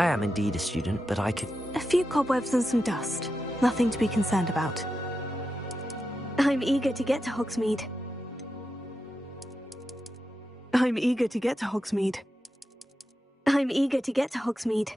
I am indeed a student, but I could... A few cobwebs and some dust. Nothing to be concerned about. I'm eager to get to Hogsmeade. I'm eager to get to Hogsmeade. I'm eager to get to Hogsmeade.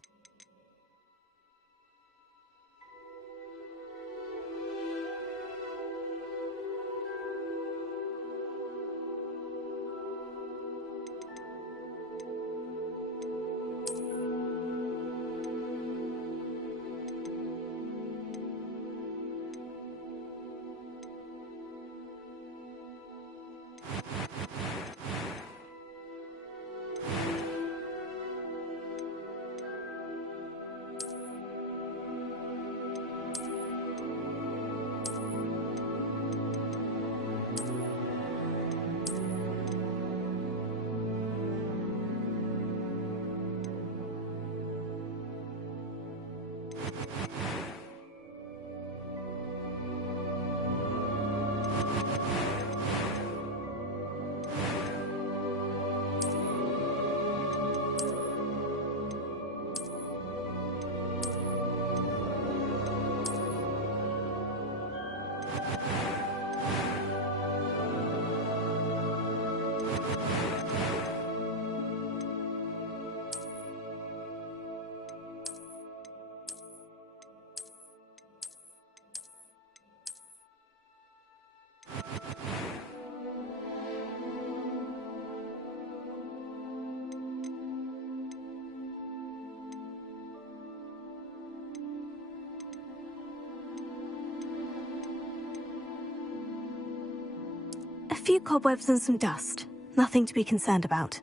A few cobwebs and some dust. Nothing to be concerned about.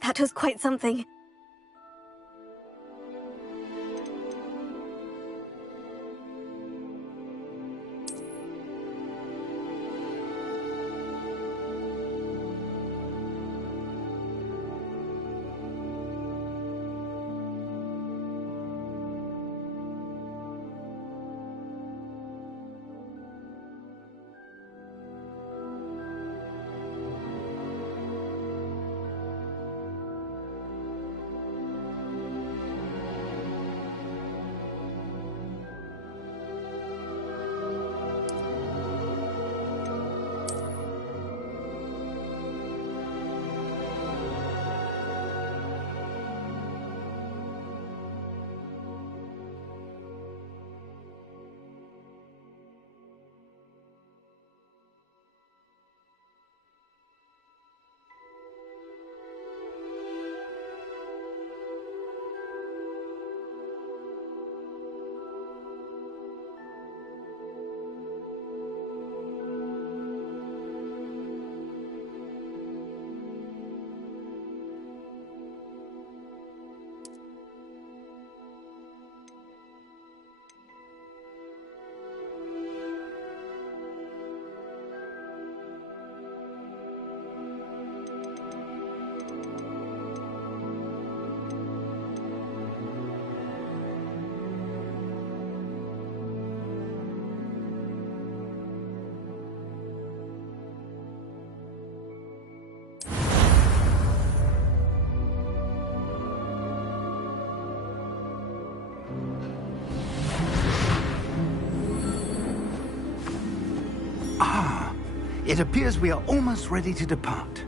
That was quite something. It appears we are almost ready to depart.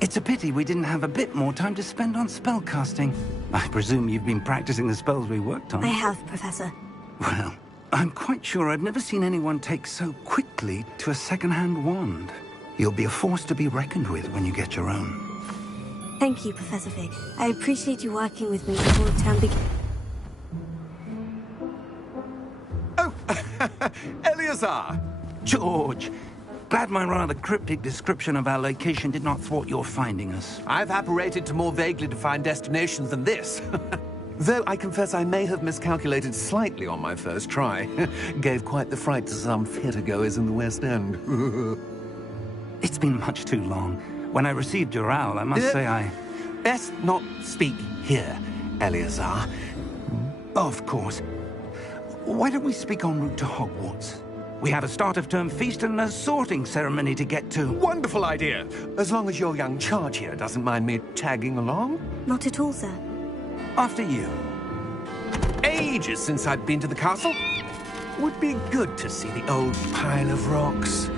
It's a pity we didn't have a bit more time to spend on spellcasting. I presume you've been practicing the spells we worked on. I have, Professor. Well, I'm quite sure I've never seen anyone take so quickly to a second-hand wand. You'll be a force to be reckoned with when you get your own. Thank you, Professor Fig. I appreciate you working with me before the term begins. Oh, Eleazar! George! Glad my rather cryptic description of our location did not thwart your finding us. I've apparated to more vaguely defined destinations than this. Though I confess I may have miscalculated slightly on my first try. Gave quite the fright to some theatre-goers in the West End. It's been much too long. When I received your owl, I must say I... Best not speak here, Eleazar. Of course. Why don't we speak en route to Hogwarts? We have a start-of-term feast and a sorting ceremony to get to. Wonderful idea. As long as your young charge here doesn't mind me tagging along. Not at all, sir. After you. Ages since I've been to the castle. Would be good to see the old pile of rocks.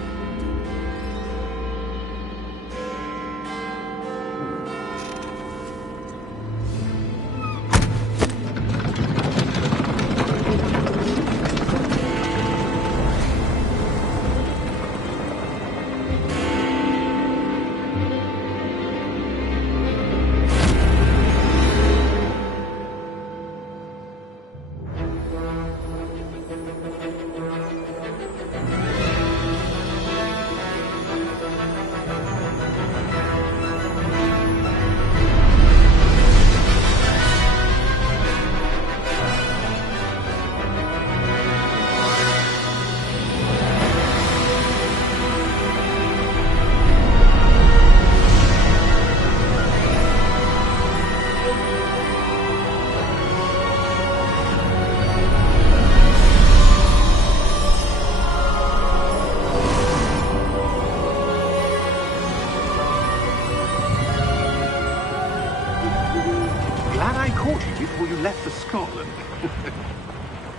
Glad I caught you before you left for Scotland.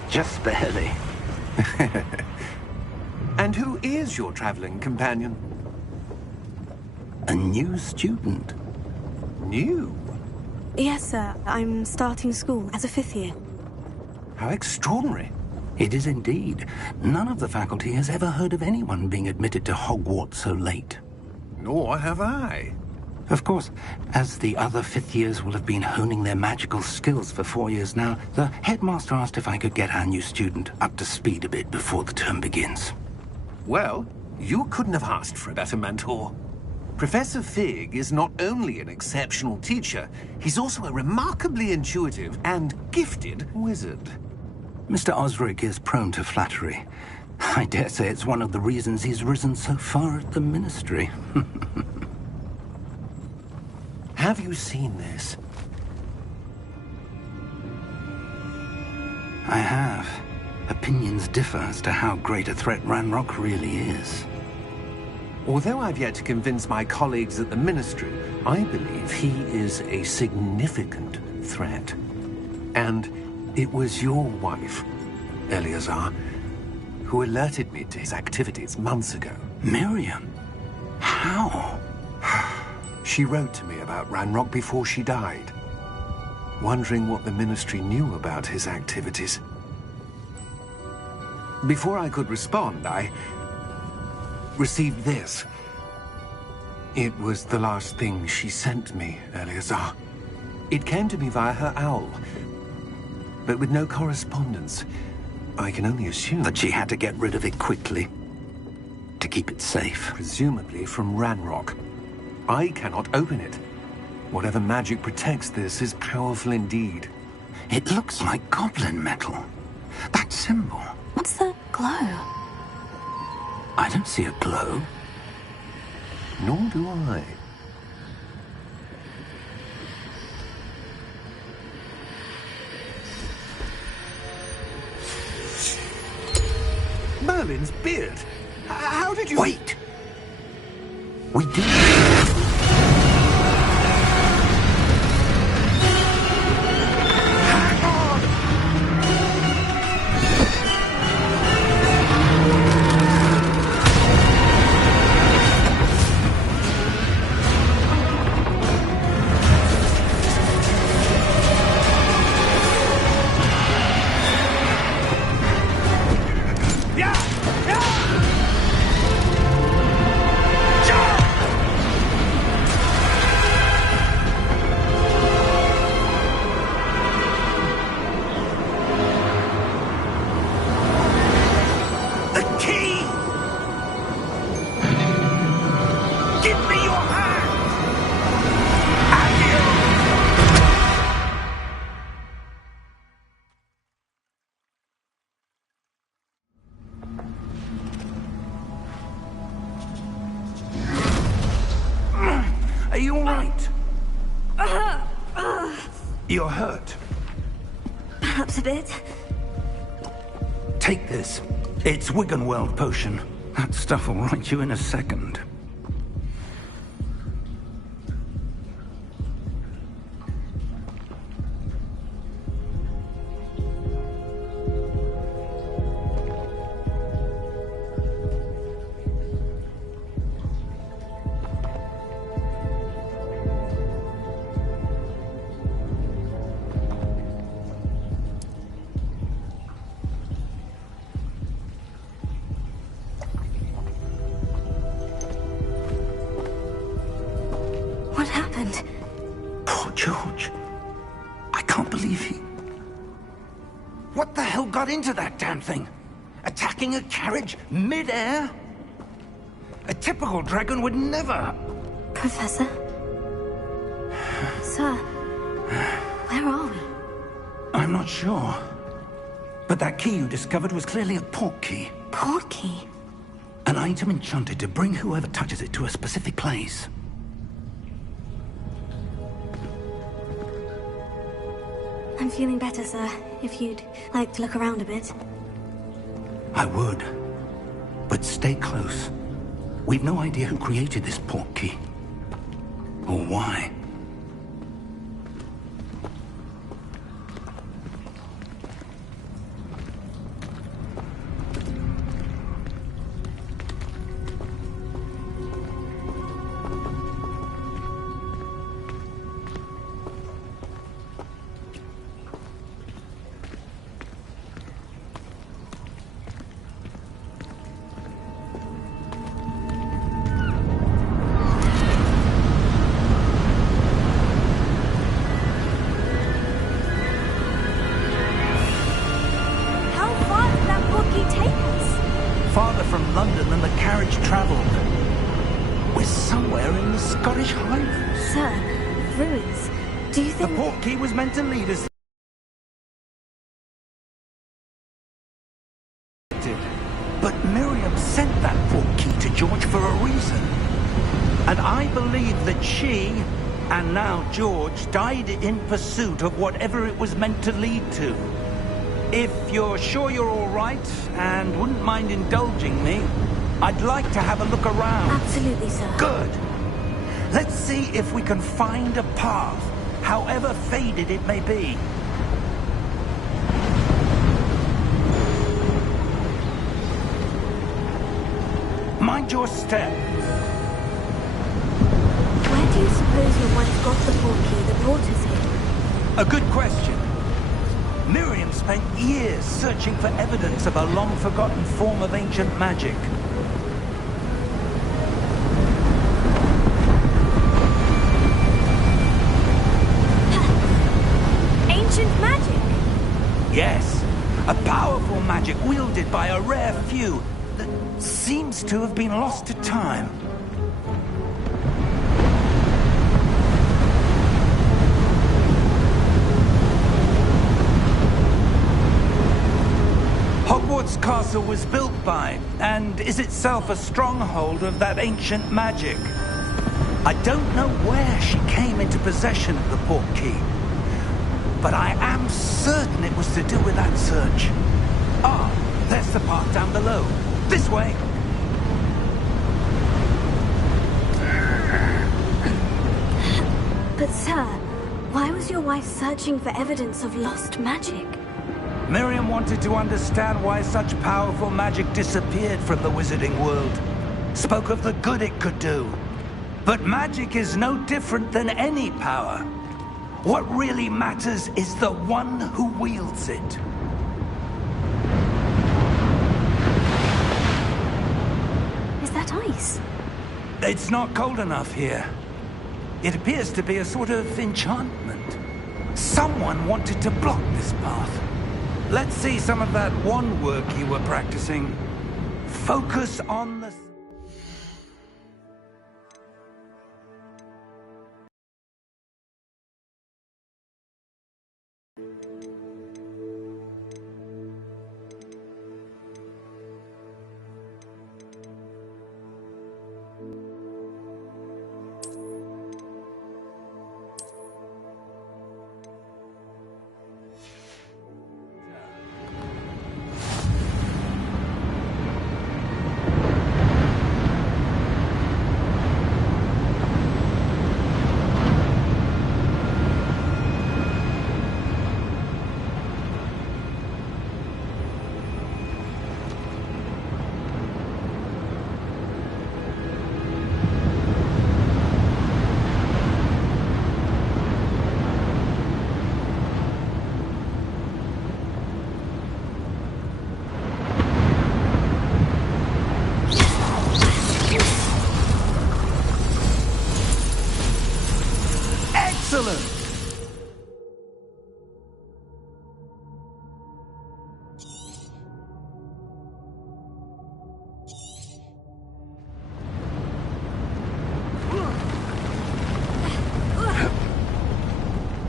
Just barely. And who is your traveling companion? A new student. New? Yes, sir. I'm starting school as a 5th year. How extraordinary. It is indeed. None of the faculty has ever heard of anyone being admitted to Hogwarts so late. Nor have I. Of course, as the other 5th years will have been honing their magical skills for 4 years now, the headmaster asked if I could get our new student up to speed a bit before the term begins. Well, you couldn't have asked for a better mentor. Professor Fig is not only an exceptional teacher, he's also a remarkably intuitive and gifted wizard. Mr. Osric is prone to flattery. I dare say it's one of the reasons he's risen so far at the Ministry. Have you seen this? I have. Opinions differ as to how great a threat Ranrock really is. Although I've yet to convince my colleagues at the Ministry, I believe he is a significant threat. And it was your wife, Eleazar, who alerted me to his activities months ago. Miriam? How? She wrote to me about Ranrock before she died, wondering what the Ministry knew about his activities. Before I could respond, I received this. It was the last thing she sent me, Eleazar. It came to me via her owl, but with no correspondence. I can only assume That she had to get rid of it quickly, to keep it safe. presumably from Ranrock. I cannot open it. Whatever magic protects this is powerful indeed. It looks like goblin metal. That symbol. What's that glow? I don't see a glow. Nor do I. Merlin's beard. How did you... Wait! We did. Are you all right? You're hurt. Perhaps a bit. Take this. It's Wiggenweld potion. That stuff will right you in a second. What happened? Poor George. I can't believe he... What the hell got into that damn thing? Attacking a carriage mid-air? A typical dragon would never... Professor? Sir, where are we? I'm not sure. But that key you discovered was clearly a port key. Port key? An item enchanted to bring whoever touches it to a specific place. I'm feeling better, sir. If you'd like to look around a bit. I would. But stay close. We've no idea who created this port key. Or why. Farther from London than the carriage travelled. We're somewhere in the Scottish Highlands. Sir, ruins. Do you The think... port key was meant to lead us... But Miriam sent that port key to George for a reason. And I believe that she, and now George, died in pursuit of whatever it was meant to lead to. If you're sure you're all right, and wouldn't mind indulging me, I'd like to have a look around. Absolutely, sir. Good. Let's see if we can find a path, however faded it may be. Mind your step. Where do you suppose your wife got the port key that brought us here? A good question. Miriam spent years searching for evidence of a long-forgotten form of ancient magic. Ancient magic? Yes, a powerful magic wielded by a rare few that seems to have been lost to time. Hogwarts Castle was built by, and is itself a stronghold of that ancient magic. I don't know where she came into possession of the port key, but I am certain it was to do with that search. Ah, there's the path down below. This way! But sir, why was your wife searching for evidence of lost magic? Miriam wanted to understand why such powerful magic disappeared from the wizarding world. Spoke of the good it could do. But magic is no different than any power. What really matters is the one who wields it. Is that ice? It's not cold enough here. It appears to be a sort of enchantment. Someone wanted to block this path. Let's see some of that wand work you were practicing. Focus on the... Excellent!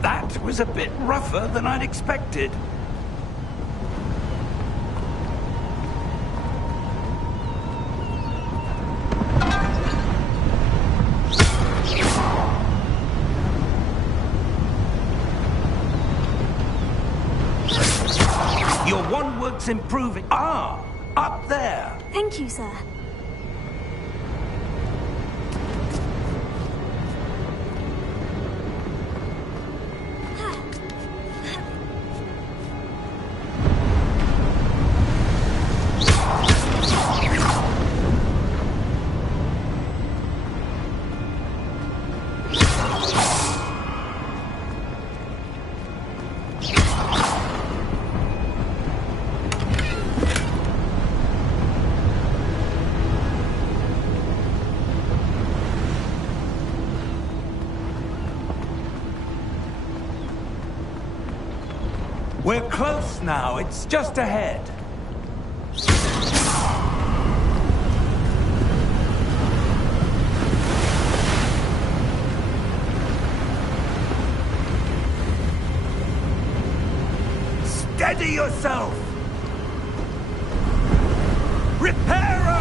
That was a bit rougher than I'd expected. Your one work's improving. Ah, up there. Thank you, sir. We're close now. It's just ahead. Steady yourself! Reparo!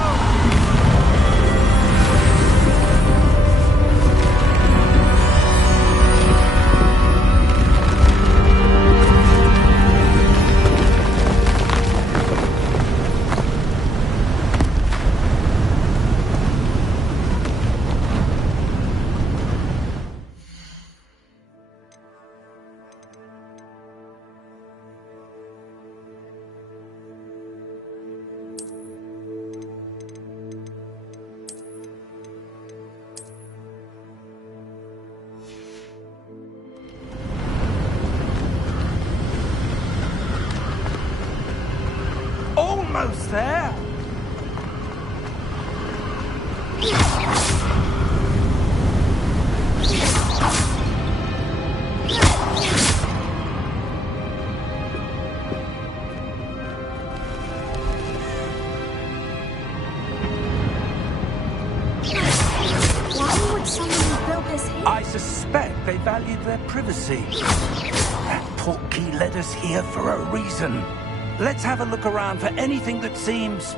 Almost there. Why would someone have built this here? I suspect they valued their privacy. That portkey led us here for a reason. Let's have a look around for anything that seems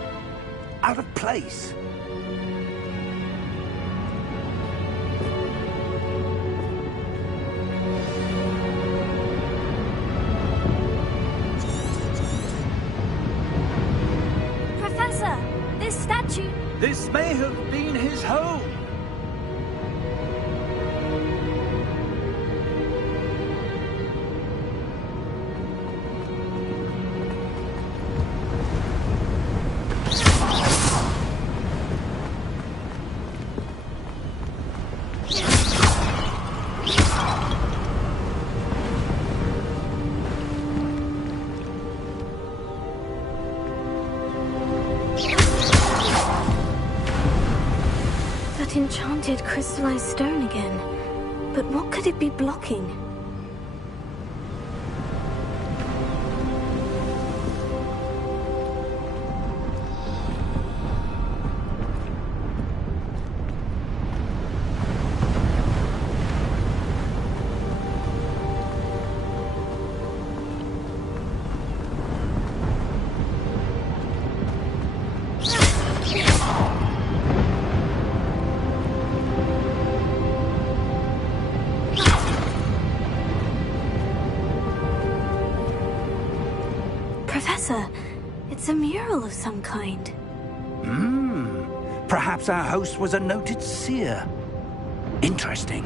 out of place. Professor, this statue... This may have been his home. That enchanted crystallized stone again. But what could it be blocking? Professor, it's a mural of some kind. Perhaps our host was a noted seer. Interesting.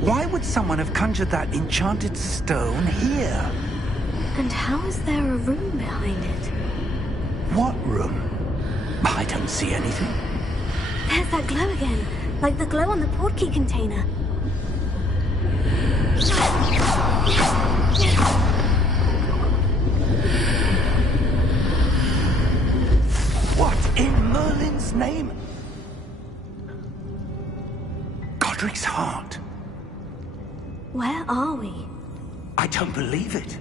Why would someone have conjured that enchanted stone here? And how is there a room behind it? What room? I don't see anything. There's that glow again, like the glow on the portkey container. What in Merlin's name? Godric's heart. Where are we? I don't believe it.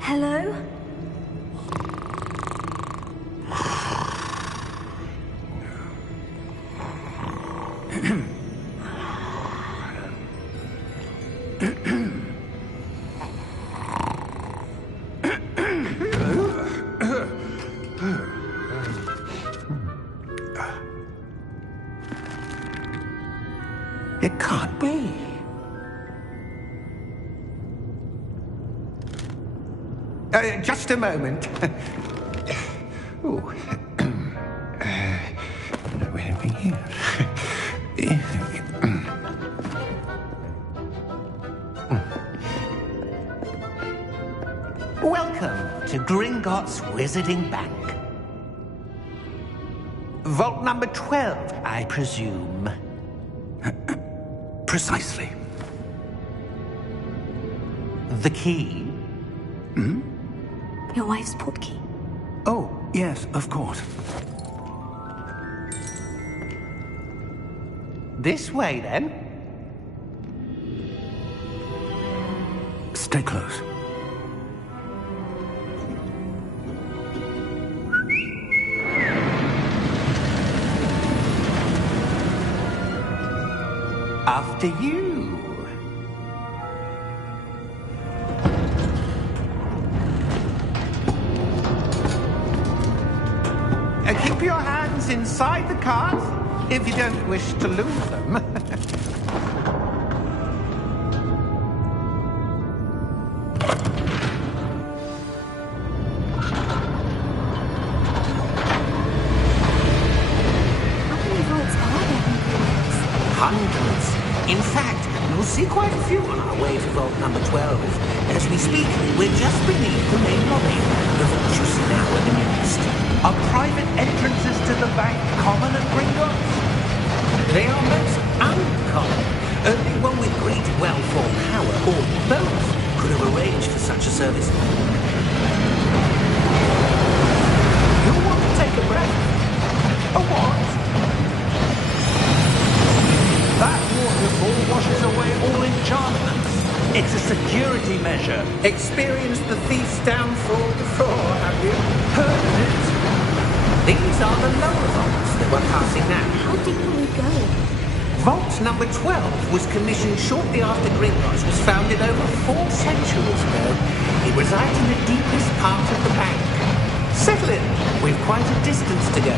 Hello? It can't be. Just a moment. Oh. Where are we here? Welcome to Gringotts Wizarding Bank. Vault number 12, I presume. Precisely. The key? Hmm? Your wife's portkey. Oh, yes, of course. This way, then. Stay close. After you. Keep your hands inside the cart if you don't wish to lose them. How many vaults are there in Gringotts? Hundreds. In fact, you'll see quite a few on our way to vault number 12. As we speak, we're just beneath the main lobby. The vaults you see now are the newest. Are private entrances to the bank common at Gringotts? They are most uncommon. Only one with great well-formed power, or both, could have arranged for such a service. You want to take a breath? A what? That waterfall washes away all enchantments. It's a security measure. Experienced the thief's downfall before, have you? Heard of it? These are the lower vaults that we're passing now. How deep will we go? Vault number 12 was commissioned shortly after Gringotts was founded over 4 centuries ago. It resides in the deepest part of the bank. Settle in. We've quite a distance to go.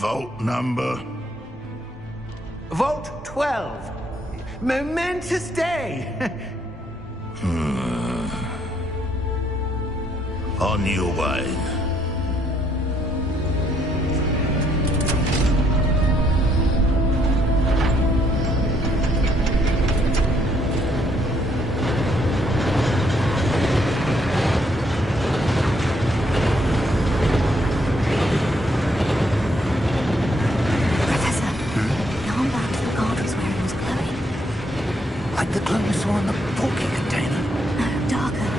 Vault number? Vault 12. Momentous day. On your way. Like the glow we saw in the portkey container. No, darker.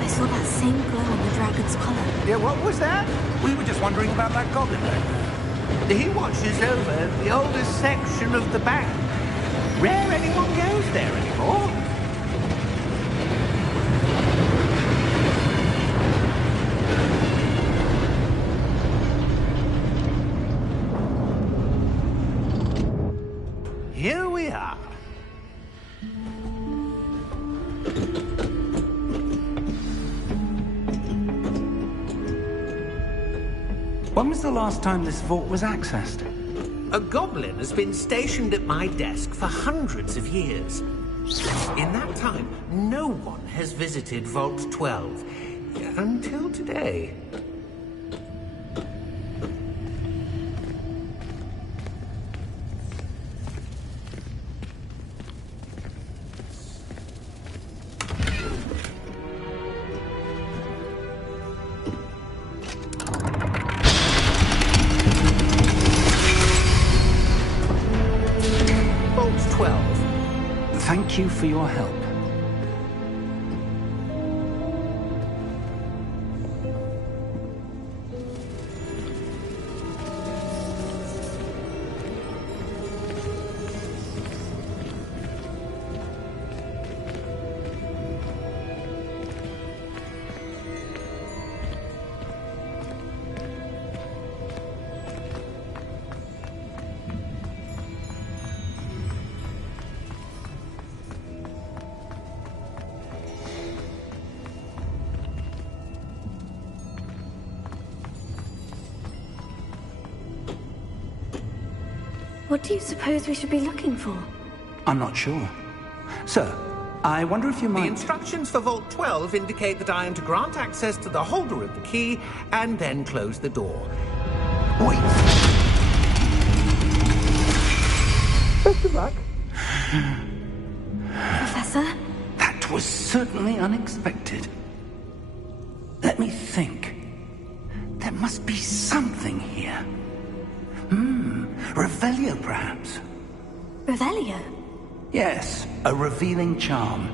I saw that same glow on the dragon's collar. Yeah, what was that? We were just wondering about that goblin back there. He watches over the oldest section of the bank. Rare anyone goes there anymore. Here we are. When was the last time this vault was accessed? A goblin has been stationed at my desk for hundreds of years. In that time, no one has visited Vault 12. Until today. Vault 12. Thank you for your help. What do you suppose we should be looking for? I'm not sure. Sir, I wonder if you The might... instructions for Vault 12 indicate that I am to grant access to the holder of the key and then close the door. Wait! Best of luck. Professor? That was certainly unexpected. Let me think. There must be something here. Revelio, perhaps? Revelio? Yes, a revealing charm.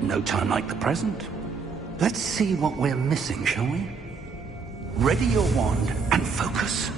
No time like the present. Let's see what we're missing, shall we? Ready your wand and focus.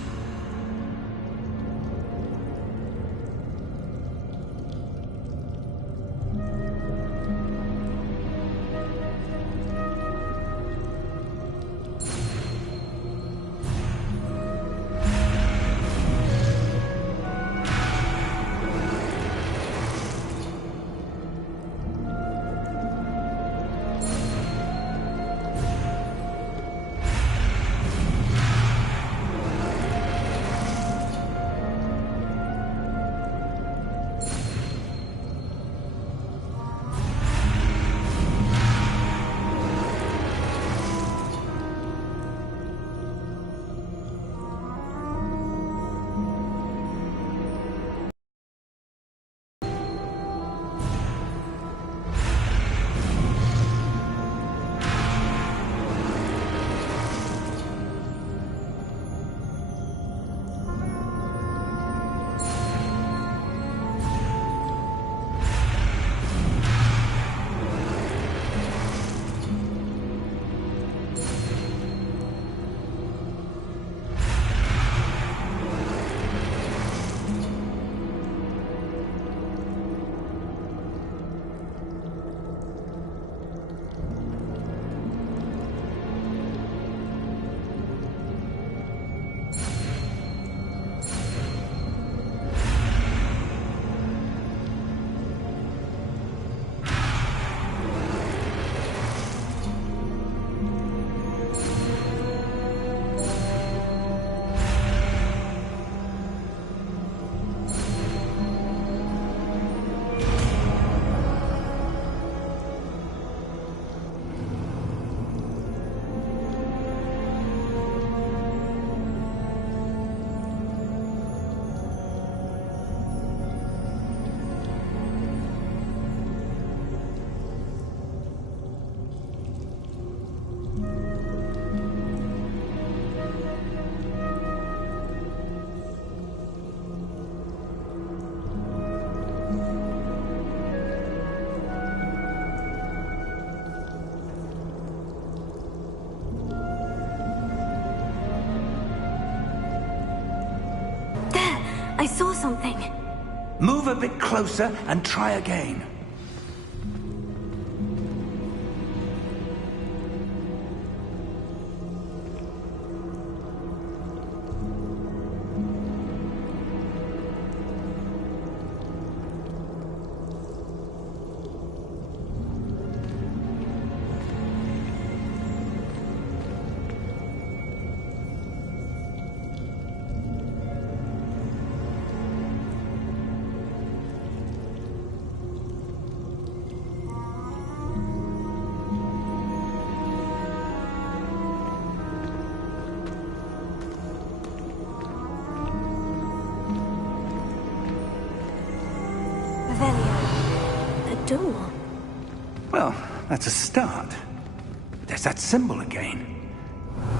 I saw something. Move a bit closer and try again. that's a start. There's that symbol again.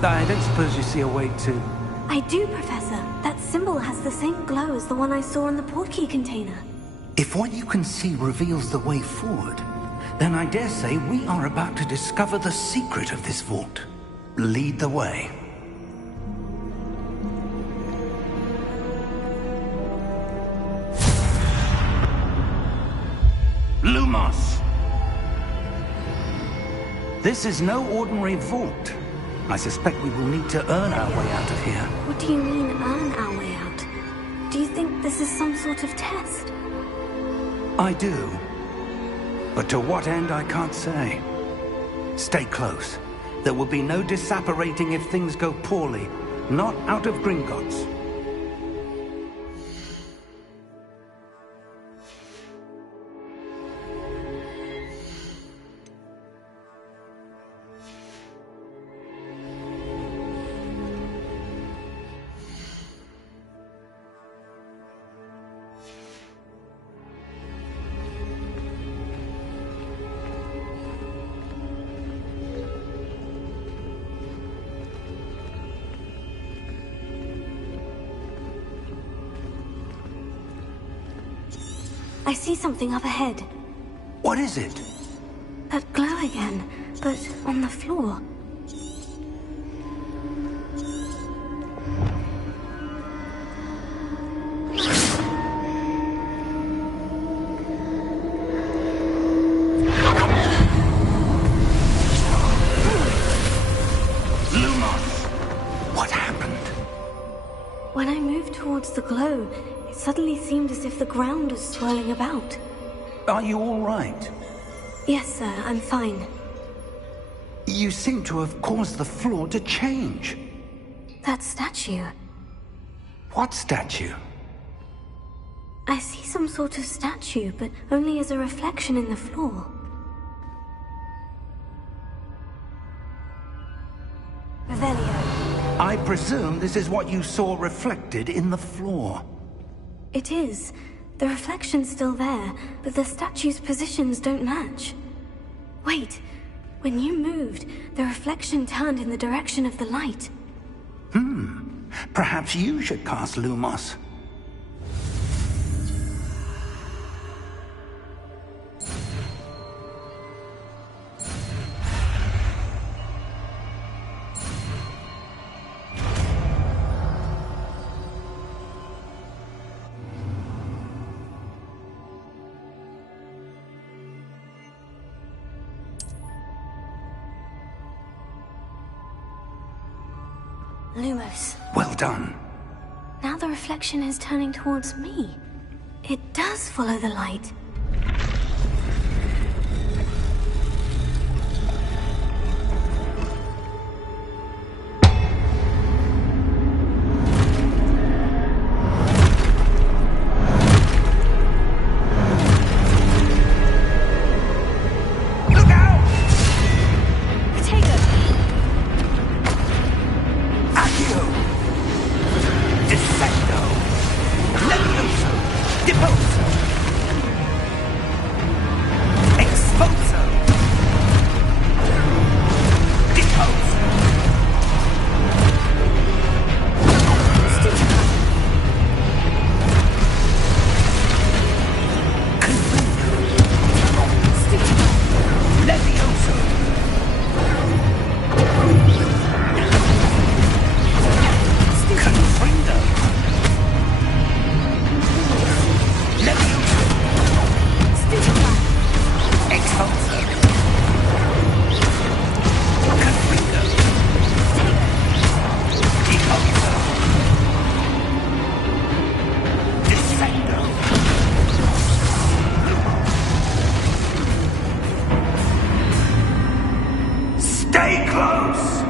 I don't suppose you see a way to... I do, Professor. That symbol has the same glow as the one I saw in the portkey container. If what you can see reveals the way forward, then I dare say we are about to discover the secret of this vault. Lead the way. Lumos! This is no ordinary vault. I suspect we will need to earn our way out of here. What do you mean, earn our way out? Do you think this is some sort of test? I do. But to what end, I can't say. Stay close. There will be no disapparating if things go poorly. Not out of Gringotts. I see something up ahead. What is it? That glow again, but on the floor. Lumos! What happened? When I moved towards the glow, it suddenly seemed as if the ground was swirling about. Are you all right? Yes, sir, I'm fine. You seem to have caused the floor to change. That statue. What statue? I see some sort of statue, but only as a reflection in the floor. Revelio. I presume this is what you saw reflected in the floor. It is. The reflection's still there, but the statue's positions don't match. Wait. When you moved, the reflection turned in the direction of the light. Perhaps you should cast Lumos. Lumos. Well done. Now the reflection is turning towards me. It does follow the light. Stay close!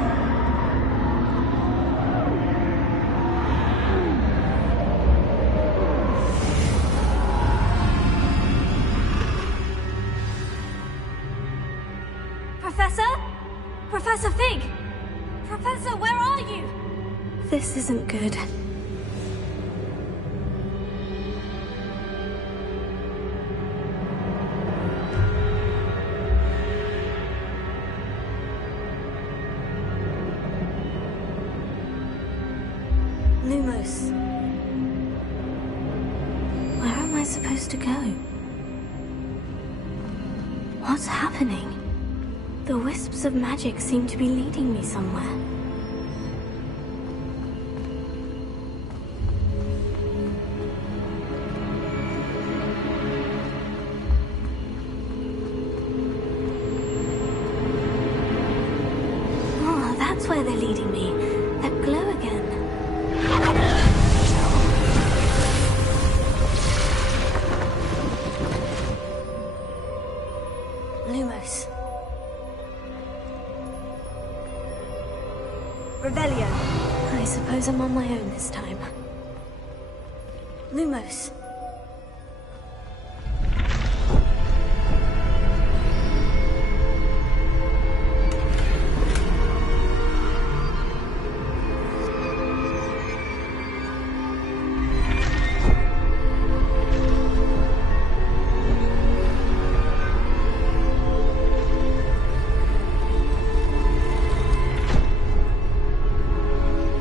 Professor? Professor Fig! Professor, where are you? This isn't good. Lumos. Where am I supposed to go? What's happening? The wisps of magic seem to be leading me somewhere. Oh, that's where they're leading me. That glow again. Lumos. Revelio. I suppose I'm on my own this time. Lumos.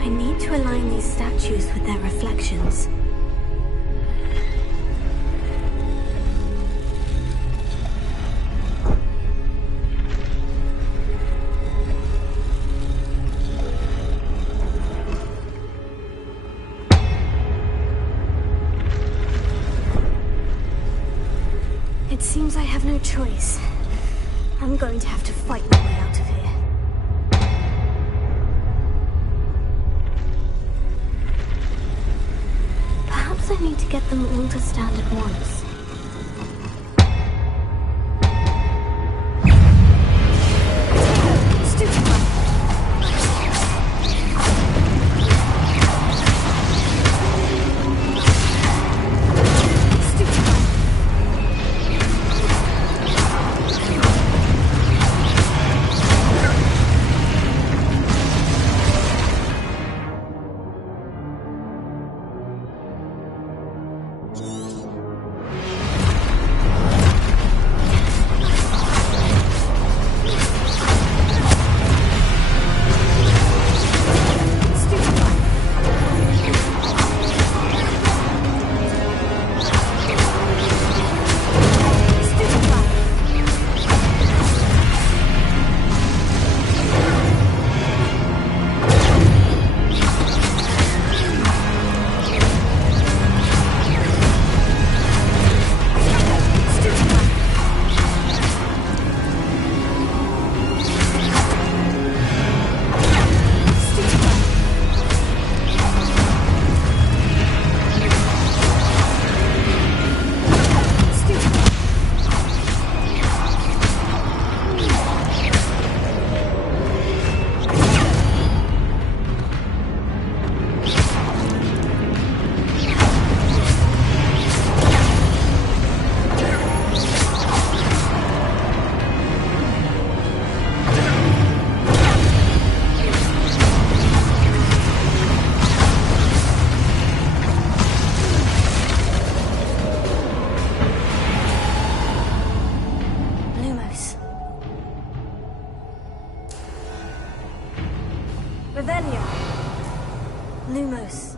I need to align these statues with their reflections. It seems I have no choice. I'm going to have to fight my way out of here. Perhaps I need to get them all to stand at once. Revelio. Lumos.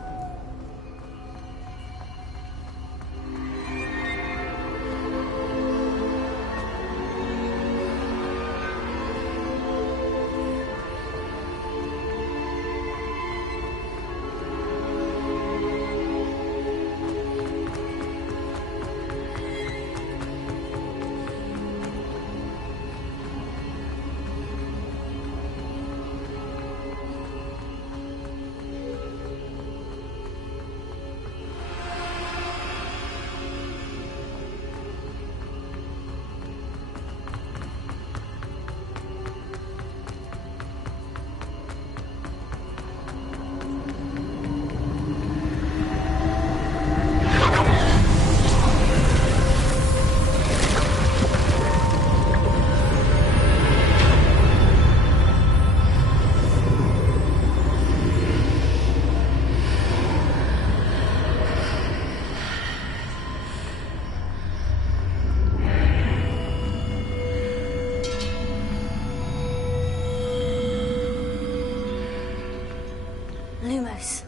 Lumos.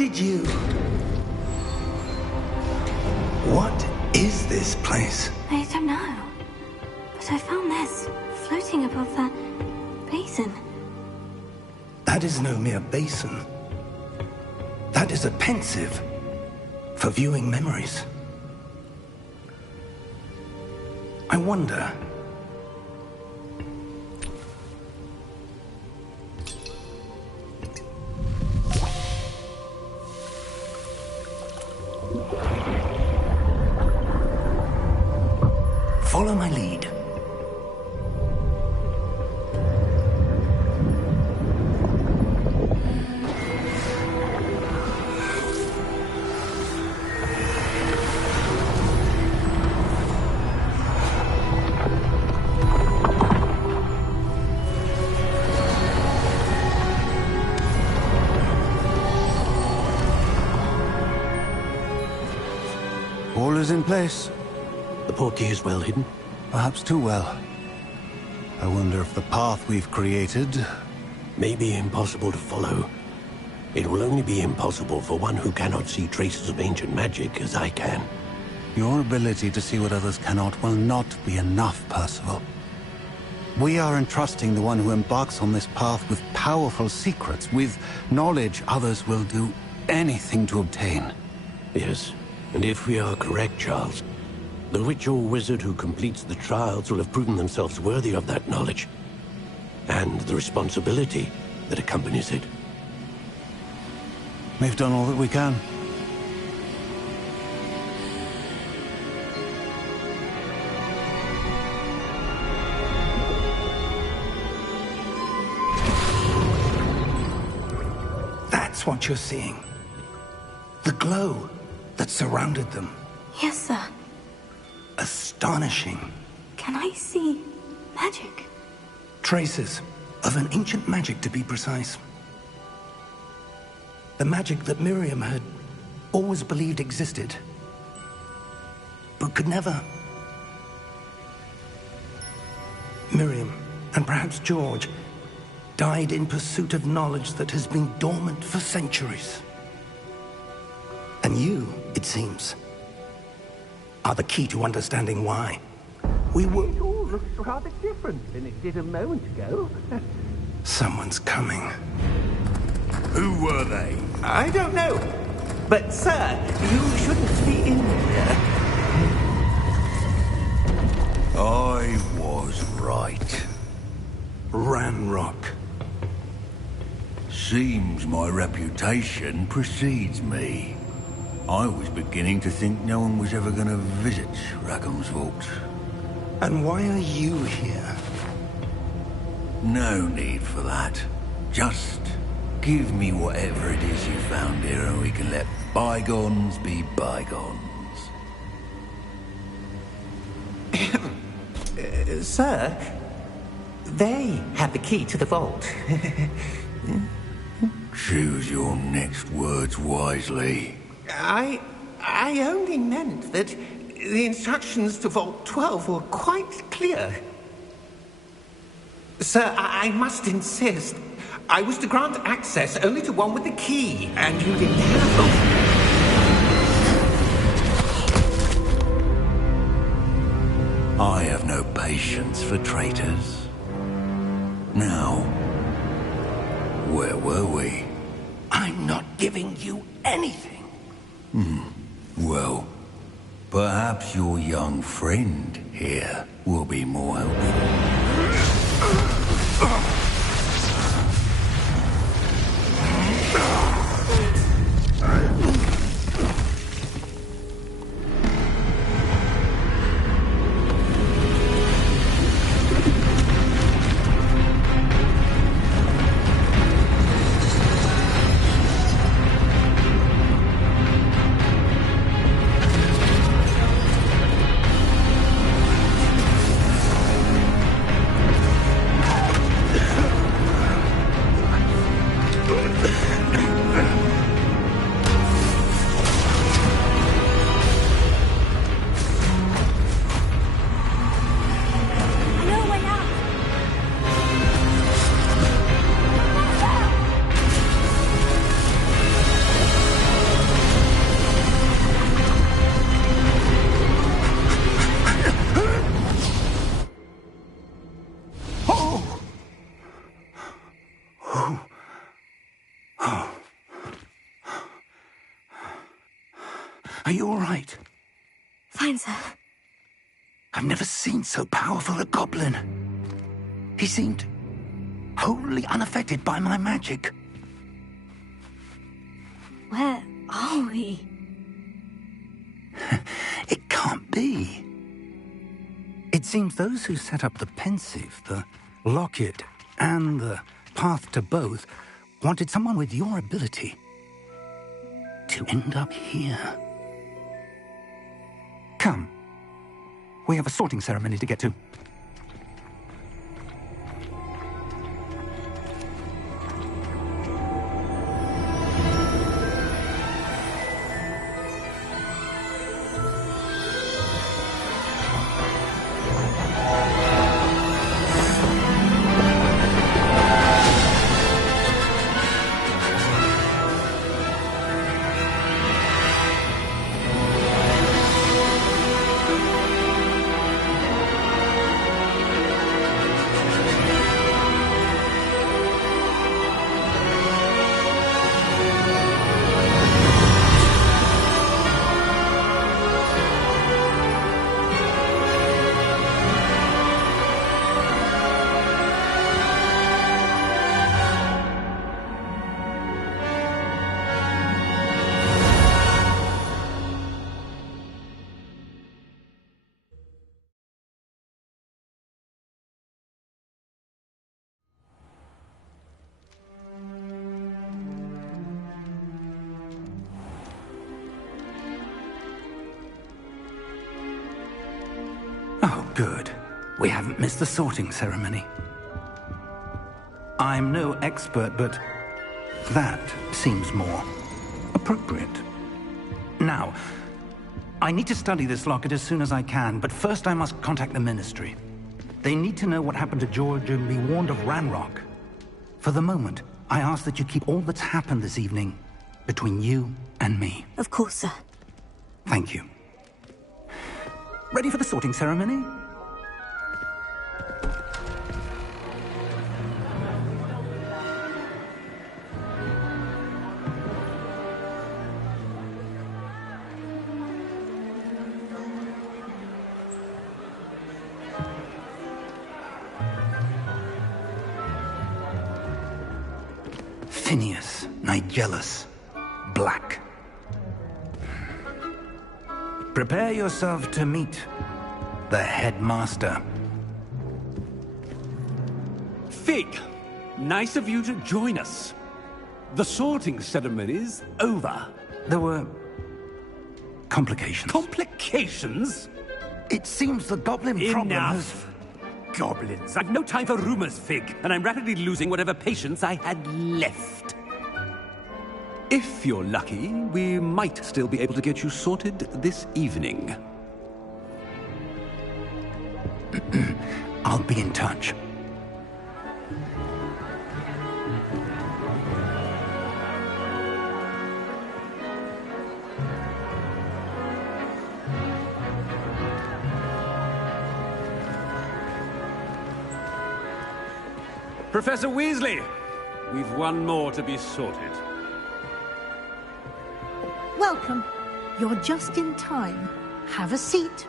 did you... What is this place? I don't know. But I found this floating above that basin. That is no mere basin. That is a pensive for viewing memories. I wonder... Follow my lead. All is in place. The portkey is well hidden? Perhaps too well. I wonder if the path we've created... May be impossible to follow. It will only be impossible for one who cannot see traces of ancient magic as I can. Your ability to see what others cannot will not be enough, Percival. We are entrusting the one who embarks on this path with powerful secrets, with knowledge others will do anything to obtain. Yes, and if we are correct, Charles, the witch or wizard who completes the trials will have proven themselves worthy of that knowledge, and the responsibility that accompanies it. We've done all that we can. That's what you're seeing. The glow that surrounded them. Yes, sir. Astonishing. Can I see magic? Traces of an ancient magic, to be precise. The magic that Miriam had always believed existed, but could never. Miriam, and perhaps George, died in pursuit of knowledge that has been dormant for centuries. And you, it seems, are the key to understanding why. We were... It all looks rather different than it did a moment ago. Someone's coming. Who were they? I don't know. But, sir, you shouldn't be in here. I was right. Ranrock. Seems my reputation precedes me. I was beginning to think no one was ever going to visit Rackham's Vault. And why are you here? No need for that. Just give me whatever it is you found here and we can let bygones be bygones. Sir, they have the key to the vault. Choose your next words wisely. I only meant that the instructions to Vault 12 were quite clear. Sir, I must insist. I was to grant access only to one with the key, and you didn't have them. I have no patience for traitors. Now, where were we? I'm not giving you anything. Well, perhaps your young friend here will be more helpful. Are you all right? Fine, sir. I've never seen so powerful a goblin. He seemed wholly unaffected by my magic. Where are we? It can't be. It seems those who set up the Pensieve, the Locket, and the Path to Both wanted someone with your ability to end up here. Come. We have a sorting ceremony to get to. Oh, good. We haven't missed the sorting ceremony. I'm no expert, but that seems more appropriate. Now, I need to study this locket as soon as I can, but first I must contact the Ministry. They need to know what happened to George and be warned of Ranrock. For the moment, I ask that you keep all that's happened this evening between you and me. Of course, sir. Thank you. Ready for the sorting ceremony? Phineas Nigellus Black. Prepare yourself to meet the headmaster. Fig, nice of you to join us. The sorting ceremony's over. There were complications. Complications? It seems the goblin problem has... Enough! Goblins. I've no time for rumors, Fig, and I'm rapidly losing whatever patience I had left. If you're lucky, we might still be able to get you sorted this evening. I'll be in touch. Professor Weasley, we've one more to be sorted. Welcome. You're just in time. Have a seat.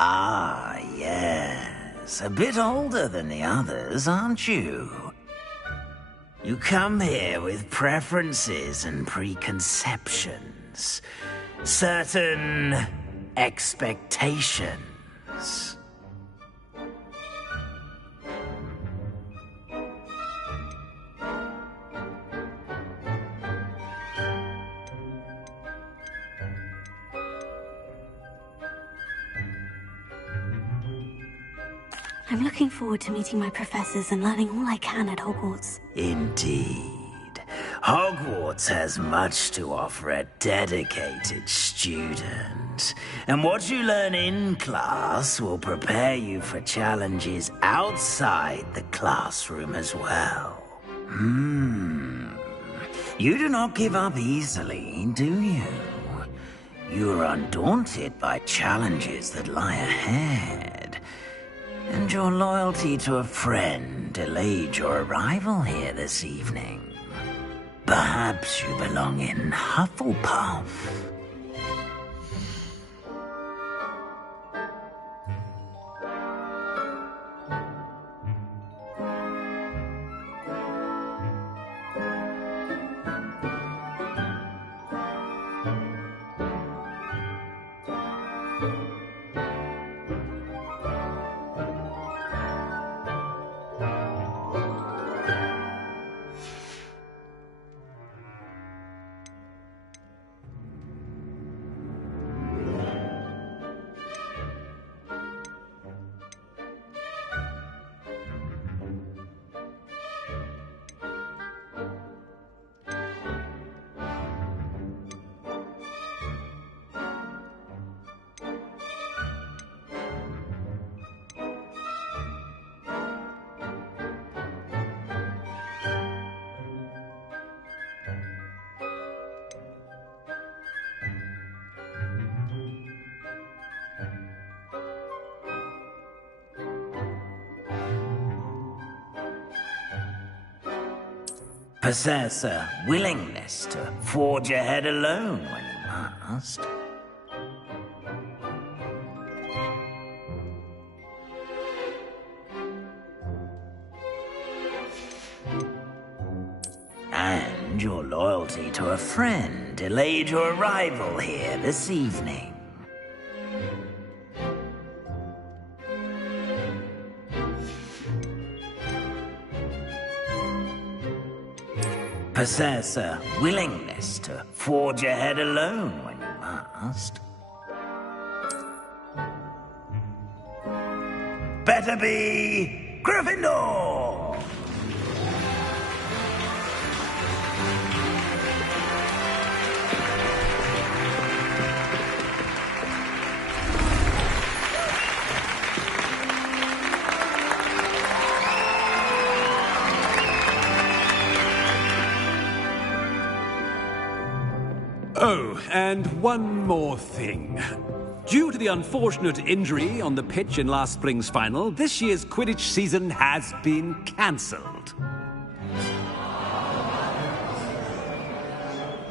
Ah, yes. A bit older than the others, aren't you? You come here with preferences and preconceptions. Certain expectations. I'm looking forward to meeting my professors and learning all I can at Hogwarts. Indeed. Hogwarts has much to offer a dedicated student. And what you learn in class will prepare you for challenges outside the classroom as well. You do not give up easily, do you? You are undaunted by challenges that lie ahead. And your loyalty to a friend delayed your arrival here this evening. Perhaps you belong in Hufflepuff. Possess a willingness to forge ahead alone when you must. And your loyalty to a friend delayed your arrival here this evening. Possess a willingness to forge ahead alone when you must. Better be Gryffindor! Oh, and one more thing. Due to the unfortunate injury on the pitch in last spring's final, this year's Quidditch season has been cancelled.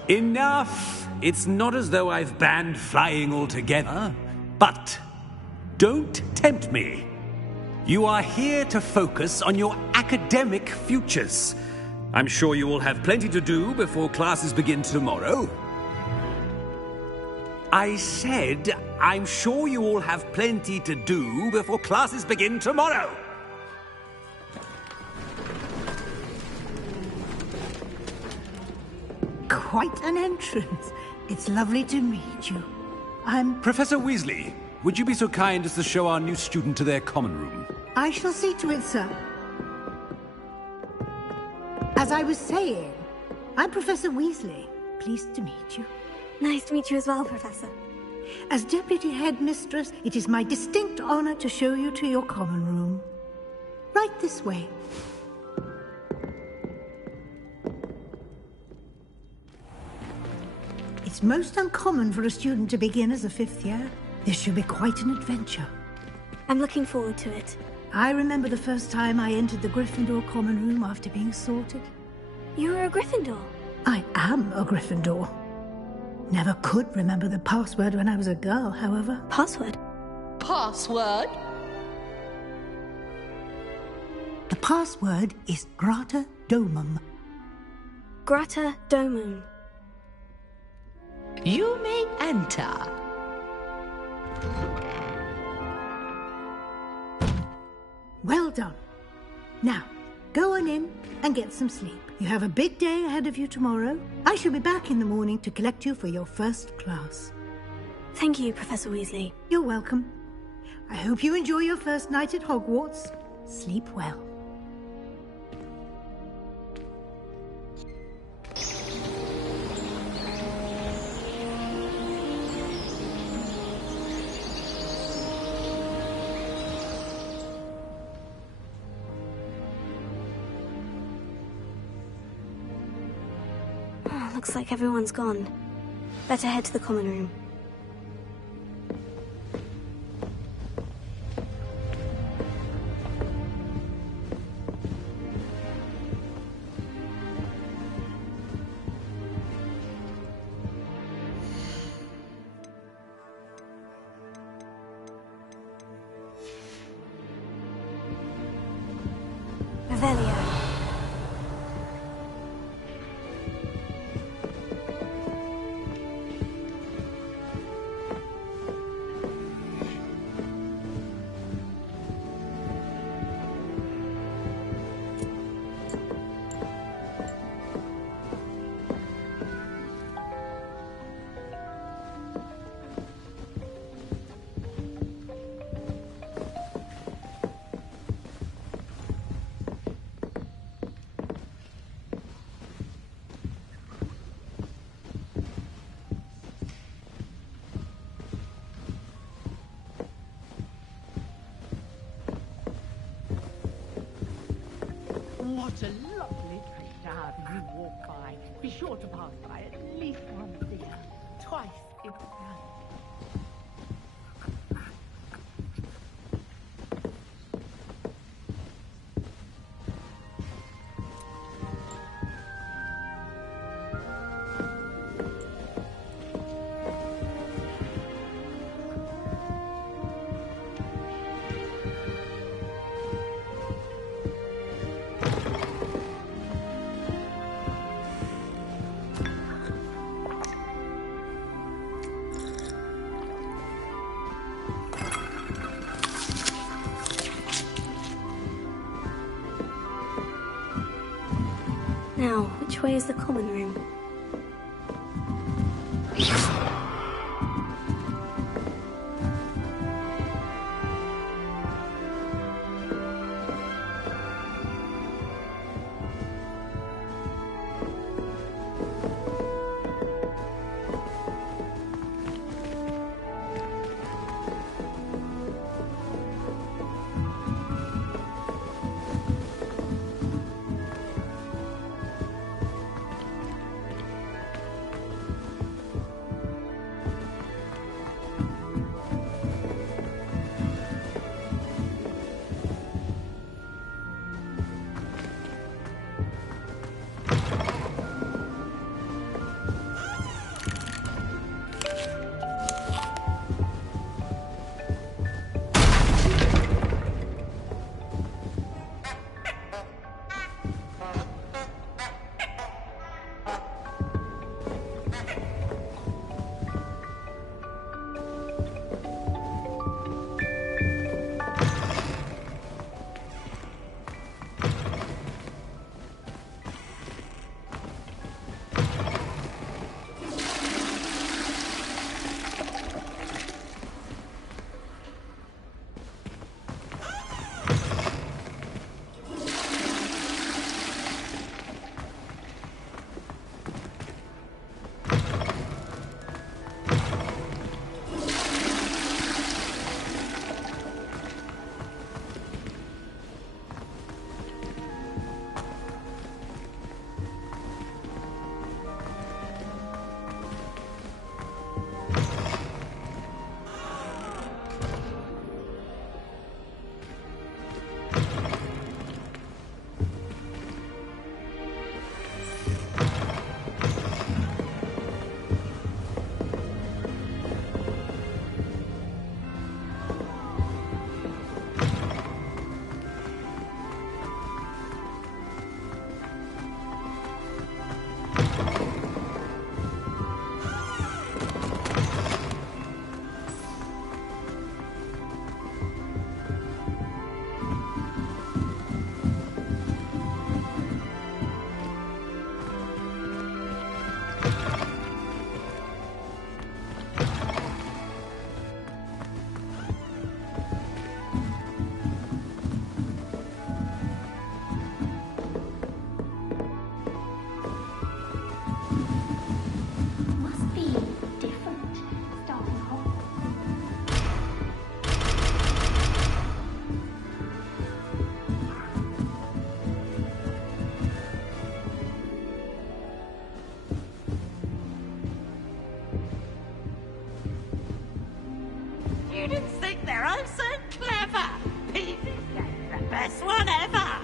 Enough! It's not as though I've banned flying altogether, but don't tempt me. You are here to focus on your academic futures. I'm sure you will have plenty to do before classes begin tomorrow. I said, I'm sure you all have plenty to do before classes begin tomorrow. Quite an entrance. It's lovely to meet you. I'm... Professor Weasley, would you be so kind as to show our new student to their common room? I shall see to it, sir. As I was saying, I'm Professor Weasley. Pleased to meet you. Nice to meet you as well, Professor. As Deputy Headmistress, it is my distinct honor to show you to your common room. Right this way. It's most uncommon for a student to begin as a fifth year. This should be quite an adventure. I'm looking forward to it. I remember the first time I entered the Gryffindor common room after being sorted. You were a Gryffindor? I am a Gryffindor. Never could remember the password when I was a girl, however. Password? Password? The password is Grata Domum. Grata Domum. You may enter. Well done. Now, go on in and get some sleep. You have a big day ahead of you tomorrow. I shall be back in the morning to collect you for your first class. Thank you, Professor Weasley. You're welcome. I hope you enjoy your first night at Hogwarts. Sleep well. Looks like everyone's gone. Better head to the common room. such a lovely treat to have you walk by. Be sure to pass by at least once a year. Twice if you can. Now, which way is the common room? Students think they're oh so clever. Peavy's the best one ever.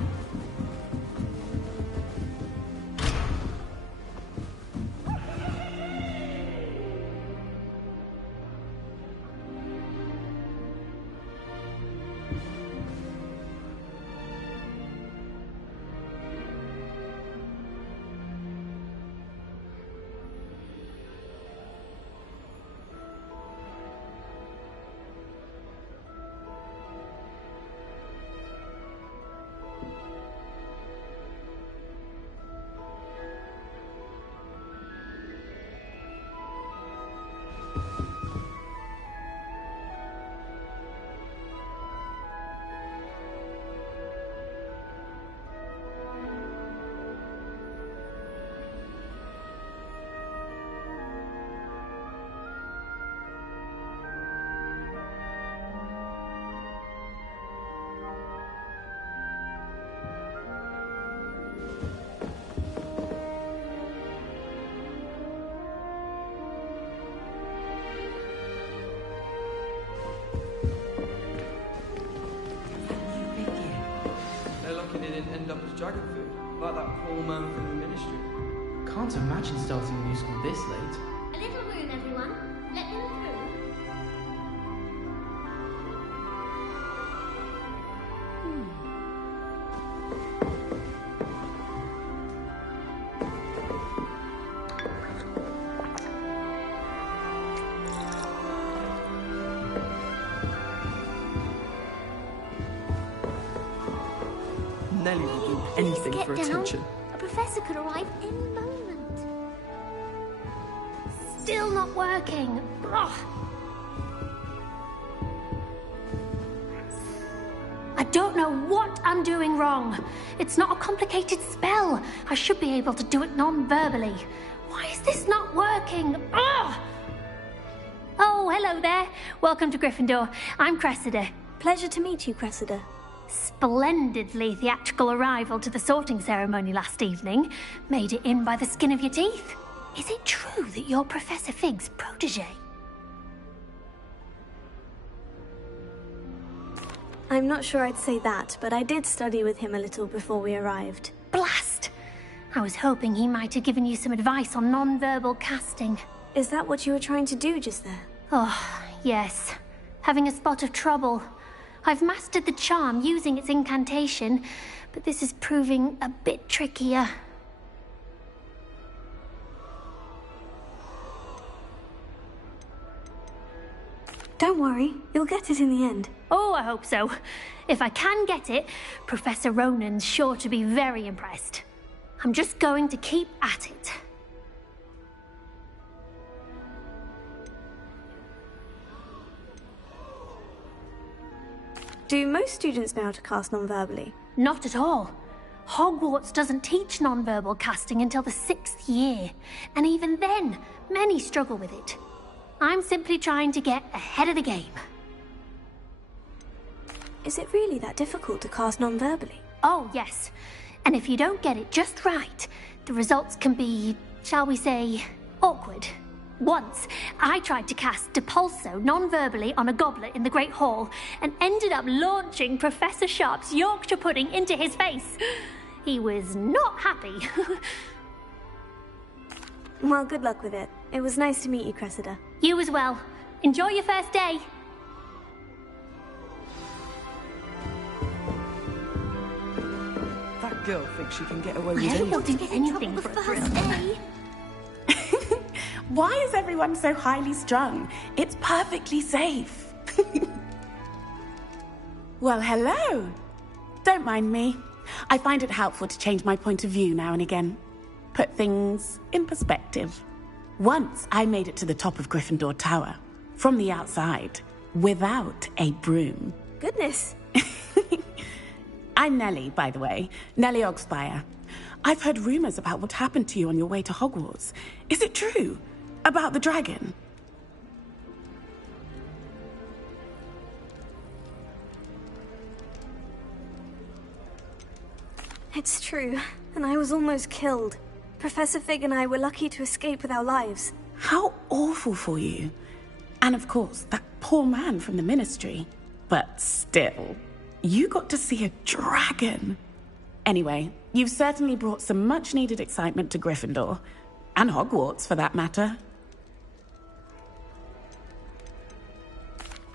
didn't end up as dragon food, like that poor man from the ministry. Can't imagine starting a new school this late. A little room, everyone. Let them through. Nelly would do anything Get for down. attention. A professor could arrive any moment. Still not working. Ugh. I don't know what I'm doing wrong. It's not a complicated spell. I should be able to do it non-verbally. Why is this not working? Ugh. Oh, hello there. Welcome to Gryffindor. I'm Cressida. Pleasure to meet you, Cressida. Splendidly theatrical arrival to the sorting ceremony last evening. Made it in by the skin of your teeth. Is it true that you're Professor Fig's protege? I'm not sure I'd say that, but I did study with him a little before we arrived. Blast! I was hoping he might have given you some advice on non-verbal casting. Is that what you were trying to do just there? Oh, yes. Having a spot of trouble. I've mastered the charm using its incantation, but this is proving a bit trickier. Don't worry, you'll get it in the end. Oh, I hope so. If I can get it, Professor Ronan's sure to be very impressed. I'm just going to keep at it. Do most students know how to cast non-verbally? Not at all. Hogwarts doesn't teach non-verbal casting until the 6th year, and even then, many struggle with it. I'm simply trying to get ahead of the game. Is it really that difficult to cast non-verbally? Oh, yes. And if you don't get it just right, the results can be, shall we say, awkward. Once, I tried to cast Depulso non-verbally on a goblet in the Great Hall and ended up launching Professor Sharp's Yorkshire pudding into his face. He was not happy. Well, good luck with it. It was nice to meet you, Cressida. You as well. Enjoy your first day. That girl thinks she can get away with I don't anything. want to get anything for a first thrill. day. Why is everyone so highly strung? It's perfectly safe. Well, hello. Don't mind me. I find it helpful to change my point of view now and again. Put things in perspective. Once I made it to the top of Gryffindor Tower, from the outside, without a broom. Goodness. I'm Nellie, by the way. Nellie Ogspire. I've heard rumors about what happened to you on your way to Hogwarts. Is it true? About the dragon? It's true, and I was almost killed. Professor Fig and I were lucky to escape with our lives. How awful for you. And of course, that poor man from the Ministry. But still, you got to see a dragon. Anyway, you've certainly brought some much-needed excitement to Gryffindor. And Hogwarts, for that matter.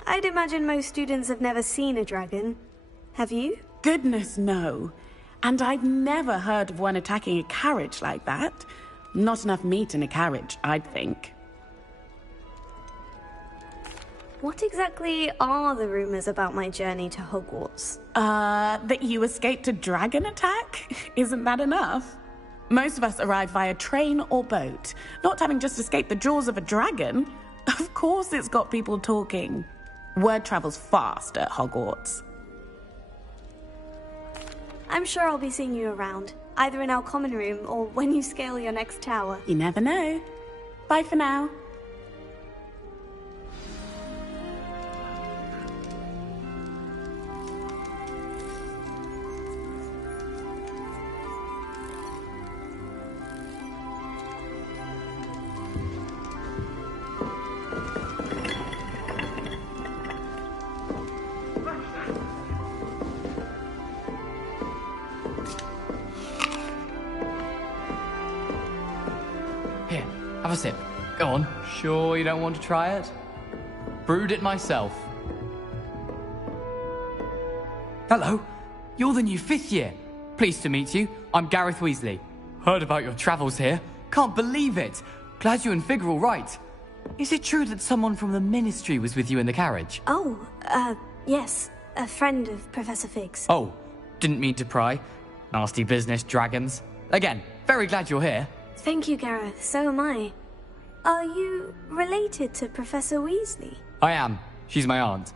I'd imagine most students have never seen a dragon. Have you? Goodness, no. And I've never heard of one attacking a carriage like that. Not enough meat in a carriage, I'd think. What exactly are the rumors about my journey to Hogwarts? That you escaped a dragon attack? Isn't that enough? Most of us arrive via train or boat, not having just escaped the jaws of a dragon. Of course it's got people talking. Word travels fast at Hogwarts. I'm sure I'll be seeing you around, either in our common room or when you scale your next tower. You never know. Bye for now. a sip. Go on. Sure you don't want to try it? Brewed it myself. Hello. You're the new 5th year. Pleased to meet you. I'm Gareth Weasley. Heard about your travels here. Can't believe it. Glad you and Fig are all right. Is it true that someone from the Ministry was with you in the carriage? Oh, yes. A friend of Professor Fig's. Oh, didn't mean to pry. Nasty business, dragons. Again, very glad you're here. Thank you, Gareth. So am I. Are you related to Professor Weasley? I am. She's my aunt.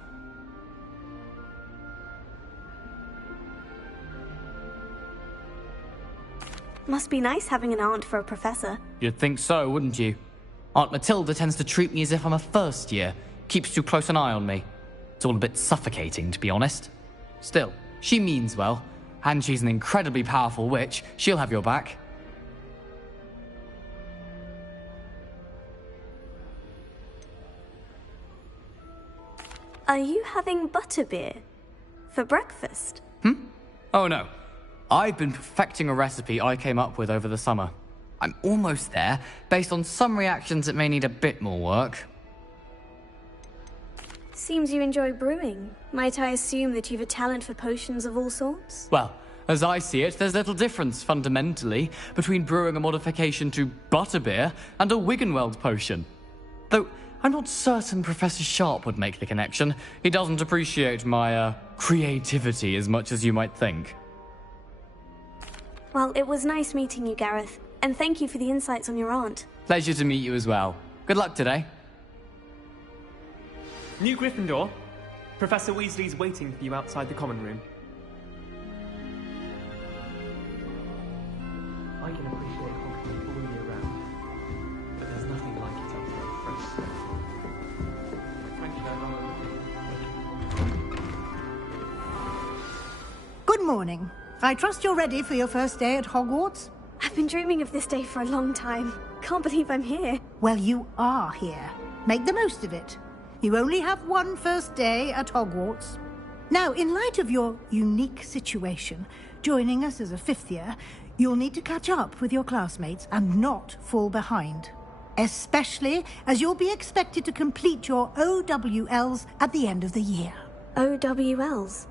Must be nice having an aunt for a professor. You'd think so, wouldn't you? Aunt Matilda tends to treat me as if I'm a first year. Keeps too close an eye on me. It's all a bit suffocating, to be honest. Still, she means well. And she's an incredibly powerful witch. She'll have your back. Are you having butterbeer? For breakfast? Oh no. I've been perfecting a recipe I came up with over the summer. I'm almost there. Based on some reactions, it may need a bit more work. Seems you enjoy brewing. Might I assume that you've a talent for potions of all sorts? Well, as I see it, there's little difference, fundamentally, between brewing a modification to butterbeer and a Wiggenweld potion. Though, I'm not certain Professor Sharp would make the connection. He doesn't appreciate my, creativity as much as you might think. Well, it was nice meeting you, Gareth. And thank you for the insights on your aunt. Pleasure to meet you as well. Good luck today. New Gryffindor. Professor Weasley's waiting for you outside the common room. I can appreciate Hogsmeade all year round, but there's nothing like it up here at fresh. Frankly, I rather... Good morning. I trust you're ready for your first day at Hogwarts? I've been dreaming of this day for a long time. Can't believe I'm here. Well, you are here. Make the most of it. You only have one first day at Hogwarts. Now, in light of your unique situation, joining us as a 5th year, you'll need to catch up with your classmates and not fall behind. Especially as you'll be expected to complete your OWLs at the end of the year. OWLs?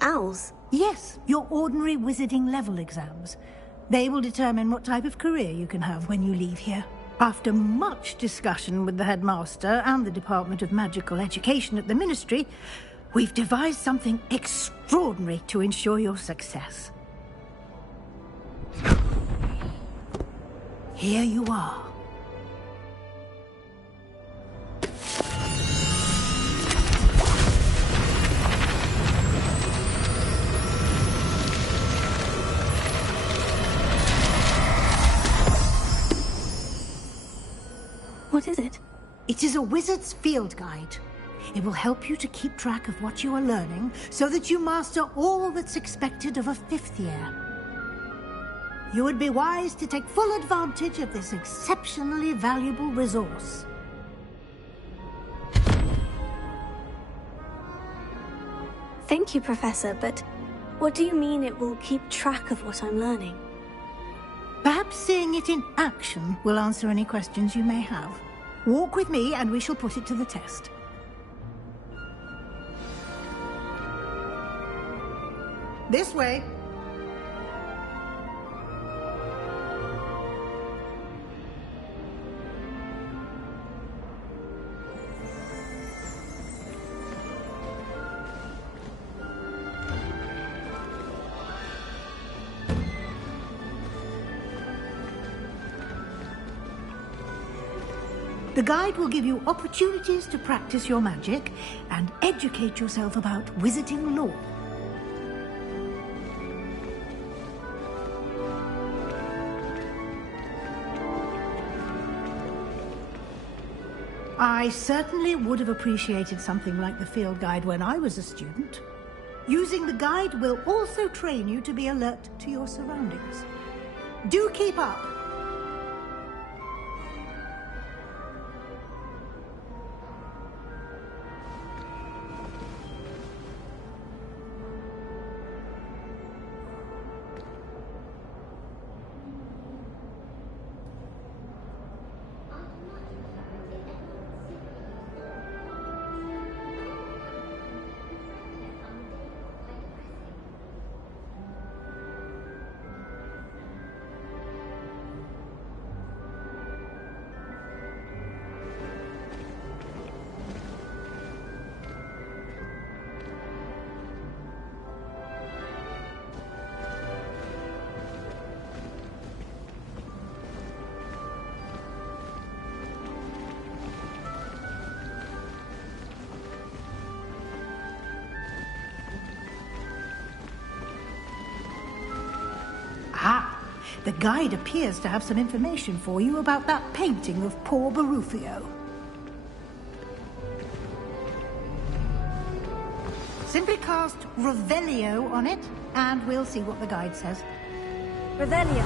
Owls? Yes, your ordinary wizarding level exams. They will determine what type of career you can have when you leave here. After much discussion with the headmaster and the Department of Magical Education at the Ministry, we've devised something extraordinary to ensure your success. Here you are. What is it? It is a wizard's field guide. It will help you to keep track of what you are learning so that you master all that's expected of a 5th year. You would be wise to take full advantage of this exceptionally valuable resource. Thank you, Professor, but what do you mean it will keep track of what I'm learning? Perhaps seeing it in action will answer any questions you may have. Walk with me and we shall put it to the test. This way. The guide will give you opportunities to practice your magic and educate yourself about wizarding lore. I certainly would have appreciated something like the field guide when I was a student. Using the guide will also train you to be alert to your surroundings. Do keep up! The guide appears to have some information for you about that painting of poor Baruthio. Simply cast Revelio on it, and we'll see what the guide says. Revelio.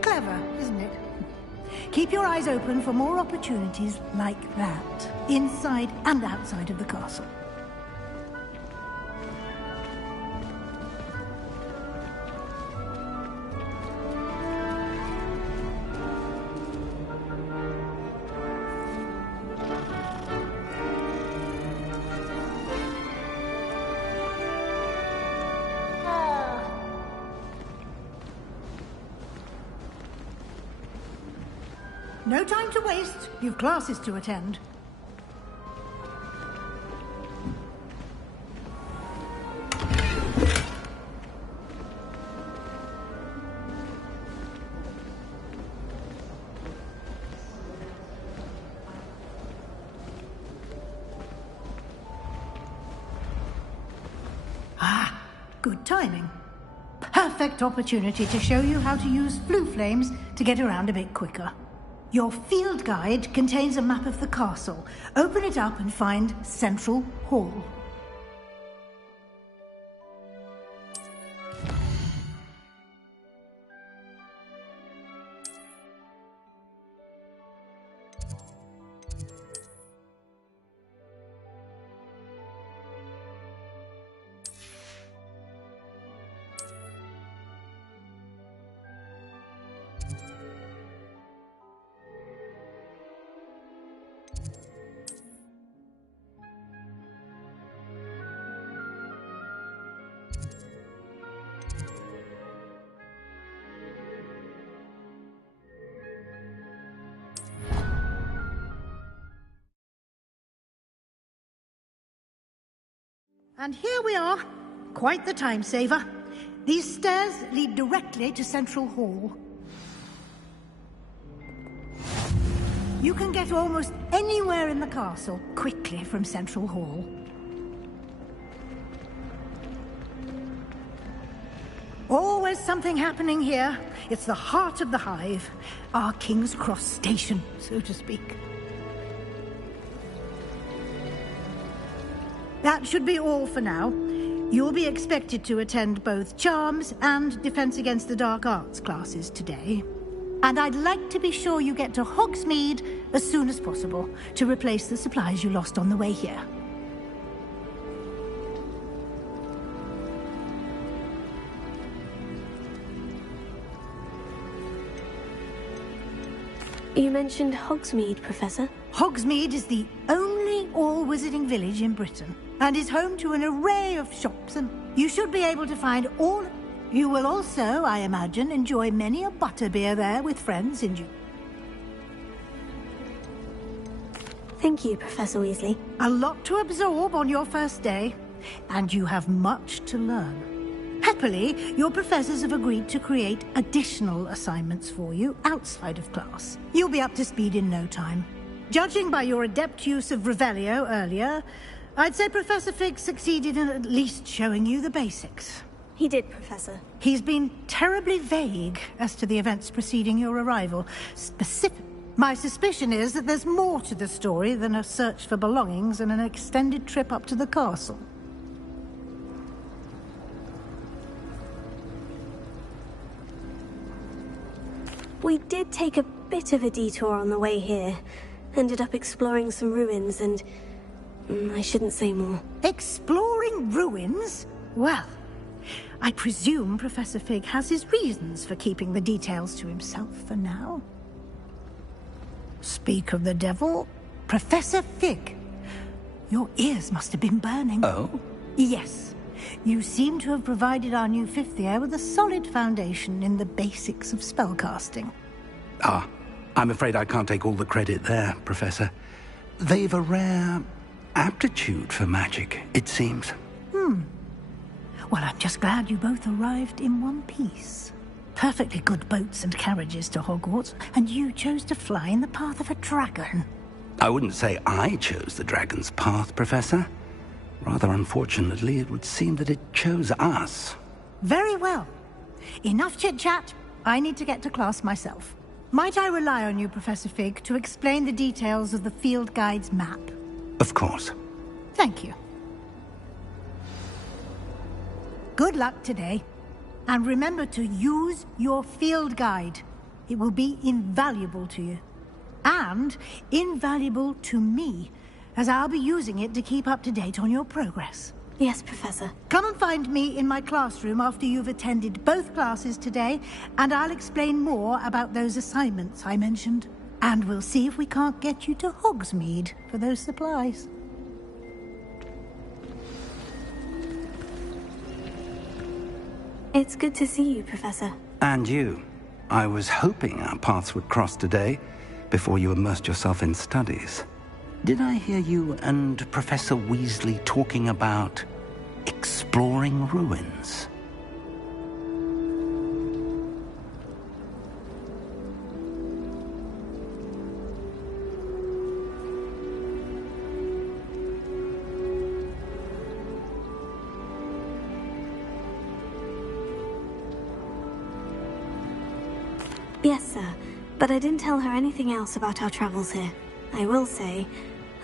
Clever, isn't it? Keep your eyes open for more opportunities like that, inside and outside of the castle. No time to waste. You've classes to attend. good timing. Perfect opportunity to show you how to use flue flames to get around a bit quicker. Your field guide contains a map of the castle. Open it up and find Central Hall. And here we are. Quite the time saver. These stairs lead directly to Central Hall. You can get almost anywhere in the castle quickly from Central Hall. Always something happening here. It's the heart of the hive. Our King's Cross station, so to speak. That should be all for now. You'll be expected to attend both Charms and Defense Against the Dark Arts classes today. And I'd like to be sure you get to Hogsmeade as soon as possible to replace the supplies you lost on the way here. You mentioned Hogsmeade, Professor. Hogsmeade is the only all-wizarding village in Britain, and is home to an array of shops, and you should be able to find all... You will also, I imagine, enjoy many a butterbeer there with friends in you. Thank you, Professor Weasley. A lot to absorb on your first day, and you have much to learn. Happily, your professors have agreed to create additional assignments for you outside of class. You'll be up to speed in no time. Judging by your adept use of Revelio earlier, I'd say Professor Fig succeeded in at least showing you the basics. He did, Professor. He's been terribly vague as to the events preceding your arrival. My suspicion is that there's more to the story than a search for belongings and an extended trip up to the castle. We did take a bit of a detour on the way here. Ended up exploring some ruins and... I shouldn't say more. Exploring ruins? Well, I presume Professor Fig has his reasons for keeping the details to himself for now. Speak of the devil, Professor Fig. Your ears must have been burning. Oh? Yes. You seem to have provided our new fifth year with a solid foundation in the basics of spellcasting. Ah, I'm afraid I can't take all the credit there, Professor. They've a rare aptitude for magic, it seems. Well, I'm just glad you both arrived in one piece. Perfectly good boats and carriages to Hogwarts, and you chose to fly in the path of a dragon. I wouldn't say I chose the dragon's path, Professor. Rather unfortunately, it would seem that it chose us. Very well. Enough chit-chat. I need to get to class myself. Might I rely on you, Professor Fig, to explain the details of the field guide's map? Of course. Thank you. Good luck today. And remember to use your field guide. It will be invaluable to you. And invaluable to me, as I'll be using it to keep up to date on your progress. Yes, Professor. Come and find me in my classroom after you've attended both classes today, and I'll explain more about those assignments I mentioned. And we'll see if we can't get you to Hogsmeade for those supplies. It's good to see you, Professor. And you. I was hoping our paths would cross today, before you immersed yourself in studies. Did I hear you and Professor Weasley talking about exploring ruins? Yes, sir. But I didn't tell her anything else about our travels here. I will say,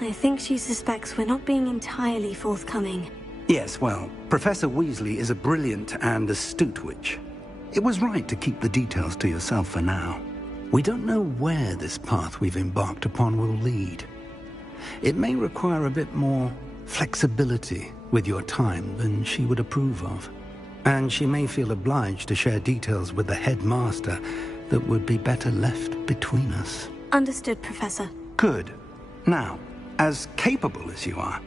I think she suspects we're not being entirely forthcoming. Yes, well, Professor Weasley is a brilliant and astute witch. It was right to keep the details to yourself for now. We don't know where this path we've embarked upon will lead. It may require a bit more flexibility with your time than she would approve of. And she may feel obliged to share details with the headmaster that would be better left between us. Understood, Professor. Good. Now, as capable as you are,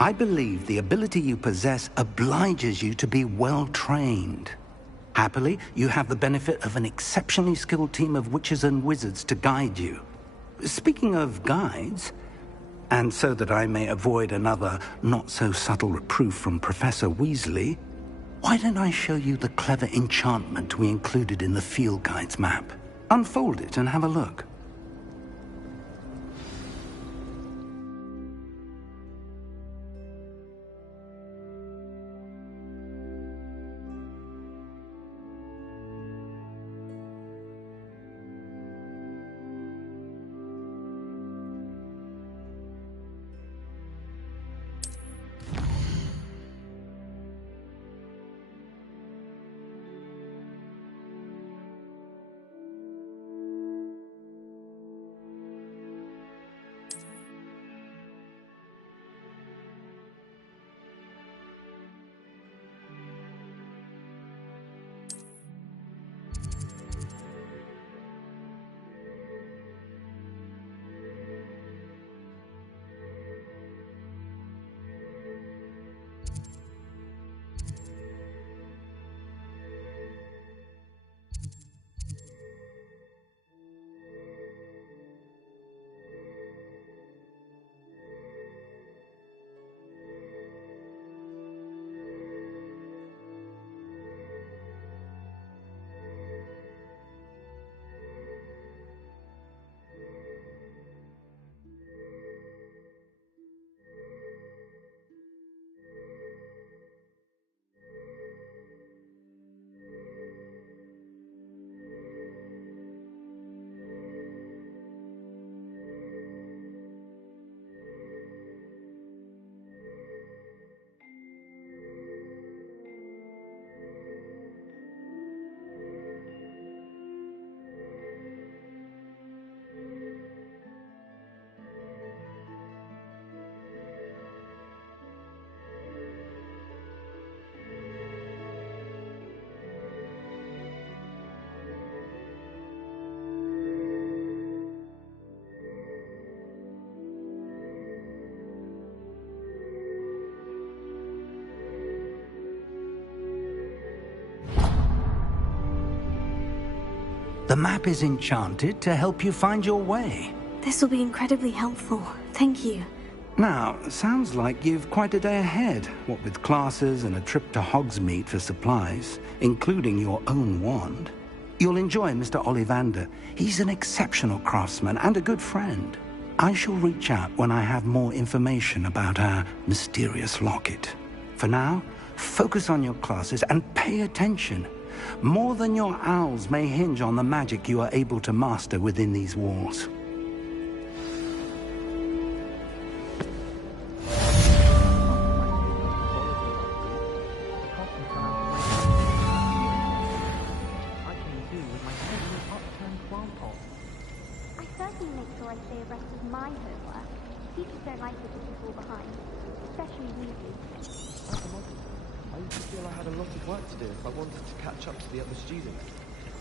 I believe the ability you possess obliges you to be well trained. Happily, you have the benefit of an exceptionally skilled team of witches and wizards to guide you. Speaking of guides, and so that I may avoid another not-so-subtle reproof from Professor Weasley, why don't I show you the clever enchantment we included in the field guide's map? Unfold it and have a look. The map is enchanted to help you find your way. This will be incredibly helpful. Thank you. Now, sounds like you've quite a day ahead, what with classes and a trip to Hogsmeade for supplies, including your own wand. You'll enjoy Mr. Ollivander. He's an exceptional craftsman and a good friend. I shall reach out when I have more information about our mysterious locket. For now, focus on your classes and pay attention. More than your owls may hinge on the magic you are able to master within these walls.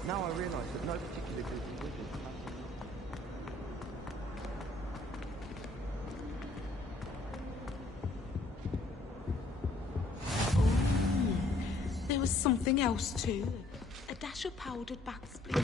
Now I realise that no particular group of wizards have... There was something else too. A dash of powdered bat spleen.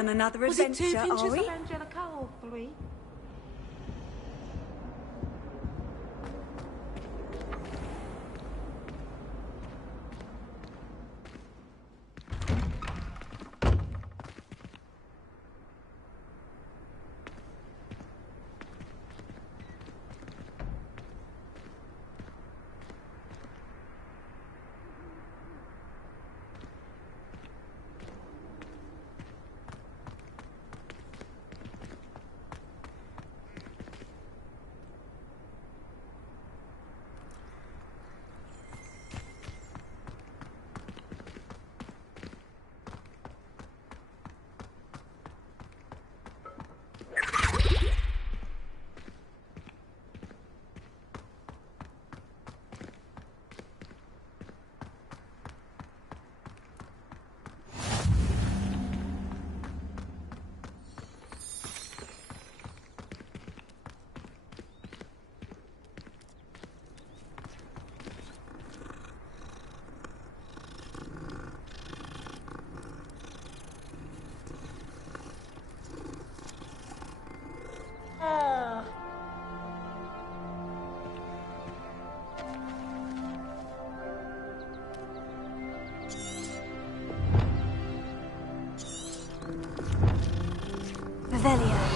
on another Was it 2 adventure, pinches are we? of Angelica or 3? Revelio.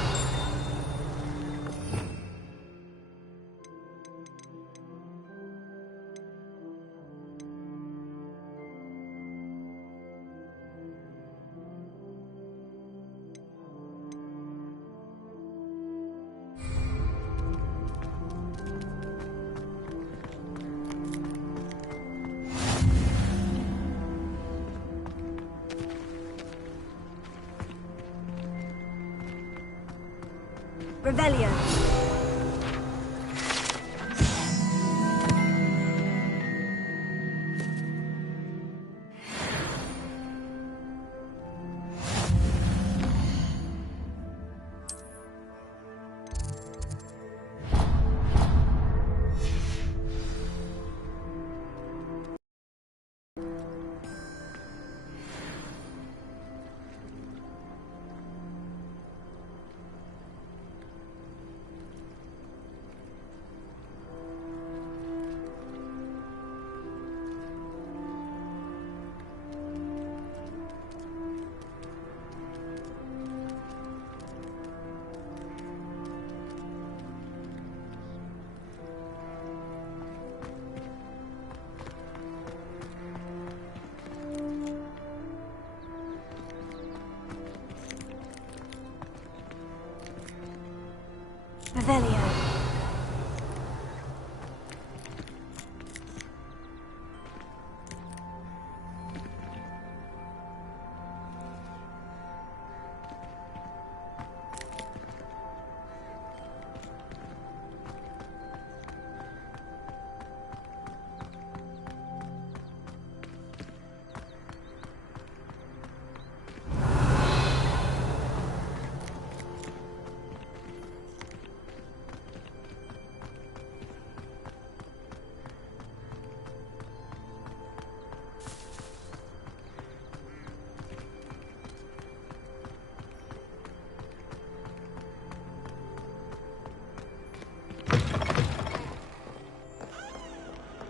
Revelio. Revelio.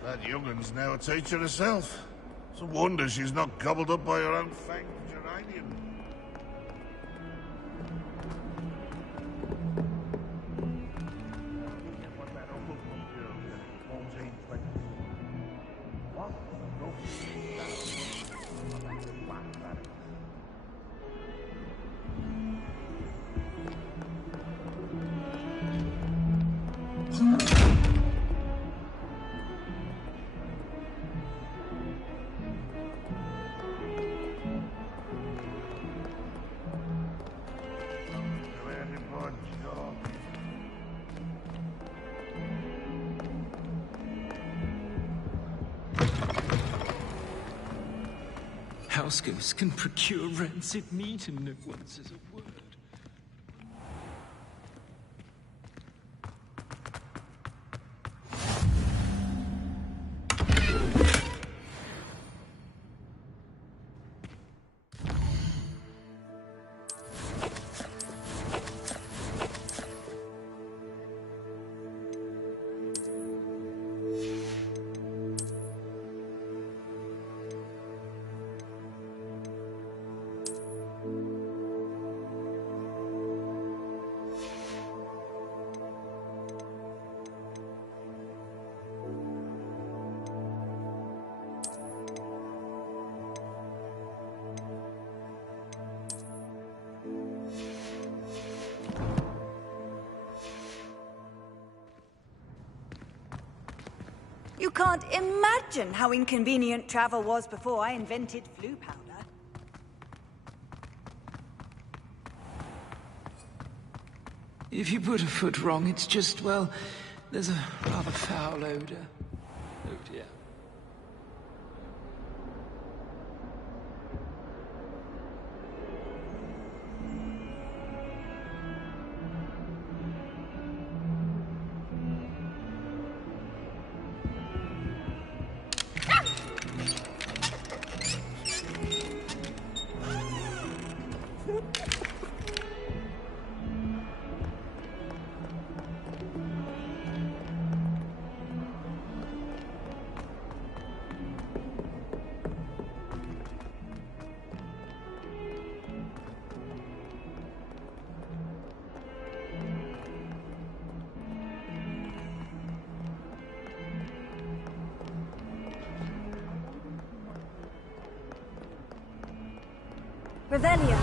That young'un's now a teacher herself. It's a wonder she's not gobbled up by her own fanged geranium. Houseghosts can procure rancid meat and no one says a word. You can't imagine how inconvenient travel was before I invented flu powder. If you put a foot wrong, it's just, well, there's a rather foul odor. Oh dear. Revelio.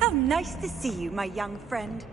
How nice to see you, my young friend.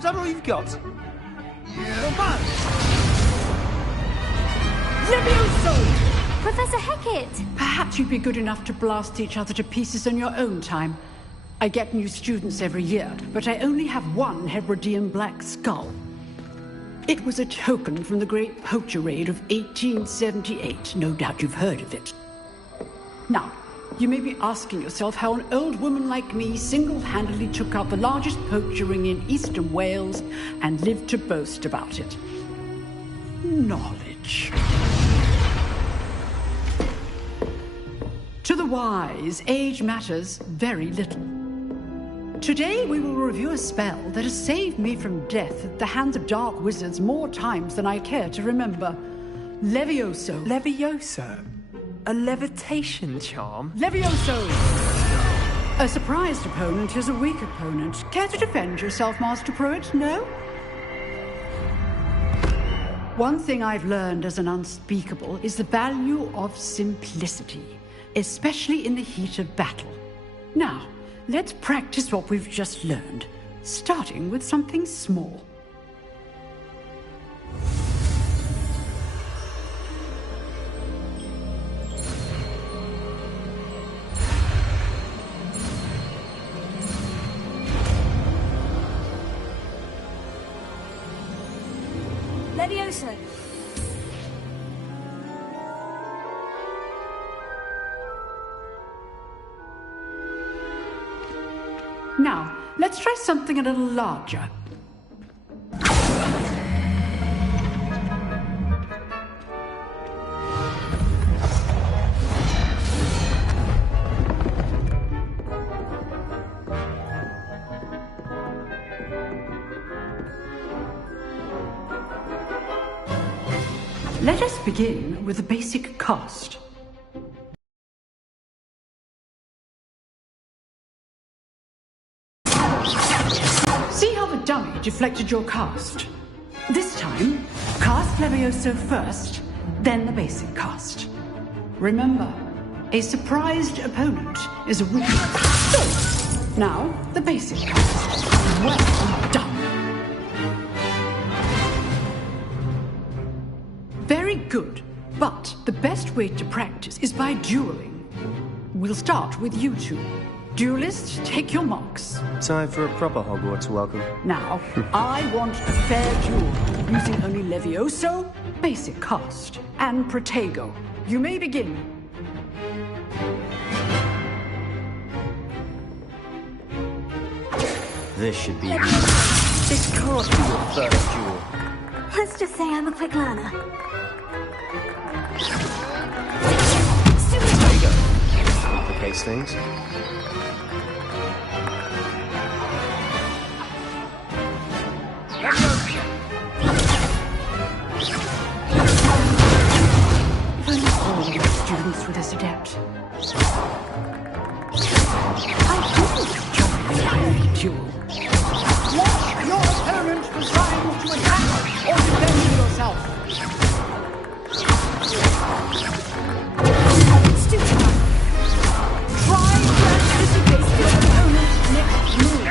Is that all you've got? Levioso! Professor Hecat! Perhaps you'd be good enough to blast each other to pieces in your own time. I get new students every year, but I only have one Hebridean black skull. It was a token from the Great Poacher Raid of 1878. No doubt you've heard of it. Now, you may be asking yourself how an old woman like me single-handedly took out the largest poacher ring in eastern Wales and lived to boast about it. Knowledge. To the wise, age matters very little. Today we will review a spell that has saved me from death at the hands of dark wizards more times than I care to remember. Levioso. Levioso? A levitation charm? Levioso! A surprised opponent is a weak opponent. Care to defend yourself, Master Pruitt? No? One thing I've learned as an unspeakable is the value of simplicity, especially in the heat of battle. Now, let's practice what we've just learned, starting with something small. Levioso. Now, let's try something a little larger. Let us begin with the basic cast. See how the dummy deflected your cast? This time, cast Levioso first, then the basic cast. Remember, a surprised opponent is a weakness. Now, the basic cast. Well done. Very good, but the best way to practice is by dueling. We'll start with you two. Duelists, take your marks. Time for a proper Hogwarts welcome. Now, I want a fair duel, using only Levioso, basic cast, and Protego. You may begin. This should be... This can't be your first duel. Let's just say I'm a quick learner. There you go. Complicates things. Students with this adept. I do enjoy the duel. Watch your opponent decide to attack or defend yourself. Try to anticipate your opponent's next move.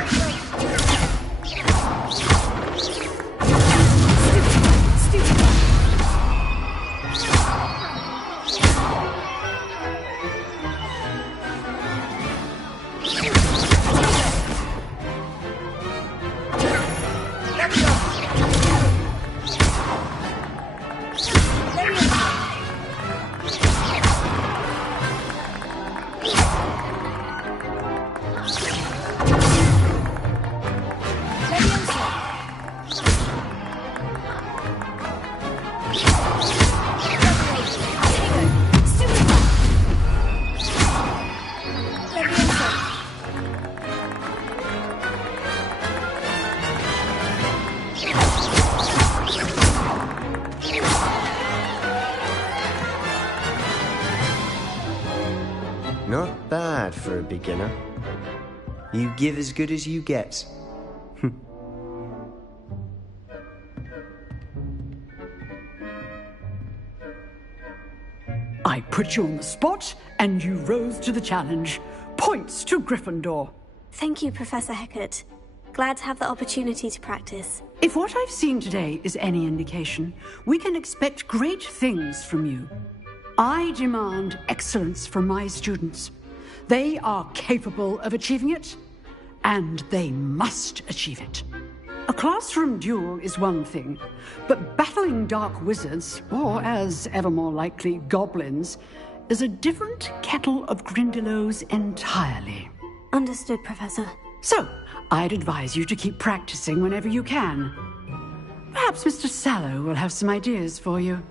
Not bad for a beginner. You give as good as you get. I put you on the spot, and you rose to the challenge. Points to Gryffindor. Thank you, Professor Hecat. Glad to have the opportunity to practice. If what I've seen today is any indication, we can expect great things from you. I demand excellence from my students. They are capable of achieving it, and they must achieve it. A classroom duel is one thing, but battling dark wizards, or as ever more likely, goblins, is a different kettle of Grindylows entirely. Understood, Professor. So, I'd advise you to keep practicing whenever you can. Perhaps Mr. Sallow will have some ideas for you.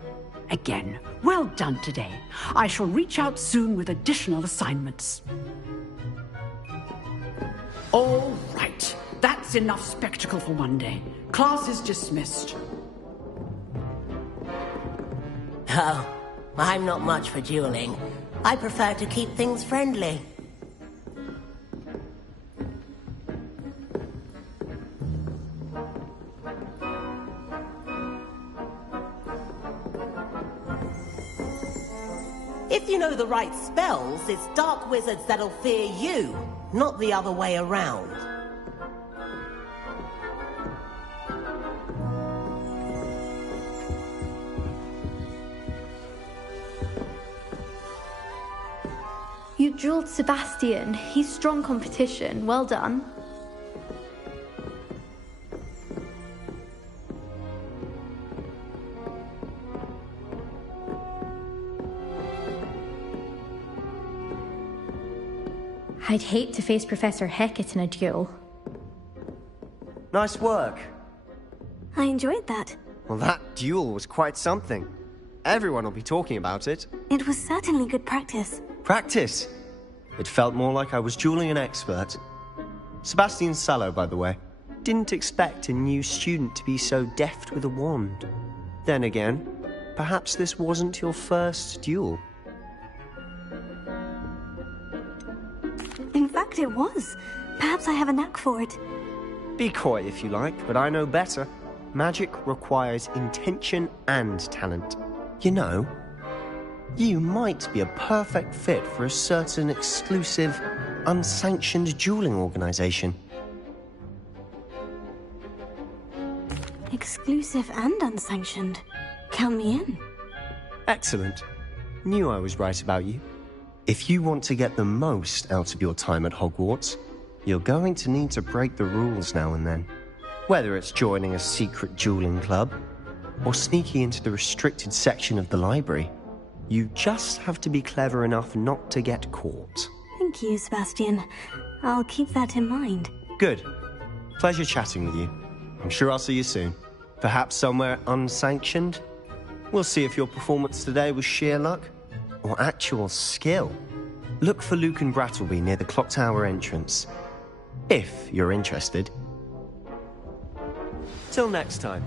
Again, well done today. I shall reach out soon with additional assignments. All right. That's enough spectacle for one day. Class is dismissed. Oh, I'm not much for dueling. I prefer to keep things friendly. If you know the right spells, it's dark wizards that'll fear you, not the other way around. You dueled Sebastian. He's strong competition. Well done. I'd hate to face Professor Hecat in a duel. Nice work. I enjoyed that. Well, that duel was quite something. Everyone will be talking about it. It was certainly good practice. Practice? It felt more like I was dueling an expert. Sebastian Sallow, by the way. Didn't expect a new student to be so deft with a wand. Then again, perhaps this wasn't your first duel. In fact, it was. Perhaps I have a knack for it. Be coy if you like, but I know better. Magic requires intention and talent. You know, you might be a perfect fit for a certain exclusive, unsanctioned dueling organization. Exclusive and unsanctioned. Count me in. Excellent. Knew I was right about you. If you want to get the most out of your time at Hogwarts, you're going to need to break the rules now and then. Whether it's joining a secret dueling club, or sneaking into the restricted section of the library, you just have to be clever enough not to get caught. Thank you, Sebastian. I'll keep that in mind. Good. Pleasure chatting with you. I'm sure I'll see you soon. Perhaps somewhere unsanctioned? We'll see if your performance today was sheer luck or actual skill. Look for Luke and Brattleby near the Clock Tower entrance, if you're interested. Till next time.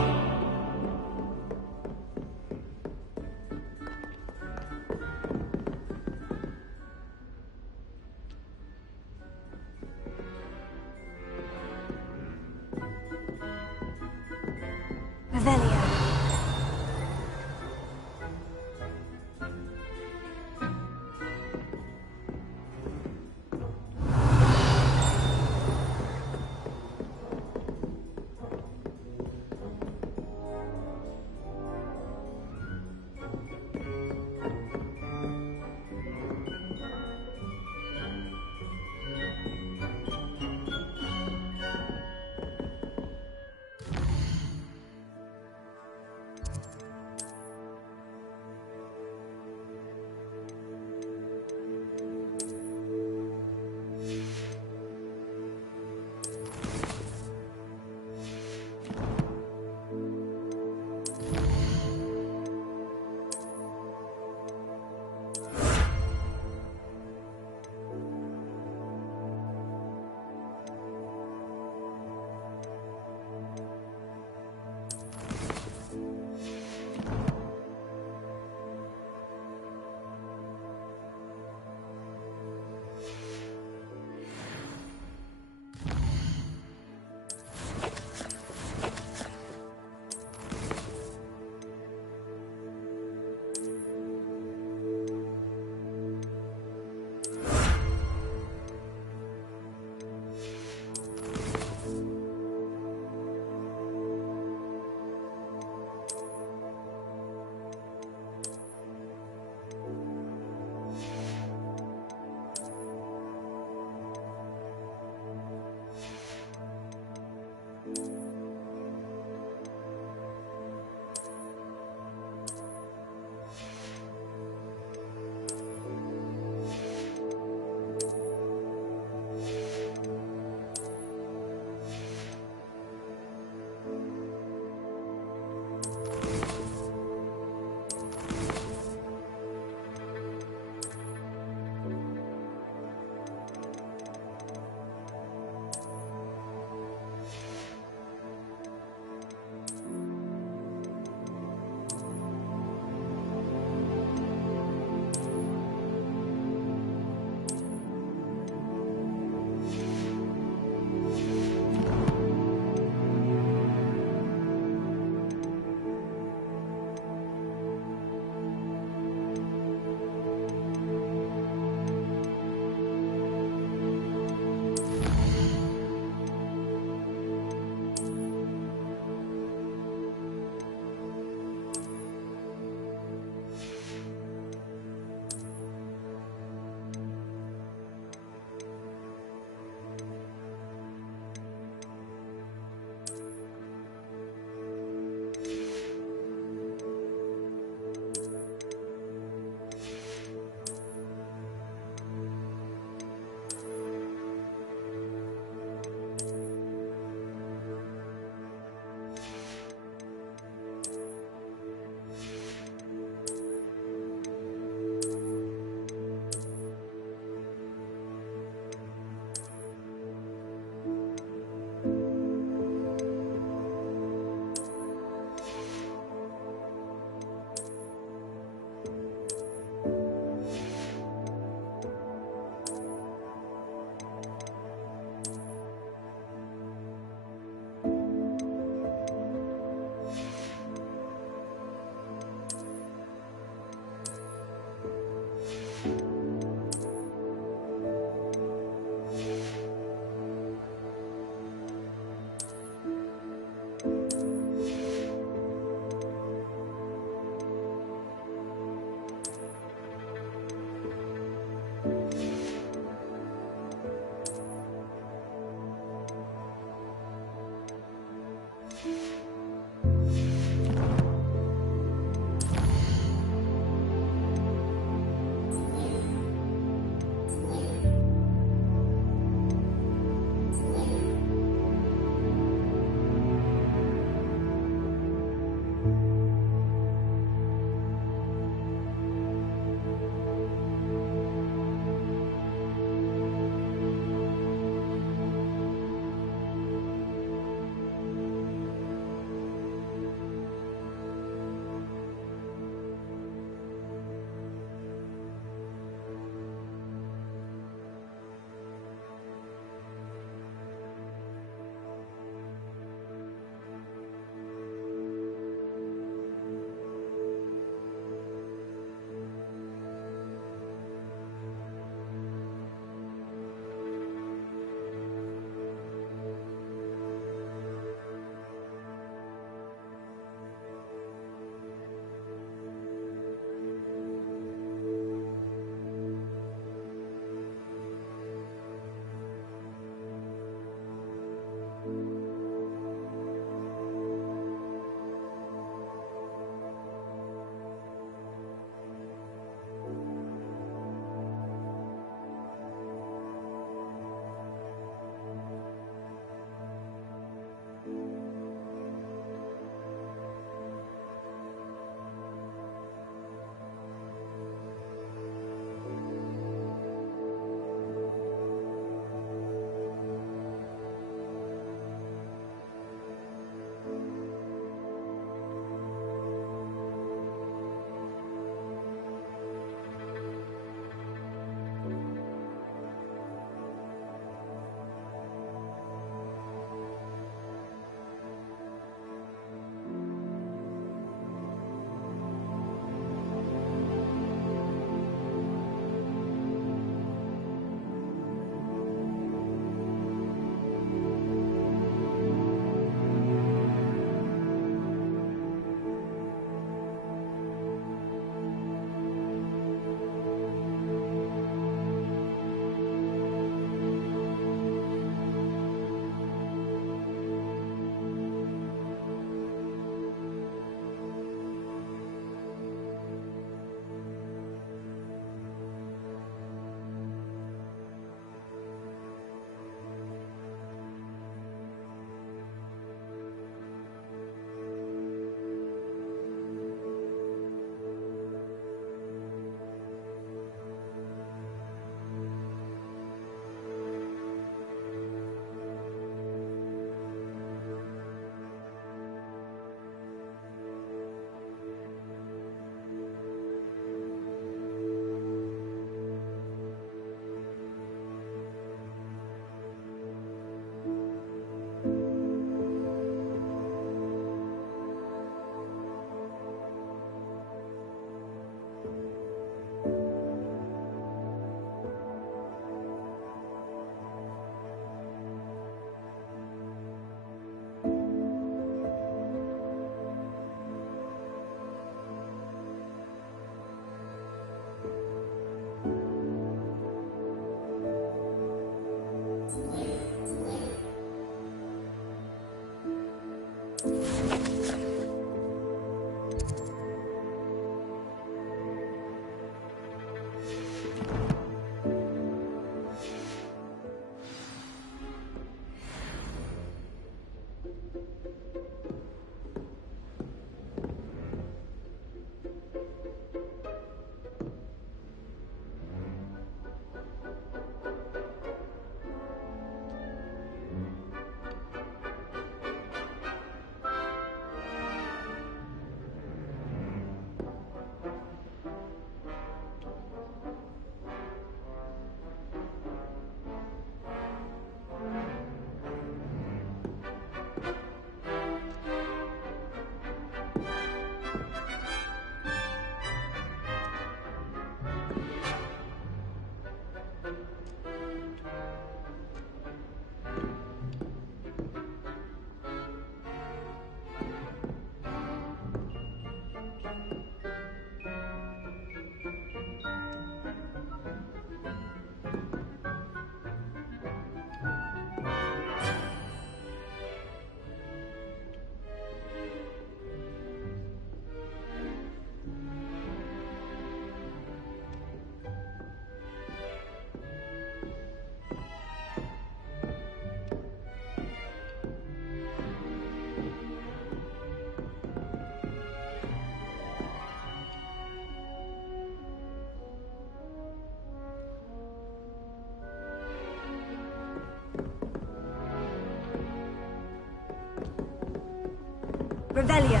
Revelio.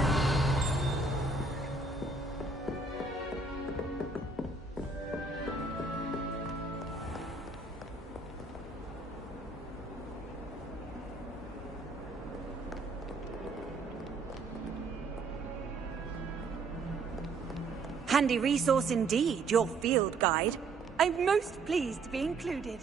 Handy resource indeed, your field guide. I'm most pleased to be included.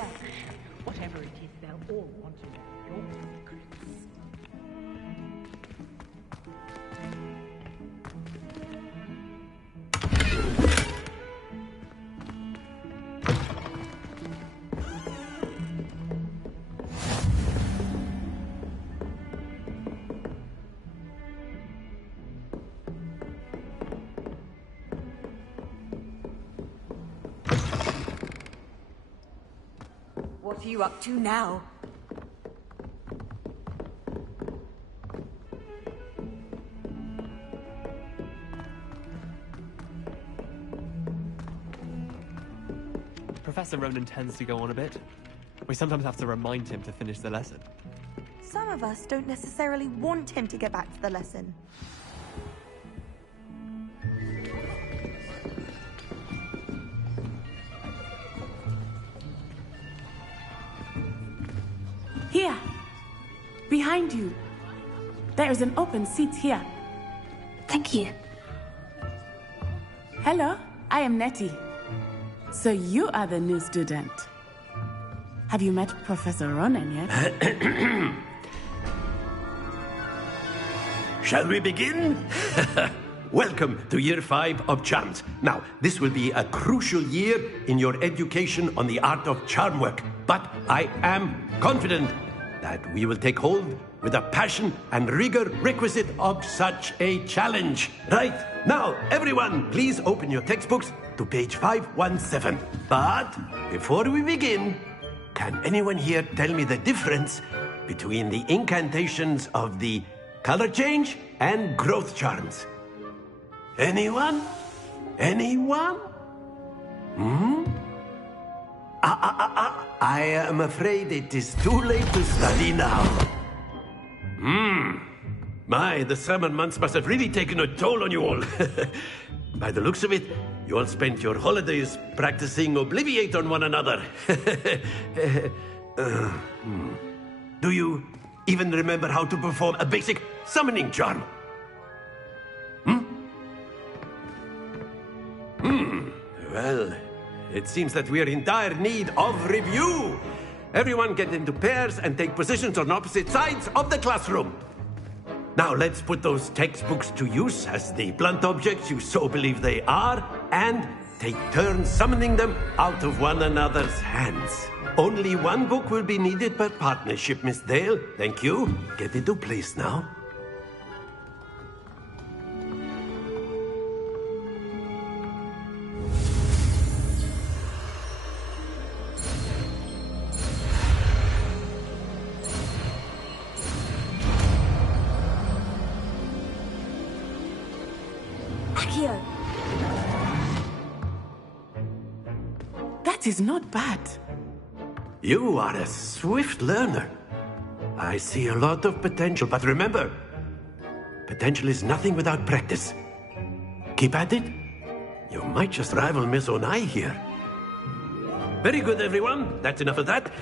flesh. Whatever it is, they'll all want to know your secrets. What are you up to now? Professor Ronan tends to go on a bit. We sometimes have to remind him to finish the lesson. Some of us don't necessarily want him to get back to the lesson. Here. Behind you. There is an open seat here. Thank you. Hello, I am Nettie. So you are the new student. Have you met Professor Ronan yet? Shall we begin? Welcome to Year 5 of Charms. Now, this will be a crucial year in your education on the art of charm work. But I am confident that we will take hold with the passion and rigor requisite of such a challenge. Right, now, everyone, please open your textbooks to page 517. But before we begin, can anyone here tell me the difference between the incantations of the color change and growth charms? Anyone? Anyone? I am afraid it is too late to study now. My, the summer months must have really taken a toll on you all. By the looks of it, you all spent your holidays practicing Obliviate on one another. Do you even remember how to perform a basic summoning charm? Well, it seems that we are in dire need of review. Everyone get into pairs and take positions on opposite sides of the classroom. Now let's put those textbooks to use as the blunt objects you so believe they are, and take turns summoning them out of one another's hands. Only one book will be needed per partnership, Miss Dale. Thank you. Get into place now. Accio. That is not bad. You are a swift learner. I see a lot of potential, but remember, potential is nothing without practice. Keep at it. You might just rival Miss Onai here. Very good, everyone. That's enough of that.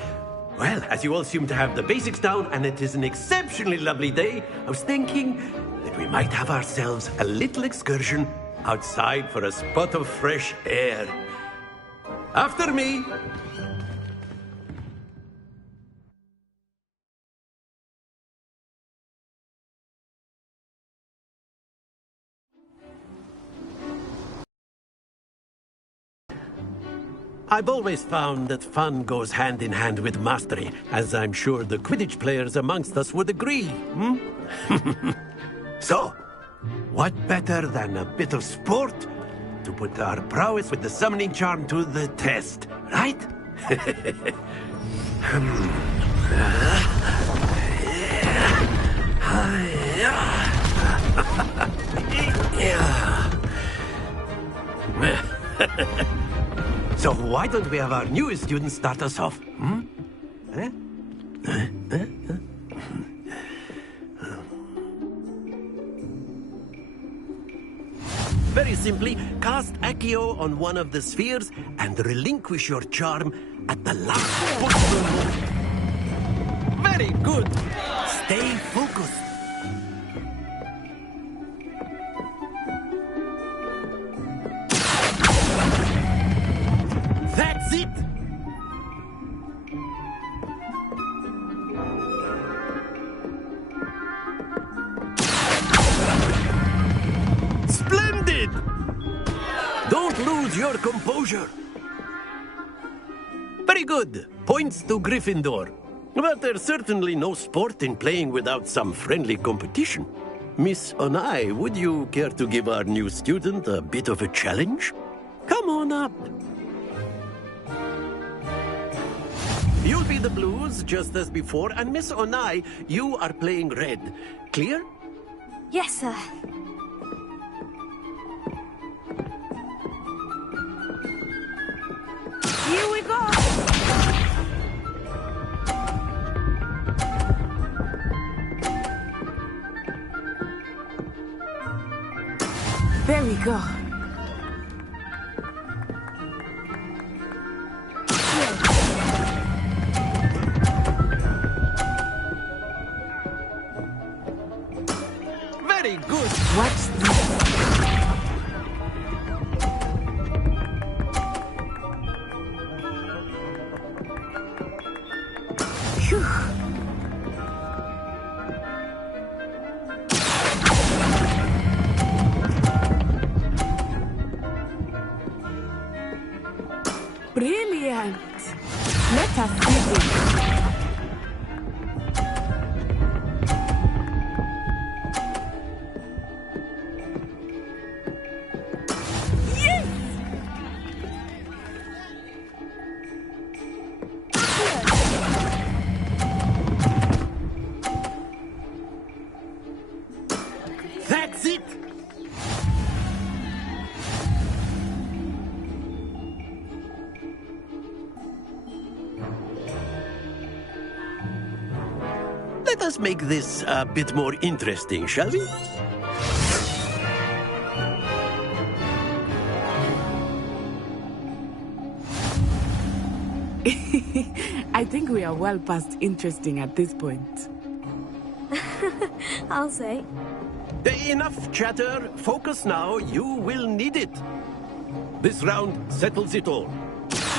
Well, as you all seem to have the basics down, and it is an exceptionally lovely day, I was thinking that we might have ourselves a little excursion outside for a spot of fresh air. After me. I've always found that fun goes hand in hand with mastery, as I'm sure the Quidditch players amongst us would agree. So, what better than a bit of sport to put our prowess with the summoning charm to the test, right? So why don't we have our newest student start us off? Very simply, cast Accio on one of the spheres and relinquish your charm at the last possible moment. Very good. Stay focused. That's it! Don't lose your composure. Very good. Points to Gryffindor. But there's certainly no sport in playing without some friendly competition. Miss Onai, would you care to give our new student a bit of a challenge? Come on up. You'll be the blues, just as before, and Miss Onai, you are playing red. Clear? Yes, sir. Here we go! There we go. Very good. Watch this. Phew. Brilliant. Let us see this. That's it! Let us make this a bit more interesting, shall we? I think we are well past interesting at this point. I'll say. Enough chatter. Focus now. You will need it. This round settles it all.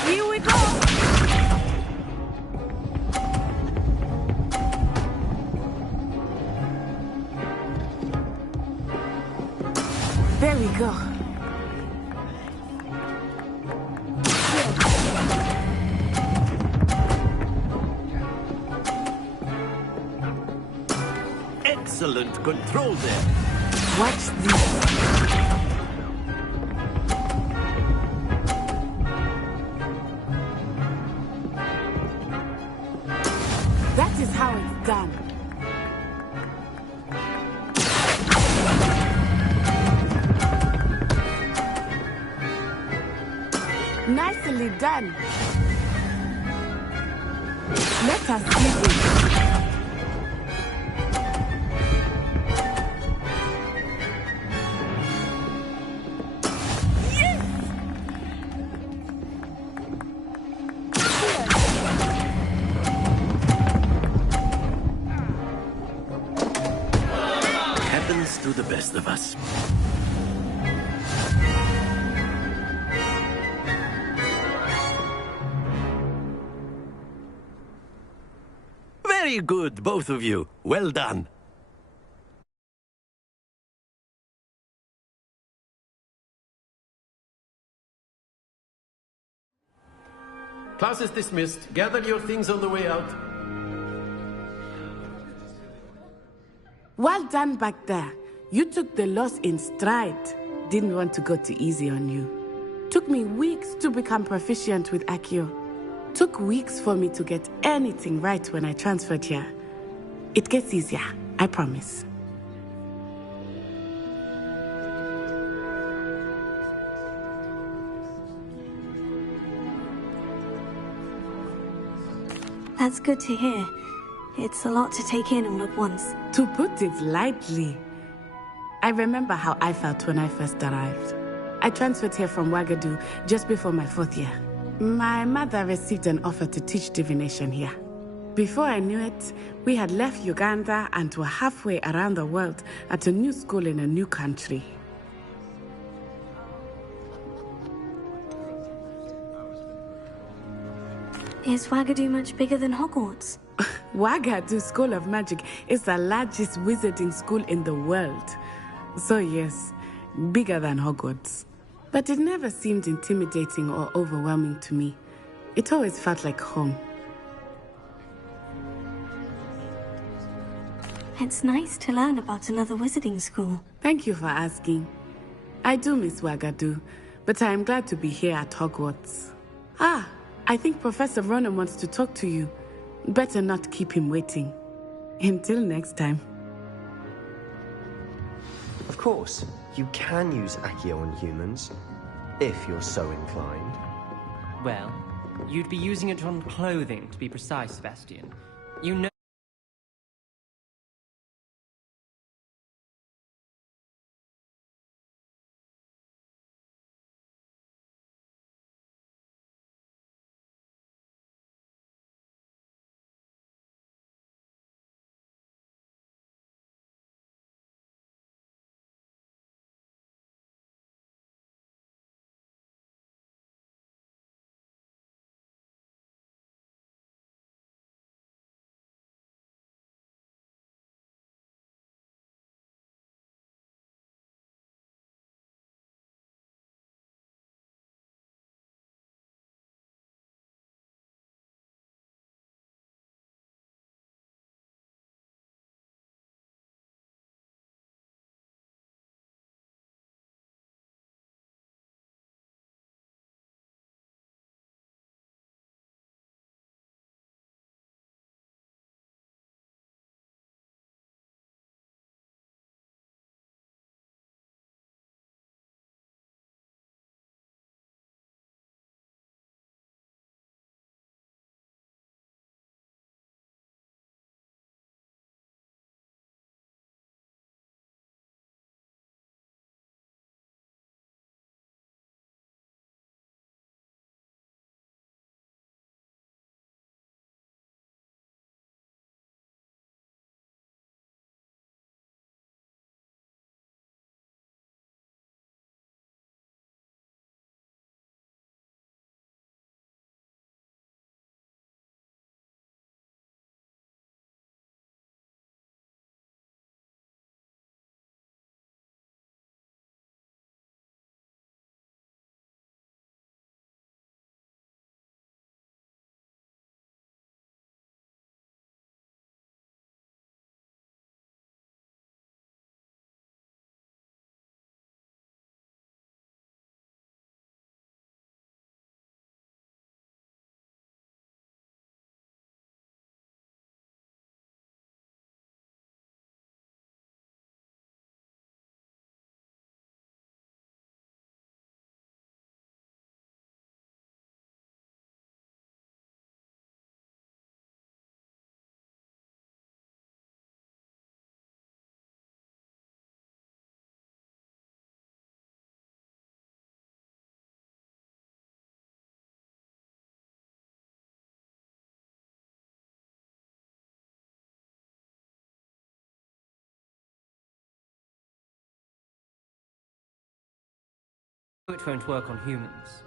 Here we go! There we go. Excellent control there. Watch this. That is how it's done. Nicely done. Let us see this. Happens to the best of us. Very good, both of you. Well done. Class is dismissed. Gather your things on the way out. Well done back there. You took the loss in stride. Didn't want to go too easy on you. Took me weeks to become proficient with Accio. Took weeks for me to get anything right when I transferred here. It gets easier, I promise. That's good to hear. It's a lot to take in all at once. To put it lightly, I remember how I felt when I first arrived. I transferred here from Wagadu just before my 4th year. My mother received an offer to teach divination here. Before I knew it, we had left Uganda and were halfway around the world at a new school in a new country. Is Wagadu much bigger than Hogwarts? Wagadu School of Magic is the largest wizarding school in the world. So yes, bigger than Hogwarts. But it never seemed intimidating or overwhelming to me. It always felt like home. It's nice to learn about another wizarding school. Thank you for asking. I do miss Wagadu, but I am glad to be here at Hogwarts. Ah, I think Professor Ronen wants to talk to you. Better not keep him waiting. Until next time. Of course, you can use Accio on humans, if you're so inclined. Well, you'd be using it on clothing, to be precise, Sebastian. You know. It won't work on humans.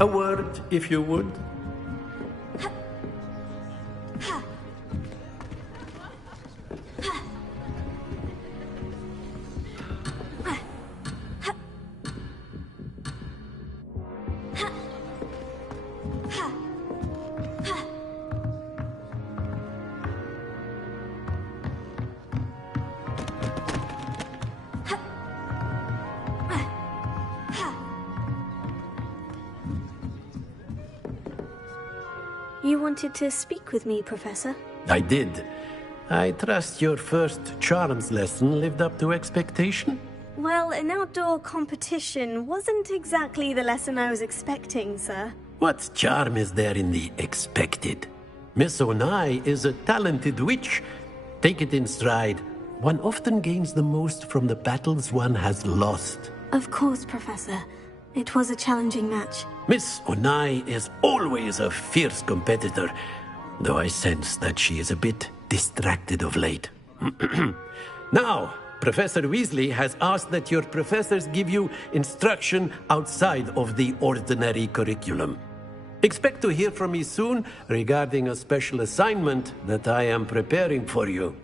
A word, if you would. You wanted to speak with me, Professor? I did. I trust your first charms lesson lived up to expectation? Well, an outdoor competition wasn't exactly the lesson I was expecting, sir. What charm is there in the expected? Miss Onai is a talented witch. Take it in stride. One often gains the most from the battles one has lost. Of course, Professor. It was a challenging match. Miss Onai is always a fierce competitor, though I sense that she is a bit distracted of late. Now, Professor Weasley has asked that your professors give you instruction outside of the ordinary curriculum. Expect to hear from me soon regarding a special assignment that I am preparing for you.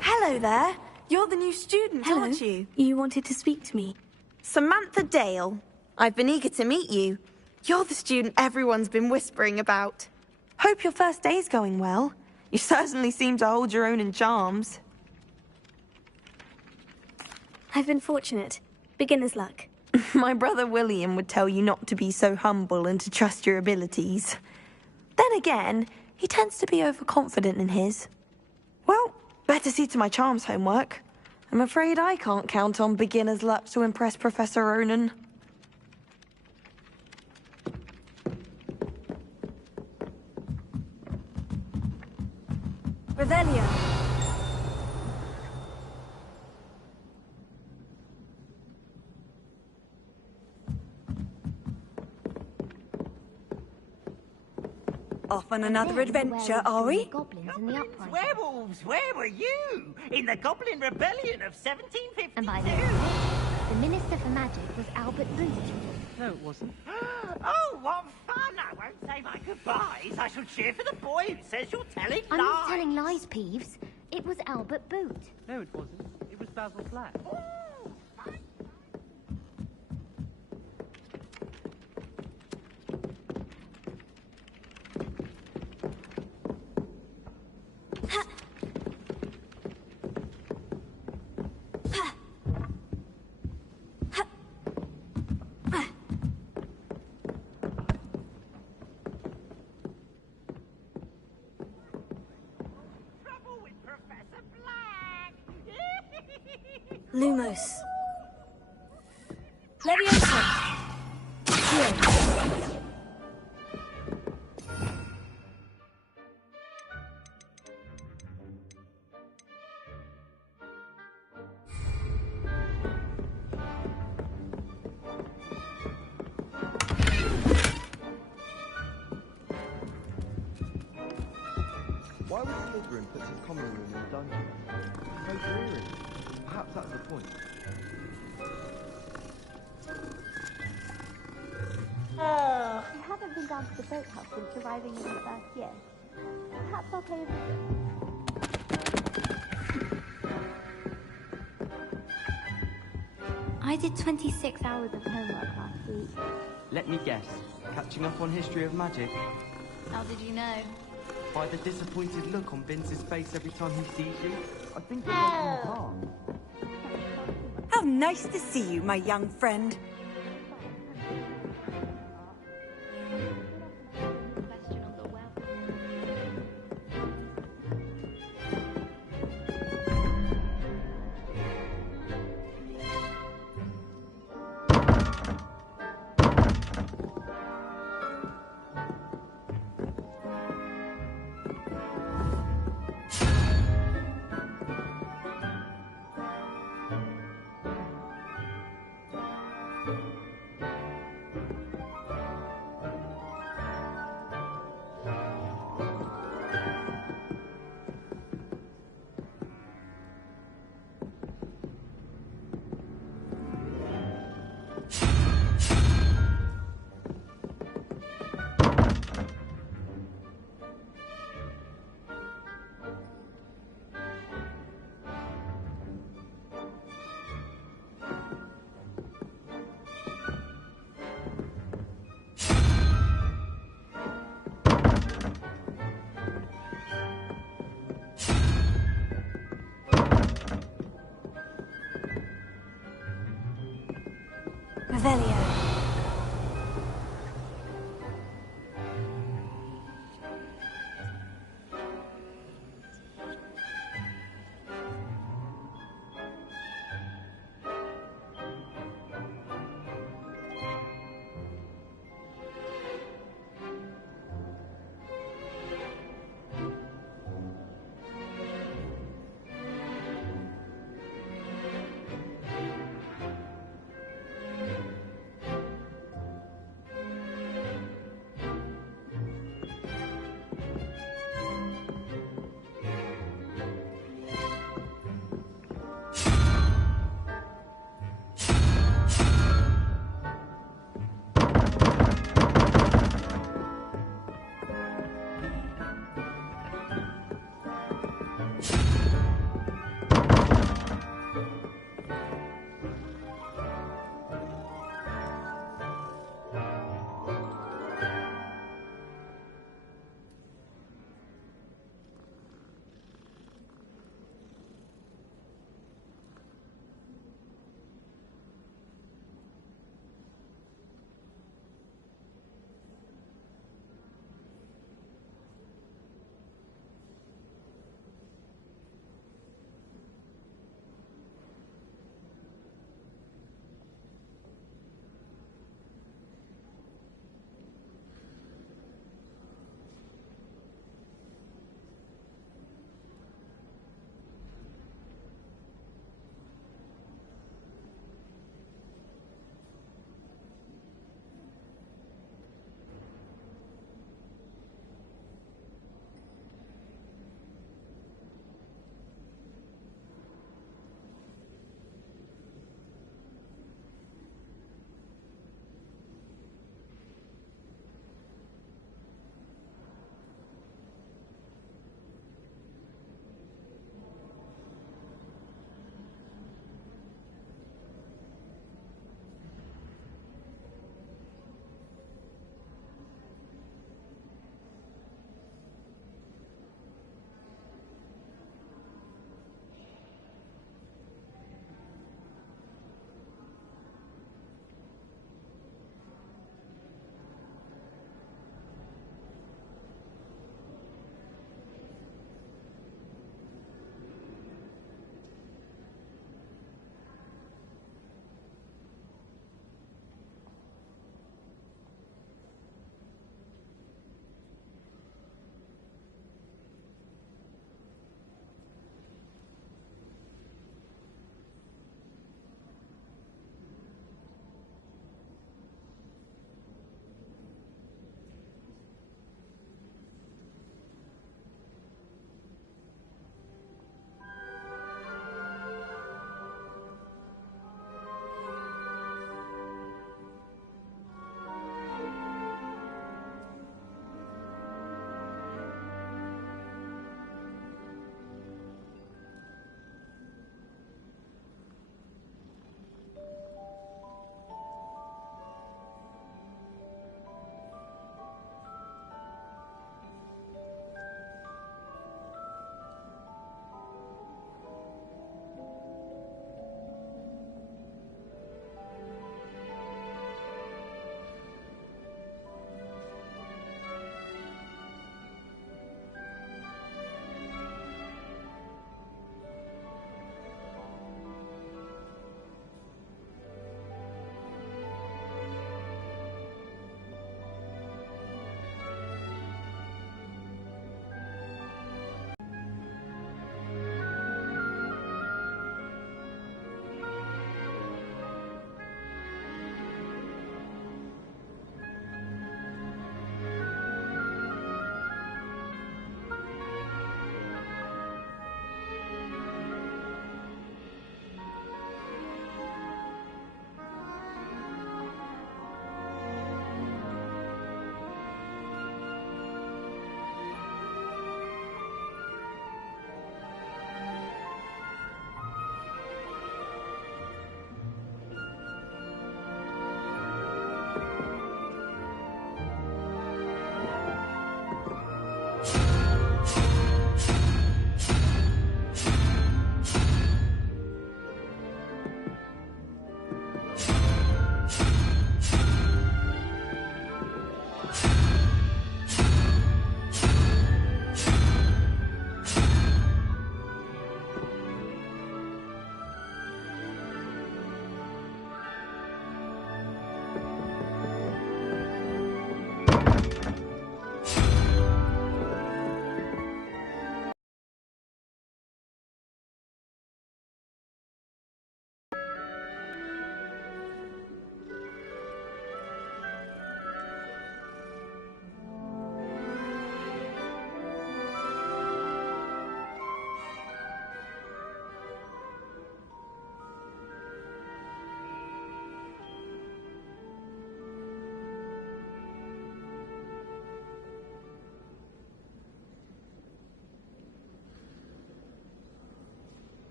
Hello there. You're the new student, aren't you? You wanted to speak to me? Samantha Dale. I've been eager to meet you. You're the student everyone's been whispering about. Hope your first day's going well. You certainly seem to hold your own in charms. I've been fortunate. Beginner's luck. My brother William would tell you not to be so humble and to trust your abilities. Then again, he tends to be overconfident in his. Well, better see to my charms homework. I'm afraid I can't count on beginner's luck to impress Professor Ronen. Revelio. Off on another adventure, are we? Werewolves, where were you? In the Goblin Rebellion of 1752. And by the way, the Minister for Magic was Albert Booth. No, it wasn't. Oh, what fun! I won't say my goodbyes. I shall cheer for the boy who says you're telling I'm lies. not telling lies, Peeves. It was Albert Booth. No, it wasn't. It was Basil Flack. Lumos. Leviosa. Here. Why would Slytherin put his common room in a dungeon? So dreary. Perhaps that's the point. I haven't been down to the boathouse since arriving in the first year. Perhaps I'll play a visit. I did 26 hours of homework last week. Let me guess. Catching up on history of magic? How did you know? By the disappointed look on Vince's face every time he sees you. I think it's making him How nice to see you, my young friend. Revelio.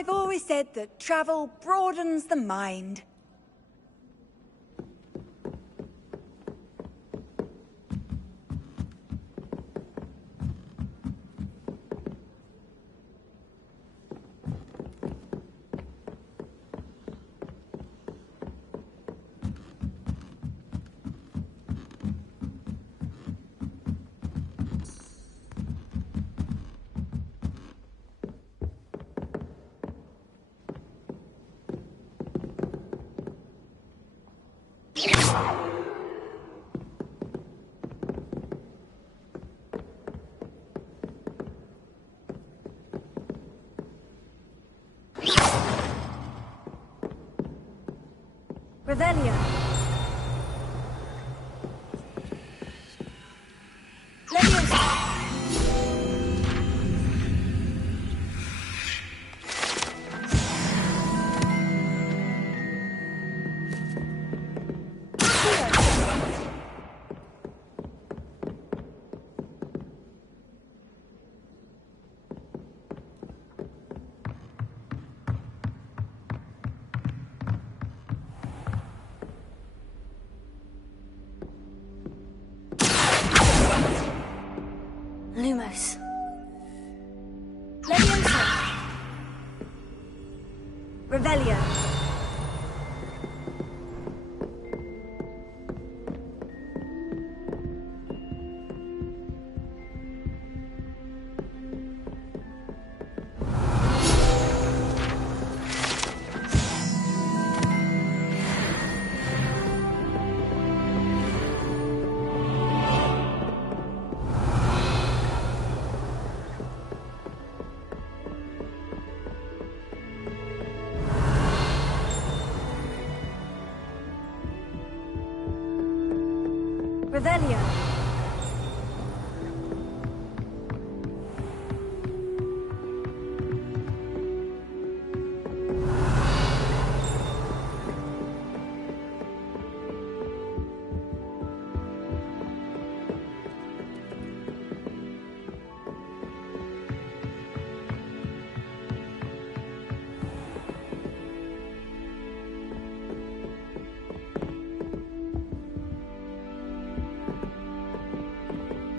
I've always said that travel broadens the mind. Revelio. Lumos. Leviosa. Revelio. Revelio.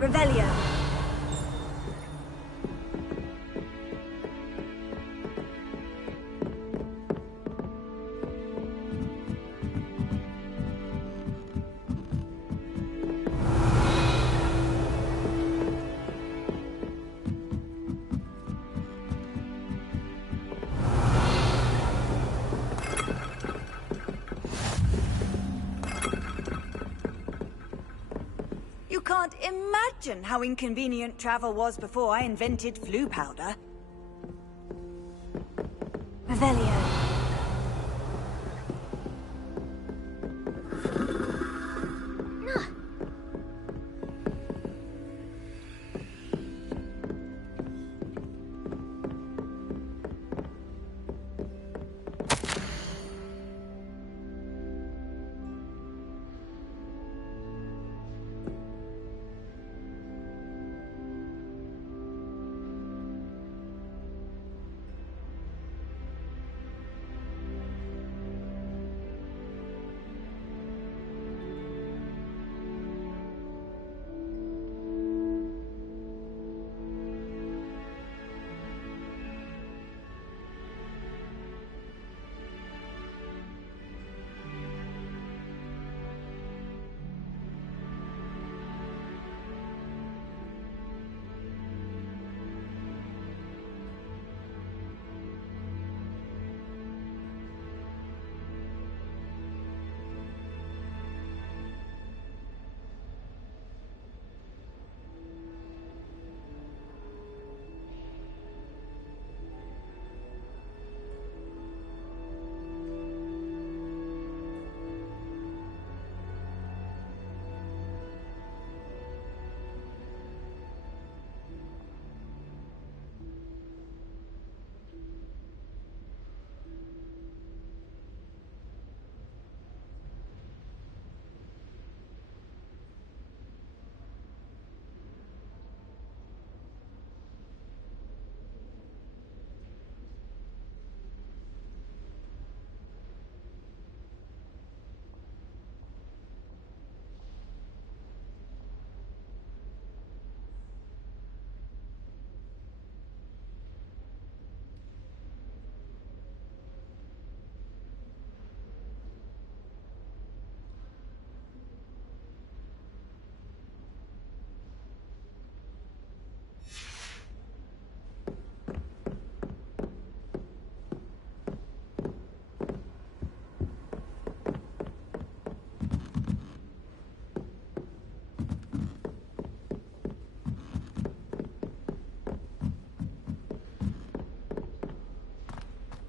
Revelio. You can't imagine how inconvenient travel was before I invented flu powder. Revelio.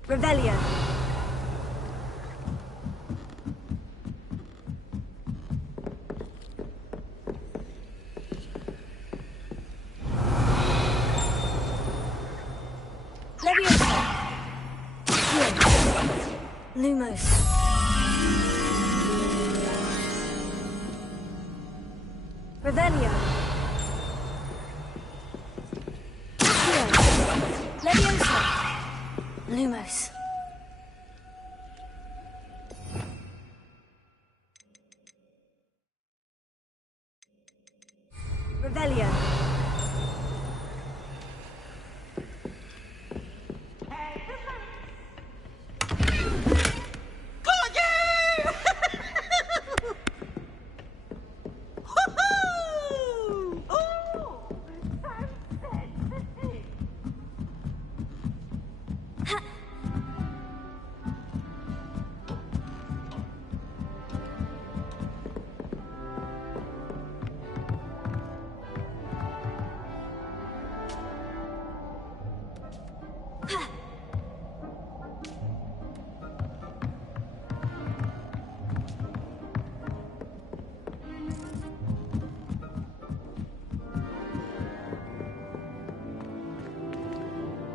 Revelio. Lumos. Revelio. Leviosa. Lumos. Revelio.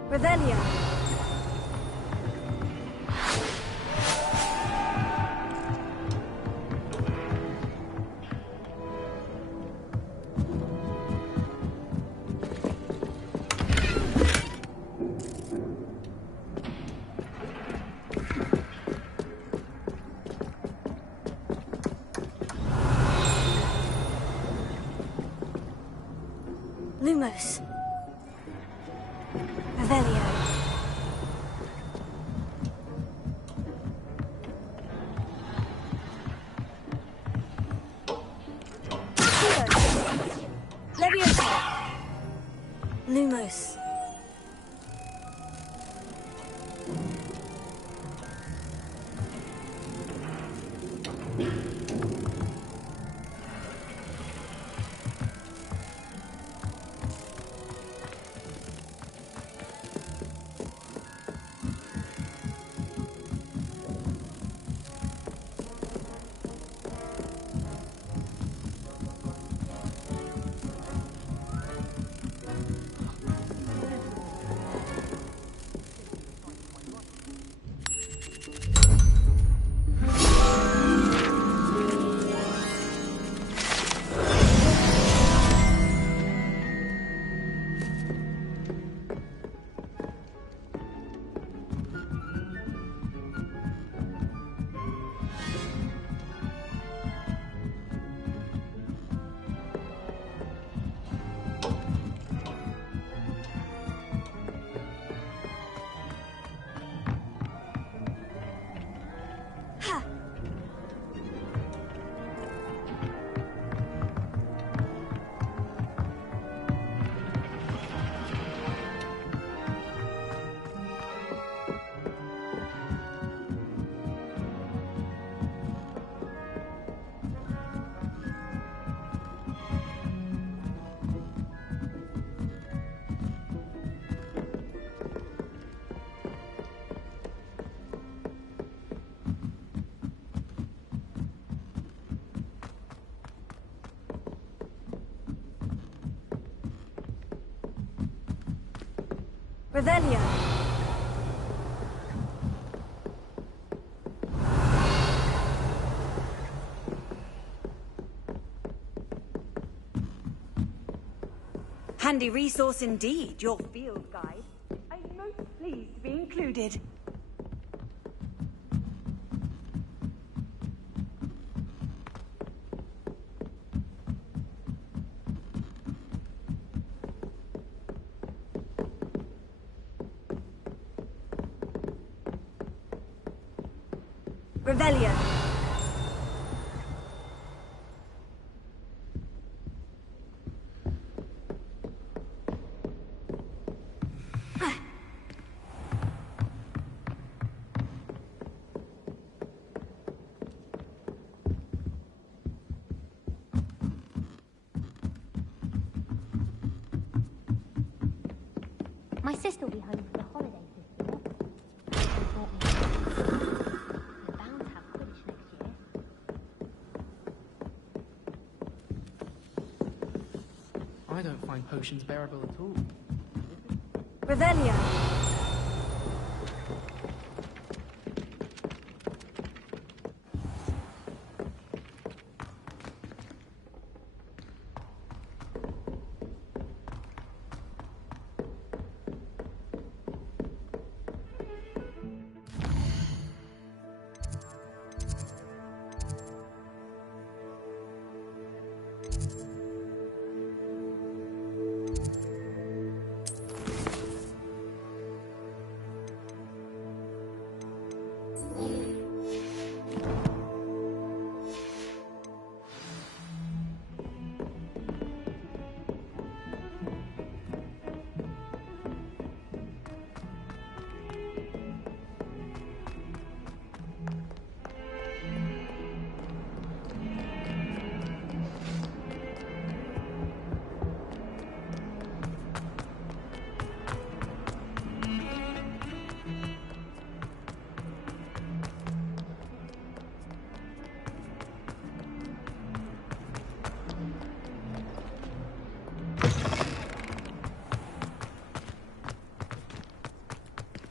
Revelio. Lumos. Revelio. Leviosa. Lumos. Revelio. Handy resource indeed, your field guide. I'm most pleased to be included. Revelio. My sister will be home for the holidays this year. potions bearable at all. Revelio.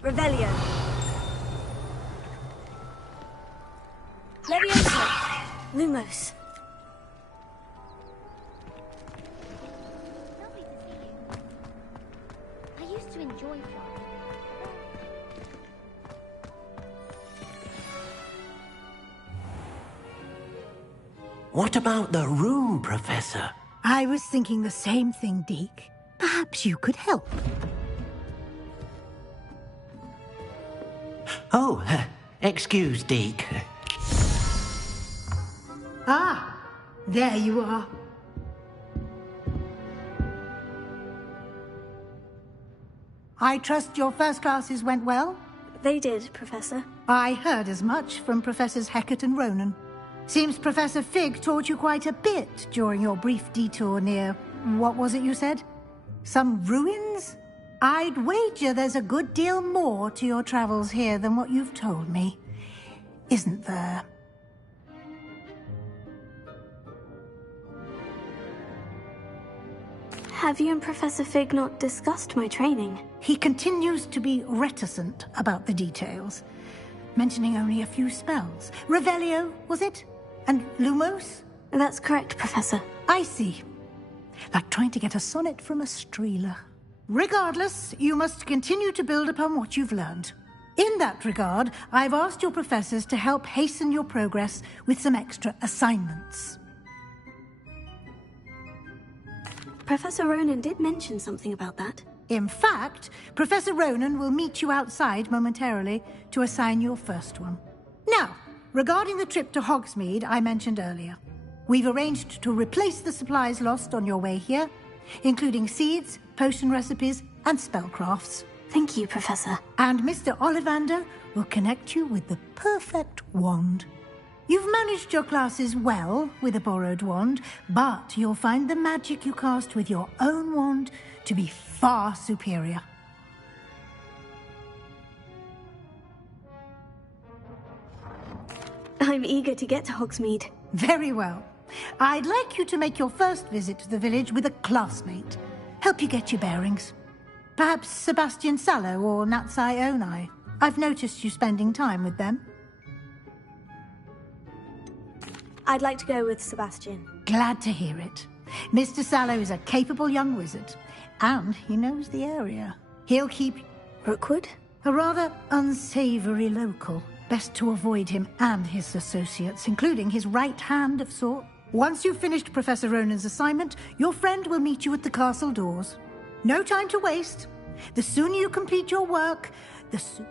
Revelio. Leviosa. Lumos. I used to enjoy flying. What about the room, Professor? I was thinking the same thing, Deke. Perhaps you could help. Oh, excuse, Deke. Ah, there you are. I trust your first classes went well? They did, Professor. I heard as much from Professors Hecat and Ronan. Seems Professor Fig taught you quite a bit during your brief detour near... what was it you said? Some ruins? I'd wager there's a good deal more to your travels here than what you've told me. Isn't there? Have you and Professor Fig not discussed my training? He continues to be reticent about the details, mentioning only a few spells. Revelio, was it? And Lumos? That's correct, Professor. I see. Like trying to get a sonnet from a Streeler. Regardless, you must continue to build upon what you've learned. In that regard, I've asked your professors to help hasten your progress with some extra assignments. Professor Ronan did mention something about that. In fact, Professor Ronan will meet you outside momentarily to assign your first one. Now, regarding the trip to Hogsmeade I mentioned earlier, we've arranged to replace the supplies lost on your way here, including seeds, potion recipes, and spellcrafts. Thank you, Professor. And Mr. Ollivander will connect you with the perfect wand. You've managed your classes well with a borrowed wand, but you'll find the magic you cast with your own wand to be far superior. I'm eager to get to Hogsmeade. Very well. I'd like you to make your first visit to the village with a classmate. Help you get your bearings. Perhaps Sebastian Sallow or Natsai Onai. I've noticed you spending time with them. I'd like to go with Sebastian. Glad to hear it. Mr. Sallow is a capable young wizard, and he knows the area. He'll keep... Rookwood? A rather unsavory local. Best to avoid him and his associates, including his right hand of sort. Once you've finished Professor Ronan's assignment, your friend will meet you at the castle doors. No time to waste. The sooner you complete your work, the sooner...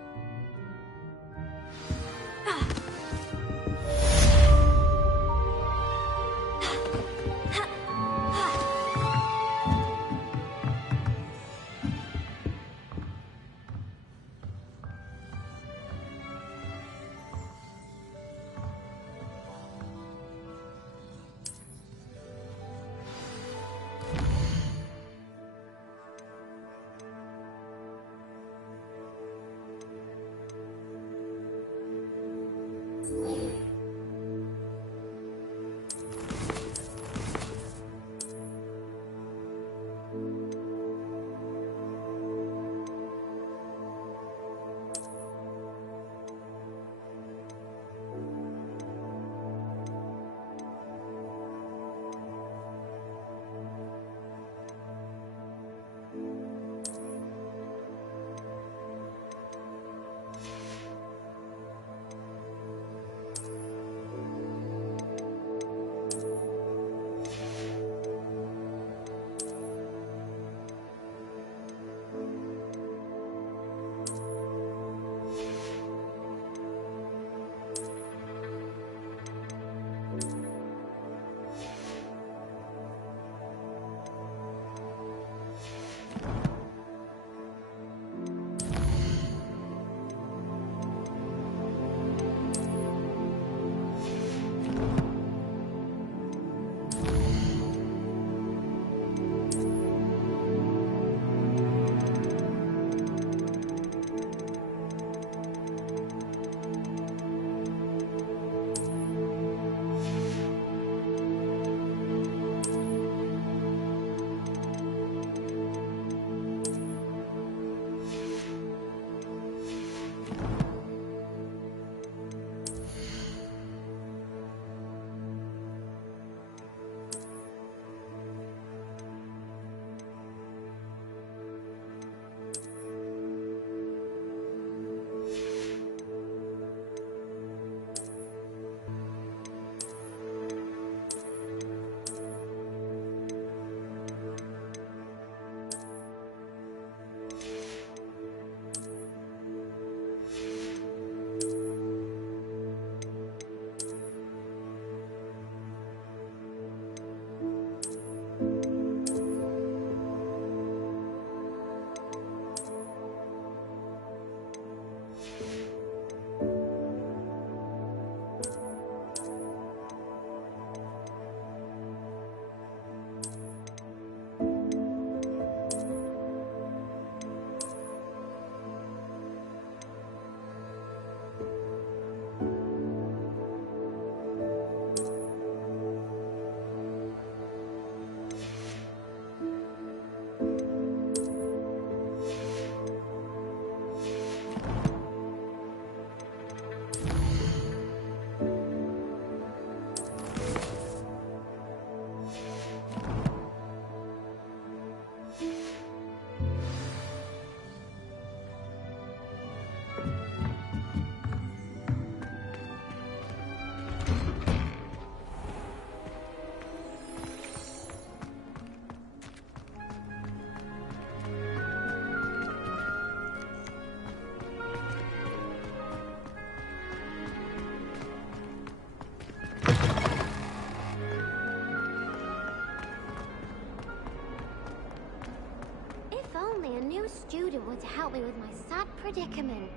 no student were to help me with my sad predicament.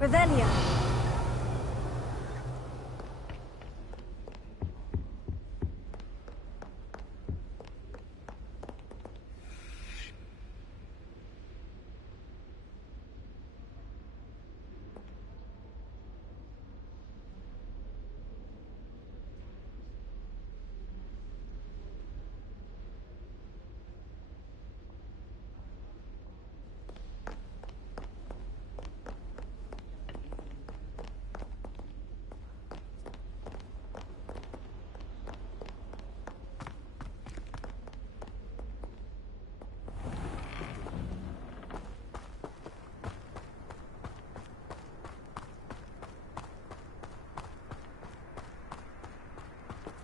Revelio.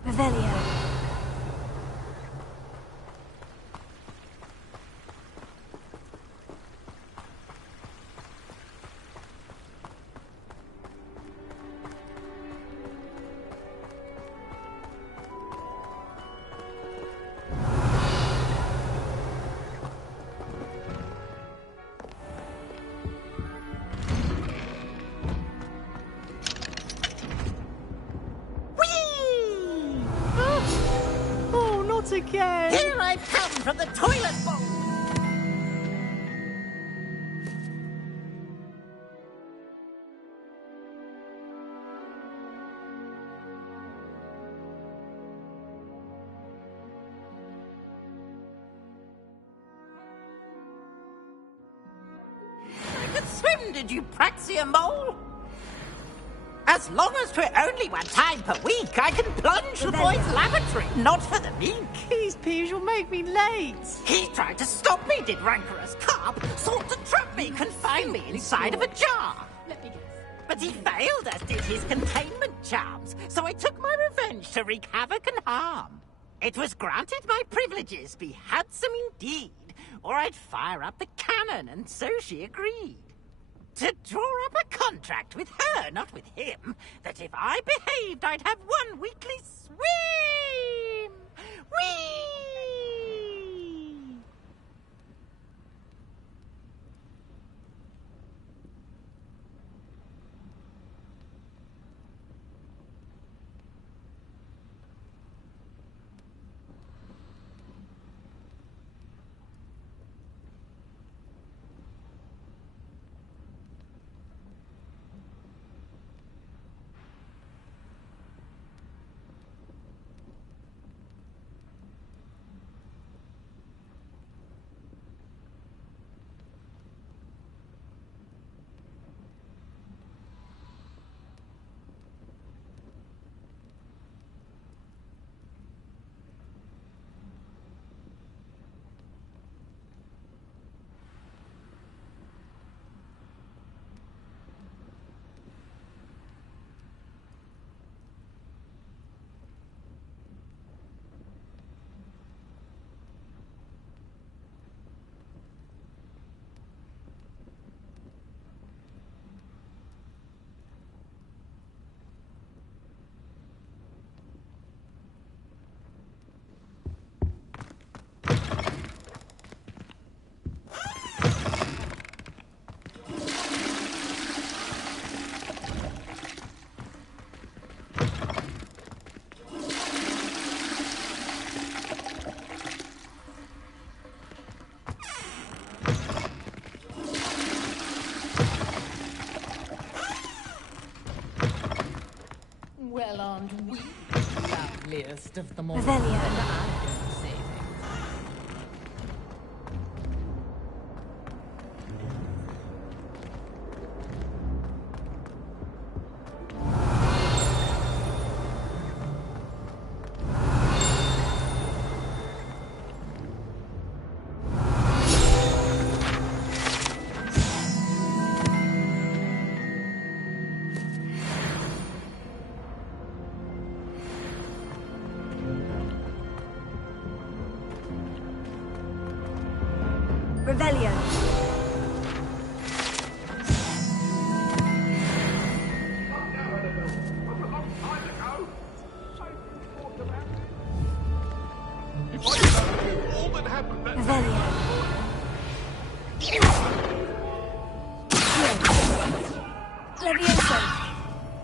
Revelio. Again. Here I've come from the toilet bowl. I could swim, did you, Praxia Mole? As long as 'twere only one time per week, I can plunge the boy's lavatory, not for the meek. These peas will make me late. He tried to stop me, did rancorous carp, sought to trap me, confine me inside of a jar. Let me guess. But he failed, as did his containment charms, so I took my revenge to wreak havoc and harm. It was granted my privileges be handsome indeed, or I'd fire up the cannon, and so she agreed. To draw up a contract with her, not with him, that if I behaved, I'd have one weekly swim! Whee! Well, aren't we the loveliest of them all? Revelio. And I don't say things. Revelio. Revelio. Levioso.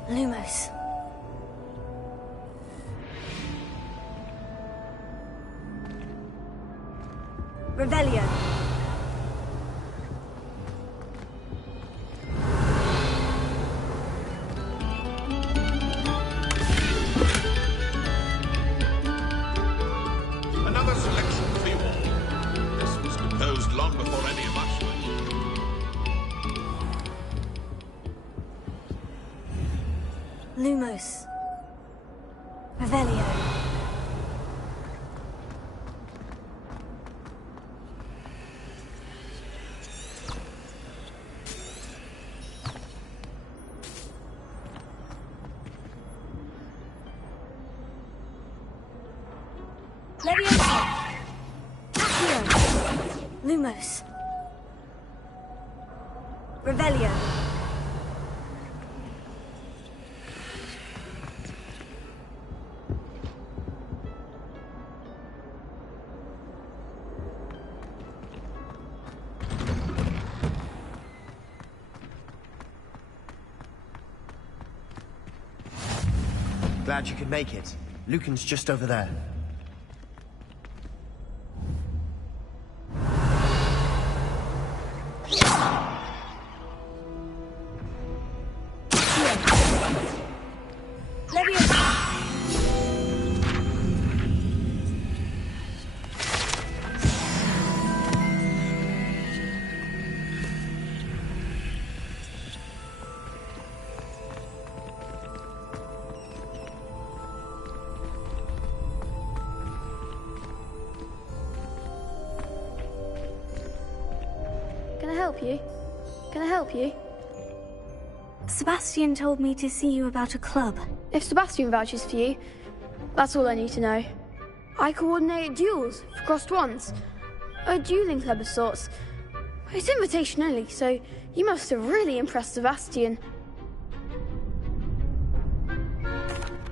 Lumos. Revelio. Another selection for you all. This was composed long before any of us were. Lumos. Revelio. Levioso. Accio. Lumos. Revelio. Glad you could make it. Lucan's just over there. Can I help you? Can I help you? Sebastian told me to see you about a club. If Sebastian vouches for you, that's all I need to know. I coordinate duels for crossed wands. A dueling club of sorts. It's invitation only, so you must have really impressed Sebastian.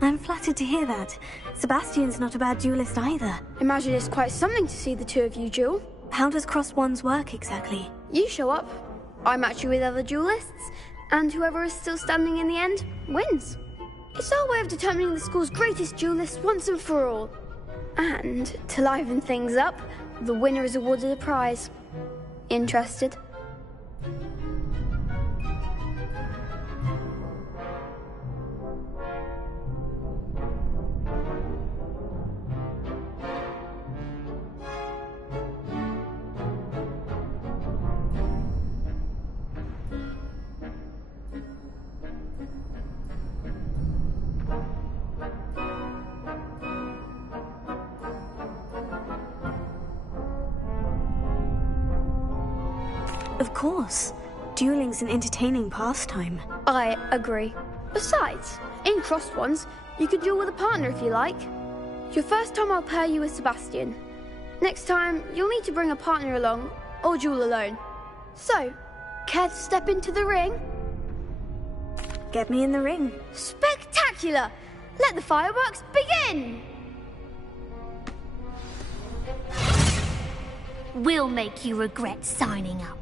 I'm flattered to hear that. Sebastian's not a bad duelist either. Imagine it's quite something to see the two of you duel. How does crossed wands work exactly? You show up, I match you with other duelists, and whoever is still standing in the end wins. It's our way of determining the school's greatest duelist once and for all. And to liven things up, the winner is awarded a prize. Interested? Of course. Dueling's an entertaining pastime. I agree. Besides, in crossed ones, you could duel with a partner if you like. Your first time I'll pair you with Sebastian. Next time, you'll need to bring a partner along, or duel alone. So, care to step into the ring? Get me in the ring. Spectacular! Let the fireworks begin! We'll make you regret signing up.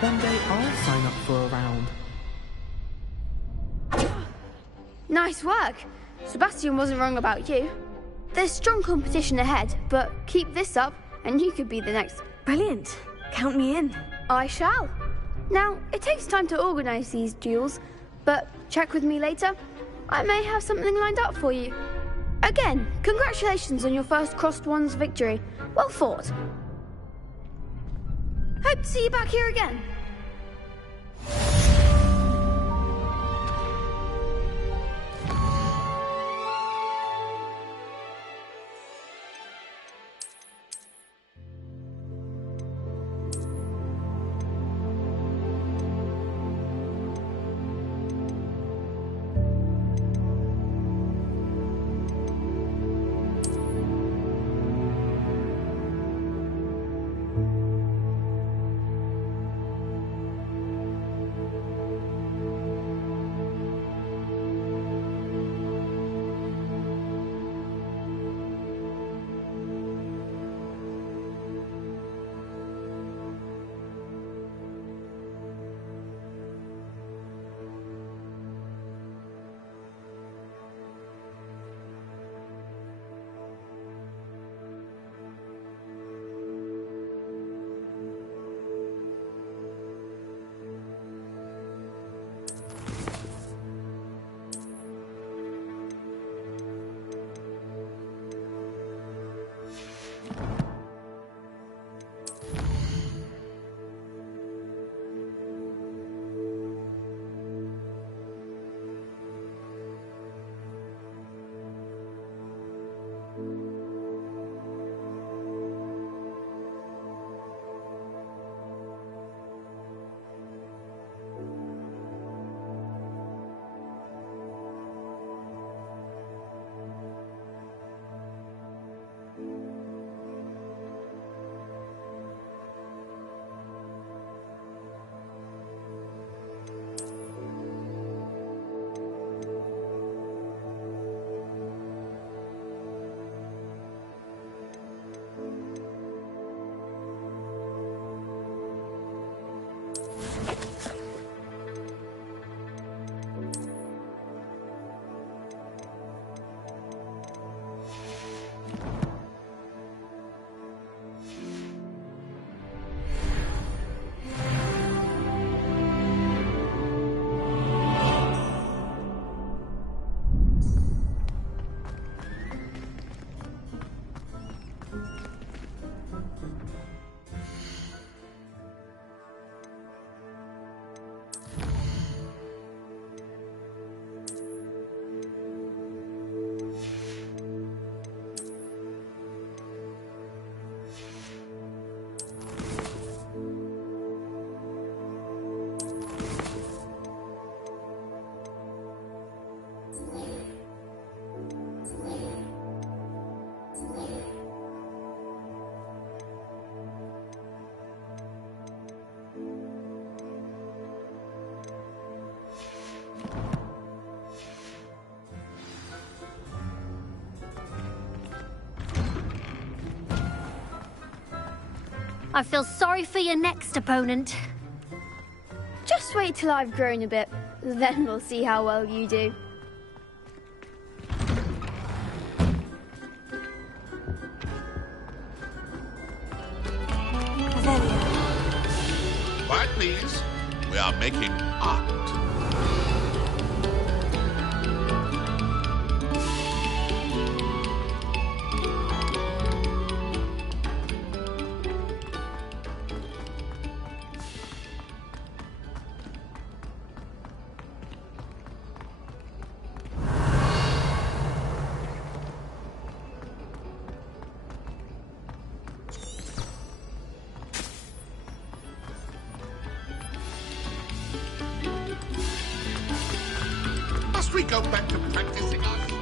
one day I'll sign up for a round. Nice work. Sebastian wasn't wrong about you. There's strong competition ahead, but keep this up and you could be the next. Brilliant. Count me in. I shall. Now, it takes time to organise these duels, but check with me later. I may have something lined up for you. Again, congratulations on your first Crossed Ones victory. Well fought. Hope to see you back here again. I feel sorry for your next opponent. Just wait till I've grown a bit, then we'll see how well you do. Quiet, please. We are making art. Must we go back to practicing our skills?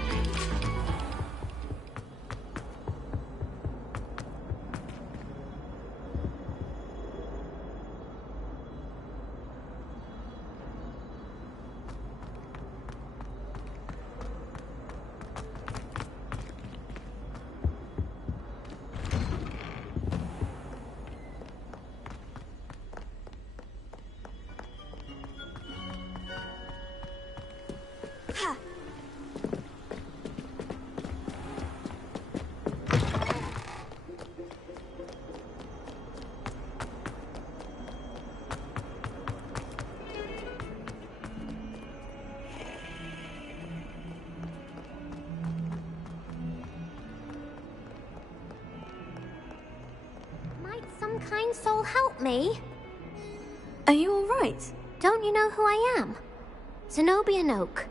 some kind soul help me? Are you alright? Don't you know who I am? Zenobia Noak,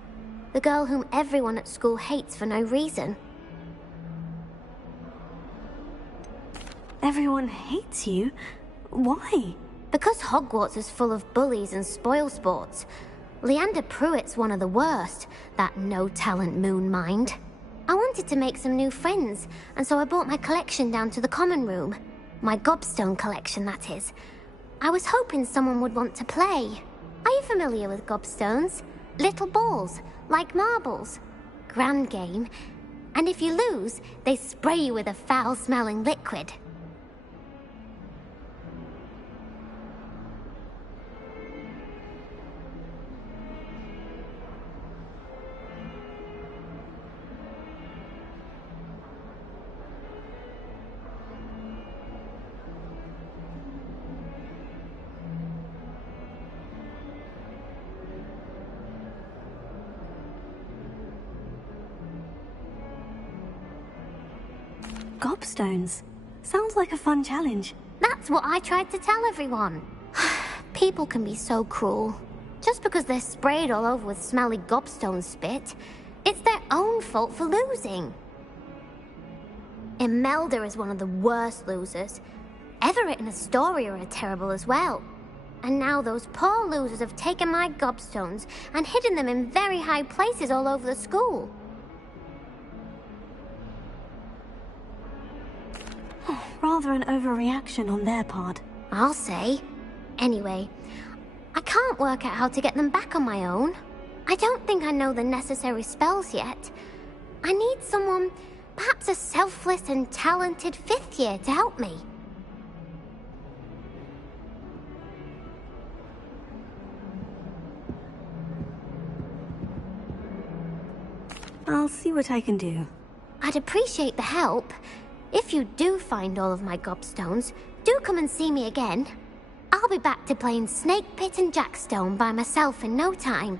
the girl whom everyone at school hates for no reason. Everyone hates you? Why? Because Hogwarts is full of bullies and spoilsports. Leander Pruitt's one of the worst, that no-talent moon mind. I wanted to make some new friends, and so I brought my collection down to the common room. My gobstone collection, that is. I was hoping someone would want to play. Are you familiar with gobstones? Little balls, like marbles. Grand game. And if you lose, they spray you with a foul-smelling liquid. Gobstones. Sounds like a fun challenge. That's what I tried to tell everyone. People can be so cruel. Just because they're sprayed all over with smelly gobstone spit, it's their own fault for losing. Imelda is one of the worst losers. Everett and Astoria are terrible as well. And now those poor losers have taken my gobstones and hidden them in very high places all over the school. Rather an overreaction on their part. I'll say. Anyway, I can't work out how to get them back on my own. I don't think I know the necessary spells yet. I need someone, perhaps a selfless and talented fifth year to help me. I'll see what I can do. I'd appreciate the help. If you do find all of my gobstones, do come and see me again. I'll be back to playing Snake Pit and Jackstone by myself in no time.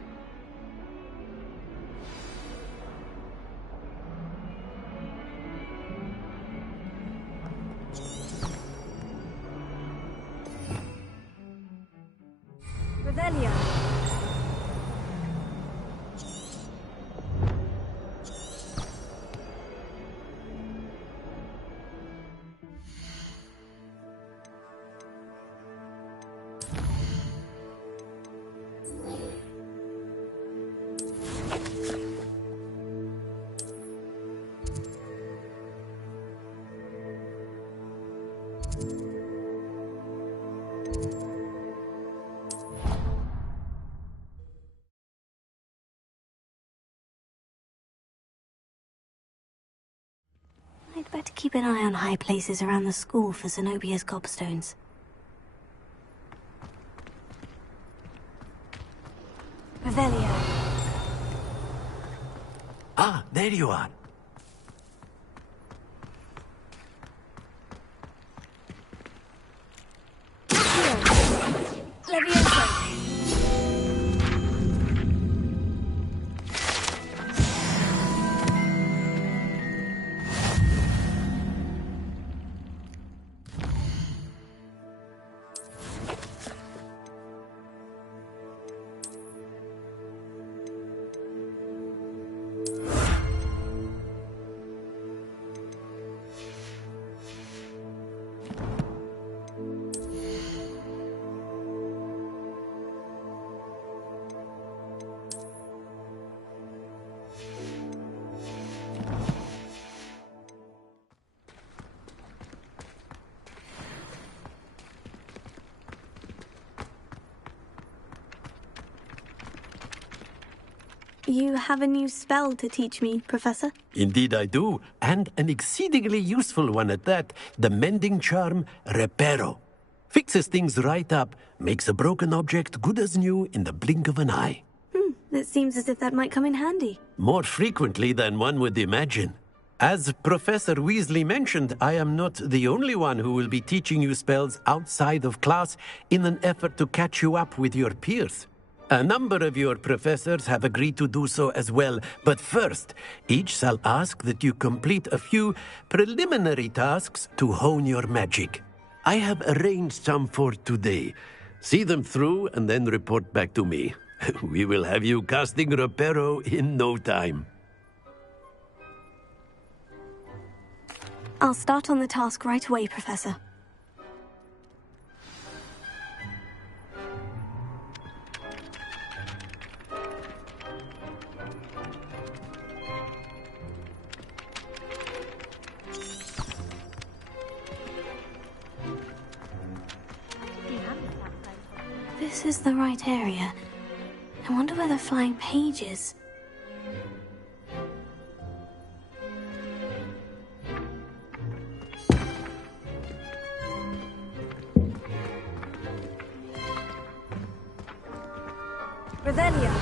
Revelio. I'd better keep an eye on high places around the school for Zenobia's gobstones. Revelio. Ah, there you are. Levioso. You have a new spell to teach me, Professor? Indeed I do, and an exceedingly useful one at that. The mending charm, Reparo. Fixes things right up, makes a broken object good as new in the blink of an eye. It seems as if that might come in handy. More frequently than one would imagine. As Professor Weasley mentioned, I am not the only one who will be teaching you spells outside of class in an effort to catch you up with your peers. A number of your professors have agreed to do so as well, but first, each shall ask that you complete a few preliminary tasks to hone your magic. I have arranged some for today. See them through and then report back to me. We will have you casting Reparo in no time. I'll start on the task right away, Professor. This is the right area. I wonder where the flying page is. Revelio.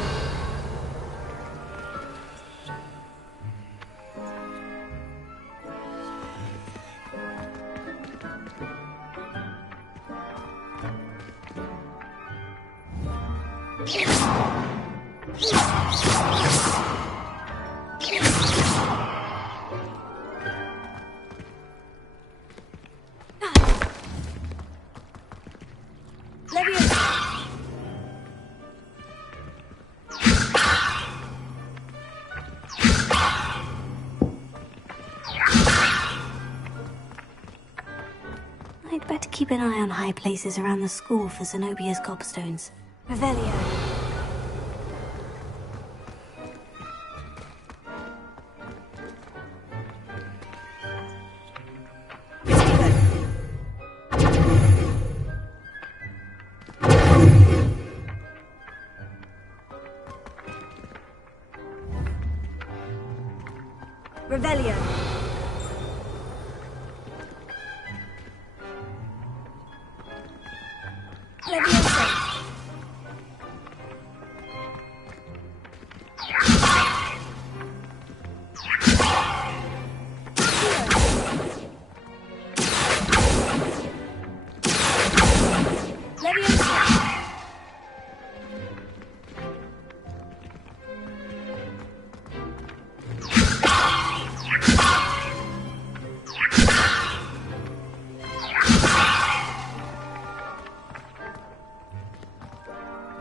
I'd better keep an eye on high places around the school for Zenobia's gobstones. Revelio. Revelio.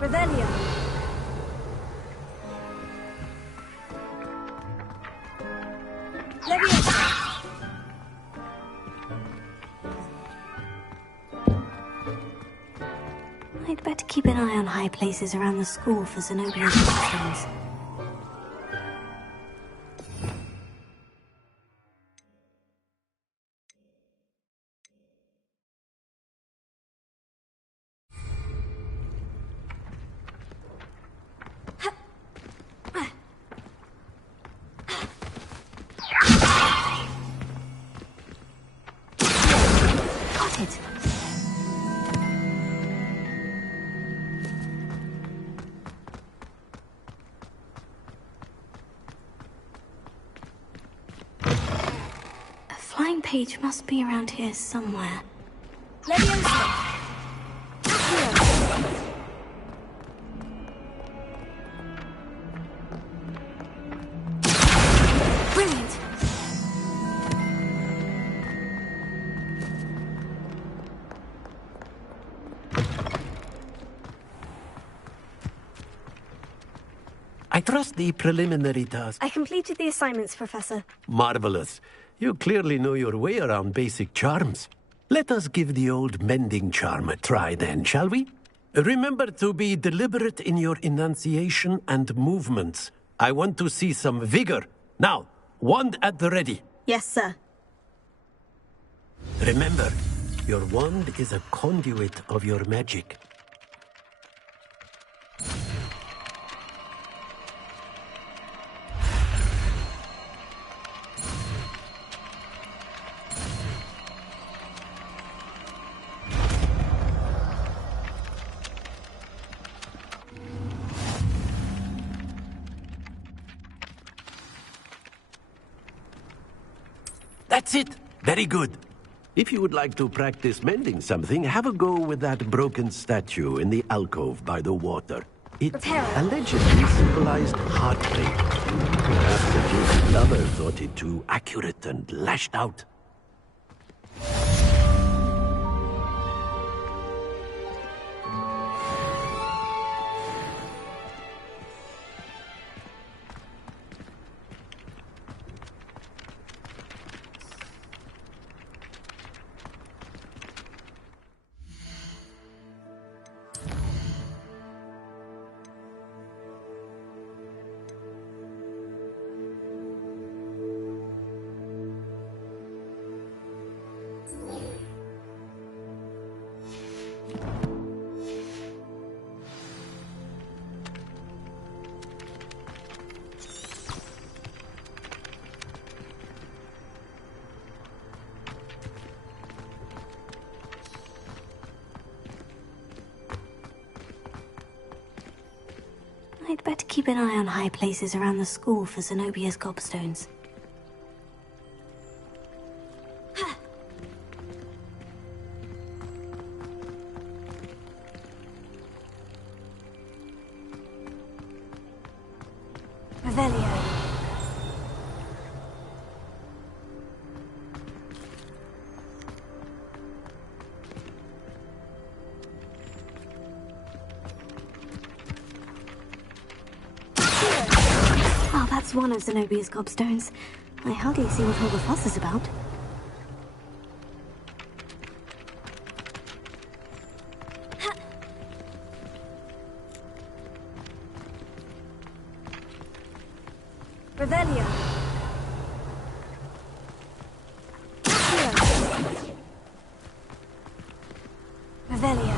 Revelio. I'd better keep an eye on high places around the school for Zenobia's gobstones. Flying page must be around here somewhere. Leviosa! Brilliant! I trust the preliminary task. I completed the assignments, Professor. Marvelous. You clearly know your way around basic charms. Let us give the old mending charm a try then, shall we? Remember to be deliberate in your enunciation and movements. I want to see some vigor. Now, wand at the ready. Yes, sir. Remember, your wand is a conduit of your magic. That's it. Very good. If you would like to practice mending something, have a go with that broken statue in the alcove by the water. It allegedly symbolized heartbreak. Perhaps the guilty lover thought it too accurate and lashed out. I'd better keep an eye on high places around the school for Zenobia's gobstones. Revelio. Oh, that's one of Zenobia's gobstones. I hardly see what all the fuss is about. Revelio. Revelio.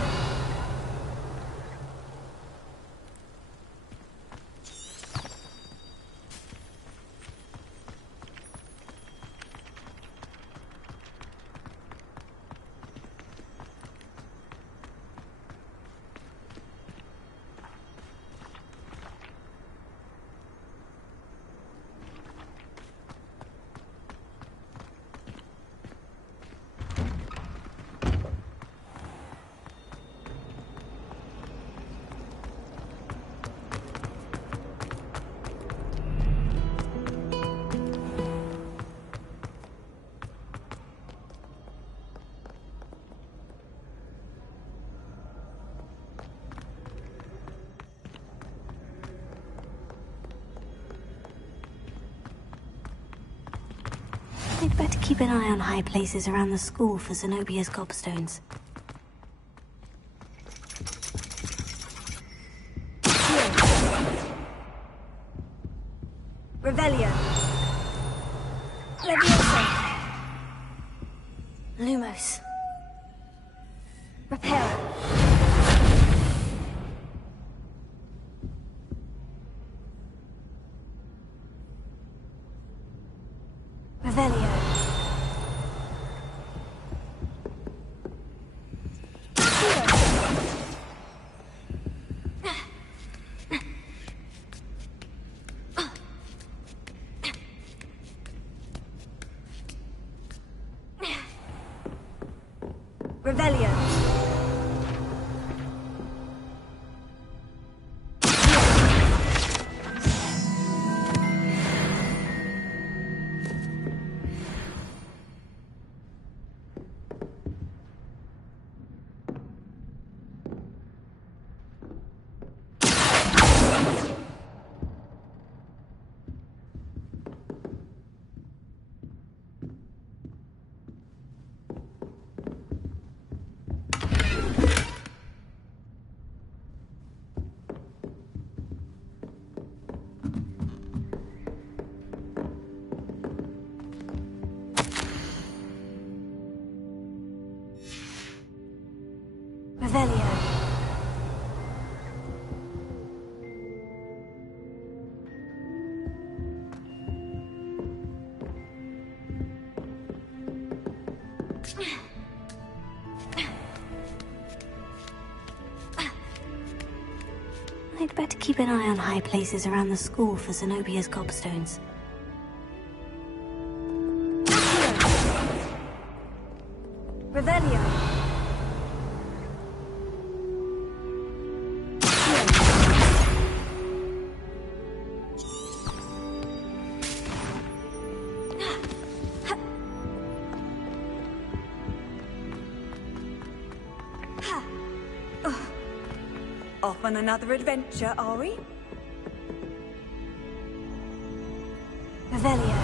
I'd better keep an eye on high places around the school for Zenobia's gobstones. Revelio. Leviosa. Lumos. Reparo. Revelio. Revelio. Revelio. I'd better keep an eye on high places around the school for Zenobia's gobstones. Revelio. Off on another adventure, are we? Revelio.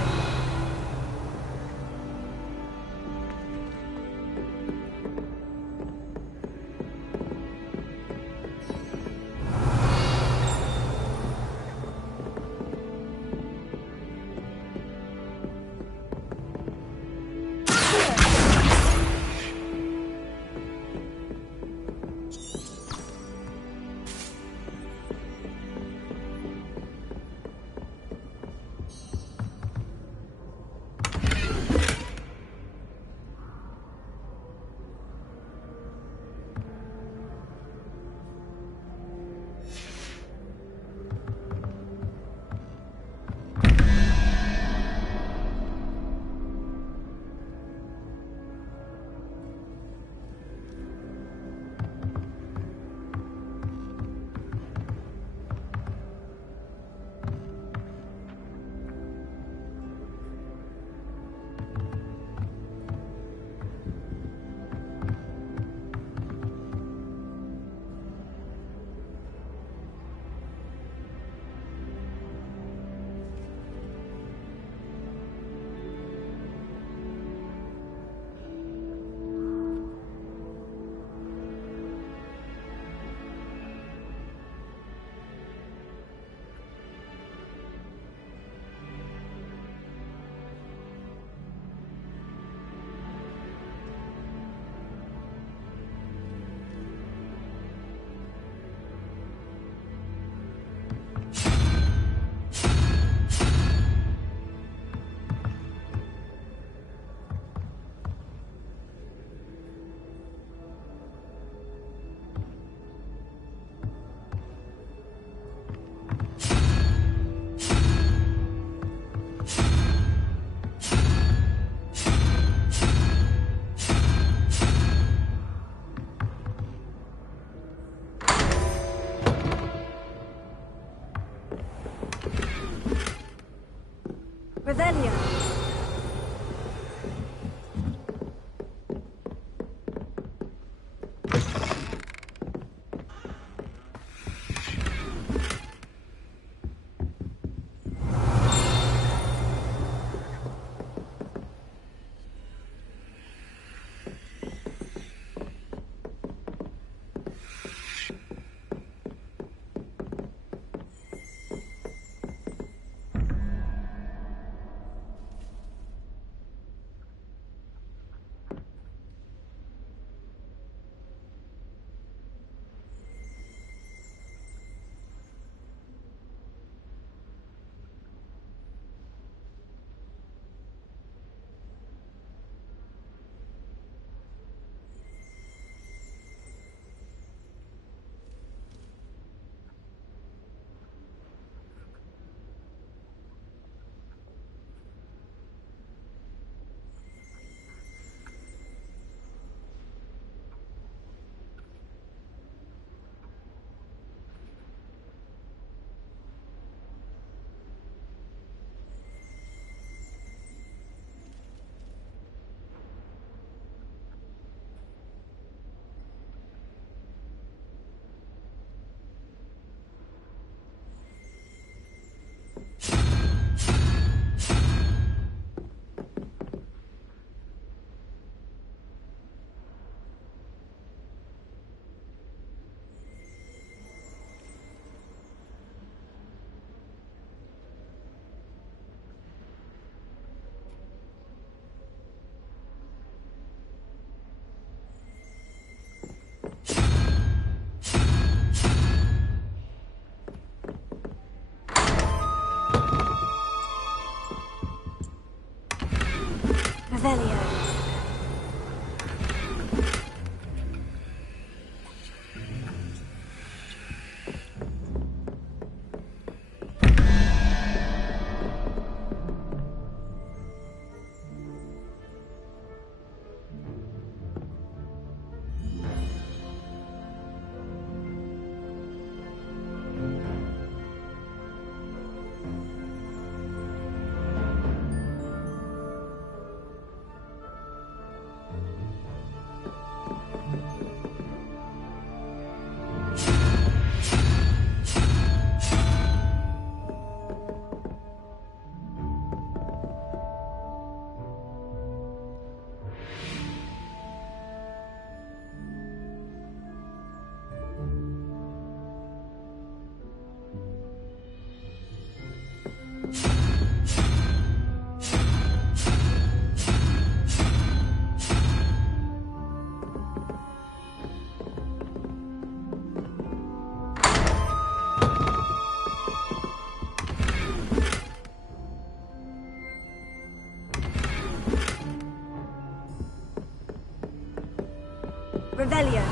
Revelio.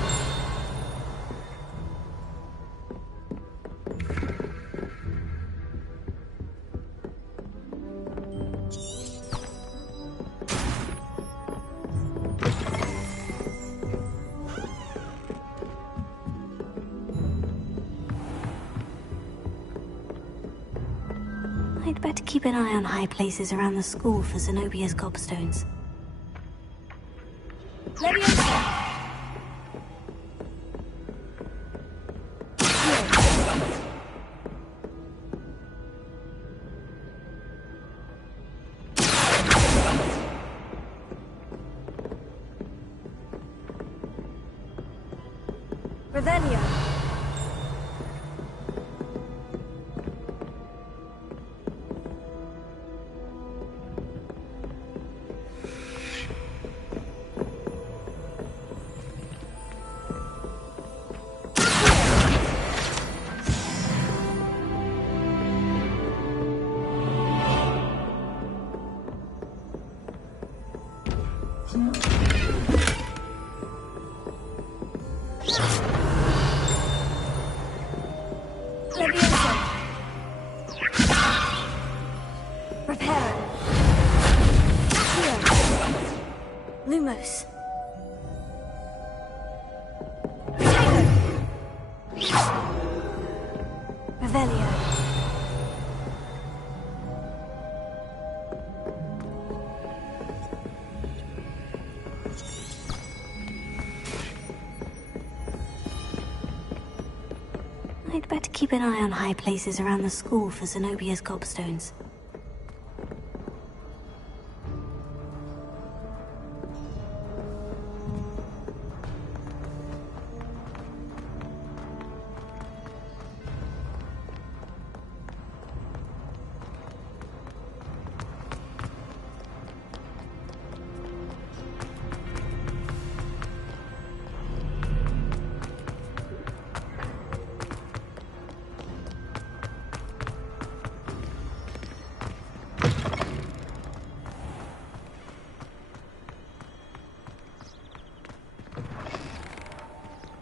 I'd better keep an eye on high places around the school for Zenobia's gobstones. Revelio. Lumos. Revelio. I'd better keep an eye on high places around the school for Zenobia's gobstones.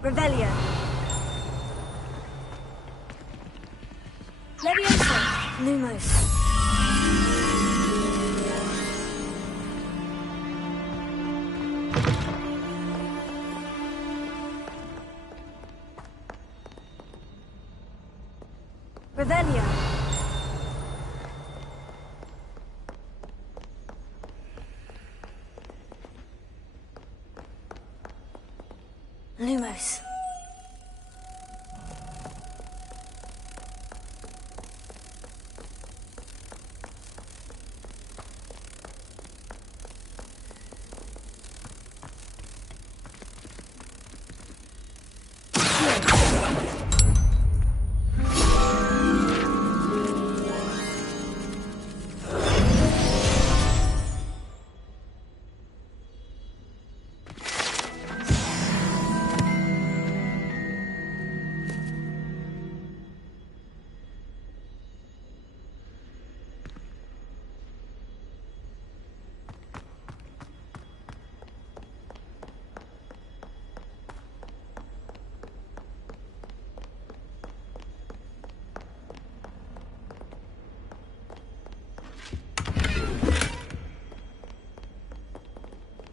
Revelio. Leviosa. Lumos. Revelio. Lumos.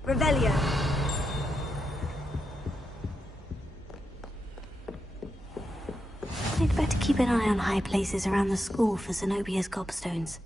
Revelio. I'd better keep an eye on high places around the school for Zenobia's gobstones.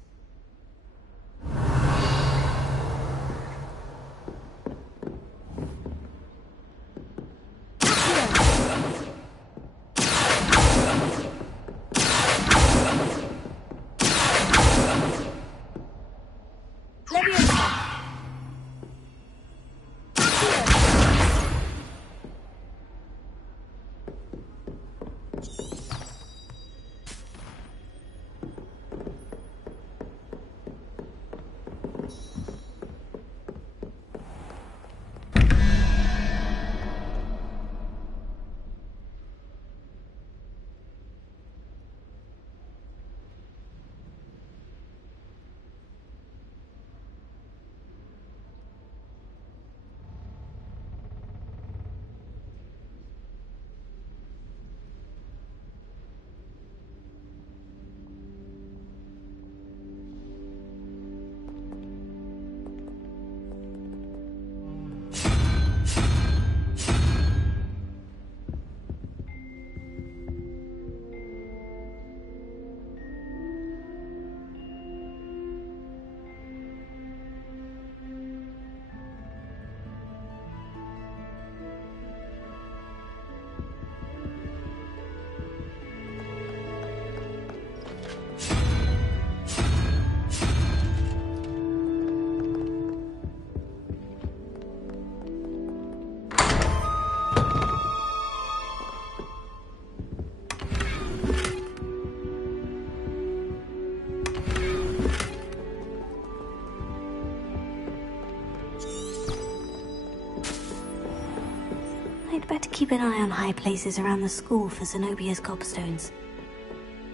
I'd better keep an eye on high places around the school for Zenobia's gobstones.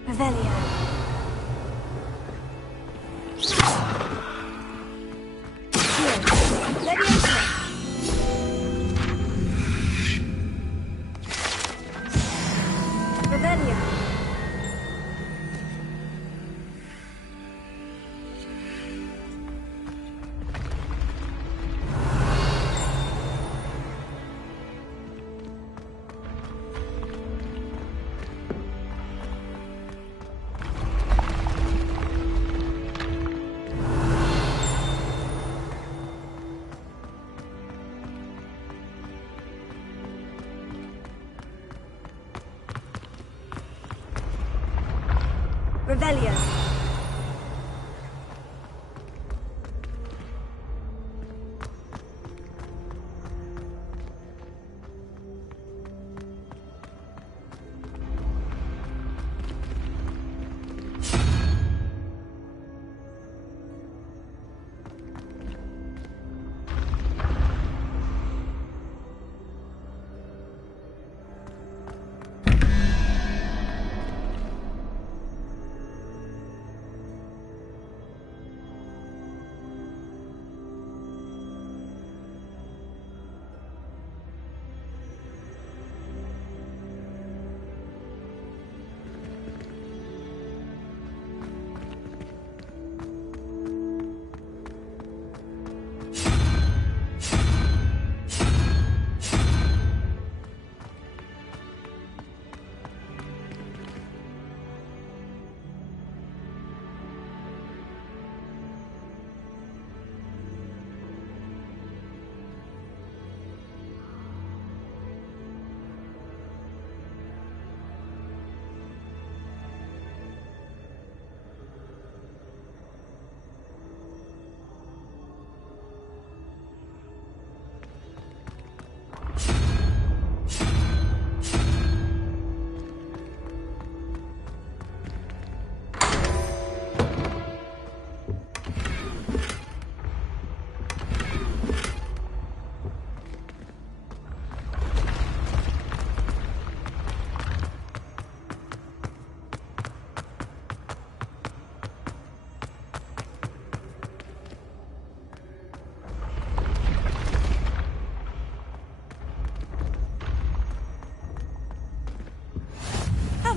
Revelio. Revelio.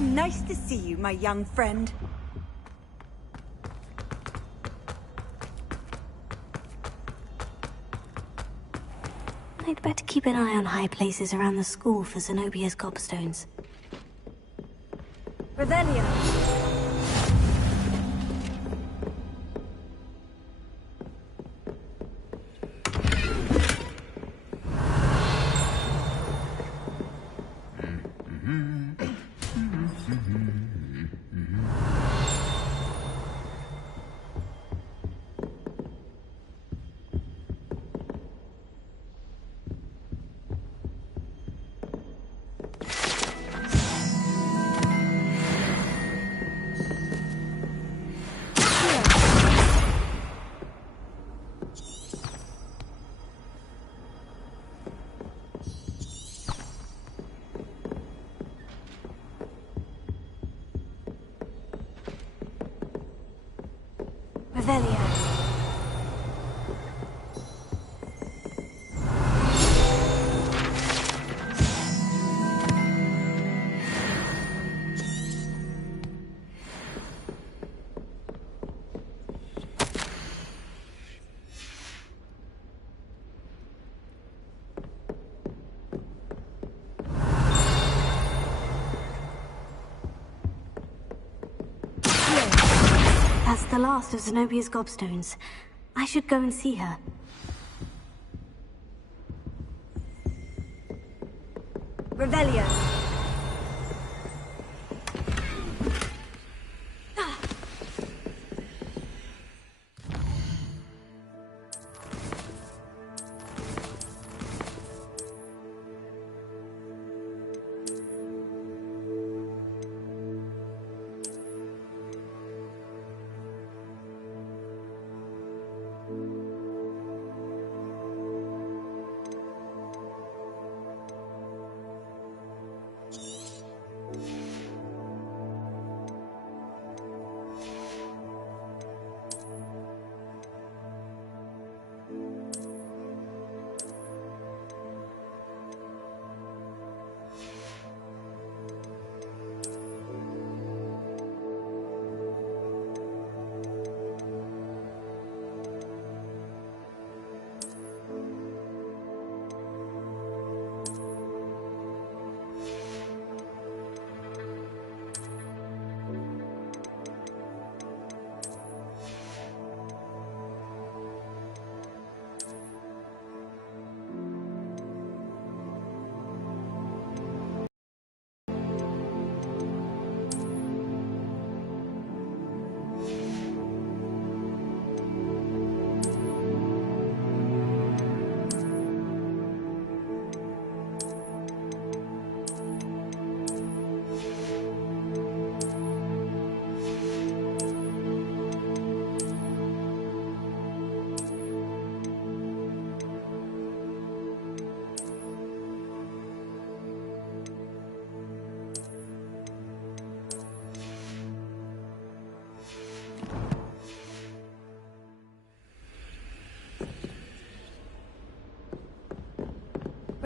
Nice to see you, my young friend. I'd better keep an eye on high places around the school for Zenobia's gobstones. Revelio. Revelio. That's the last of Zenobia's gobstones. I should go and see her. Revelio.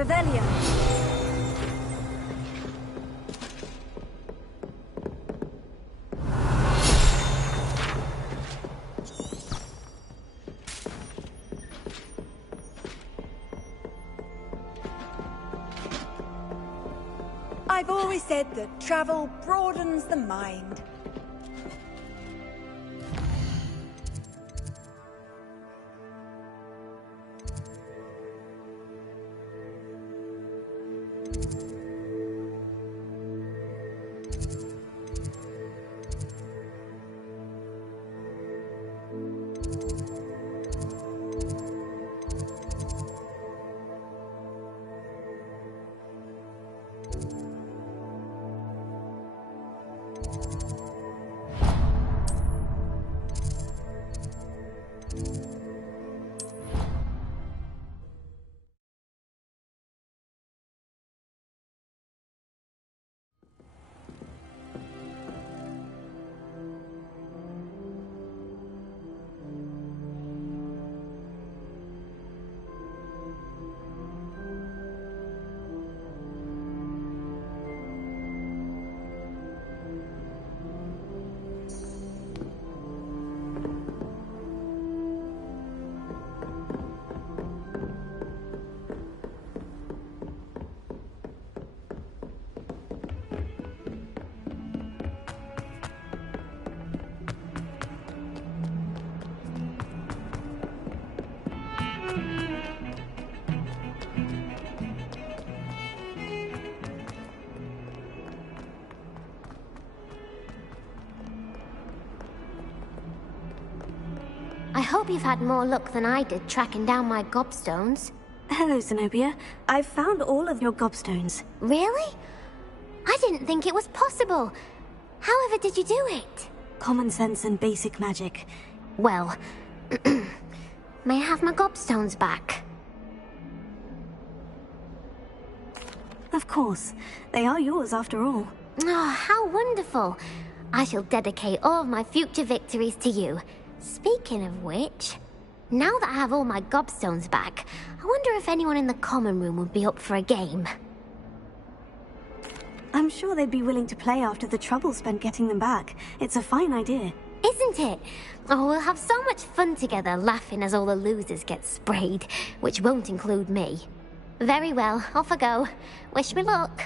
Revelio. I've always said that travel broadens the mind. I hope you've had more luck than I did tracking down my gobstones. Hello, Zenobia. I've found all of your gobstones. Really? I didn't think it was possible. However did you do it? Common sense and basic magic. Well, may I have my gobstones back? Of course. They are yours after all. Oh, how wonderful. I shall dedicate all of my future victories to you. Speaking of which, now that I have all my gobstones back, I wonder if anyone in the common room would be up for a game. I'm sure they'd be willing to play after the trouble spent getting them back. It's a fine idea. Isn't it? Oh, we'll have so much fun together laughing as all the losers get sprayed, which won't include me. Very well, off I go. Wish me luck.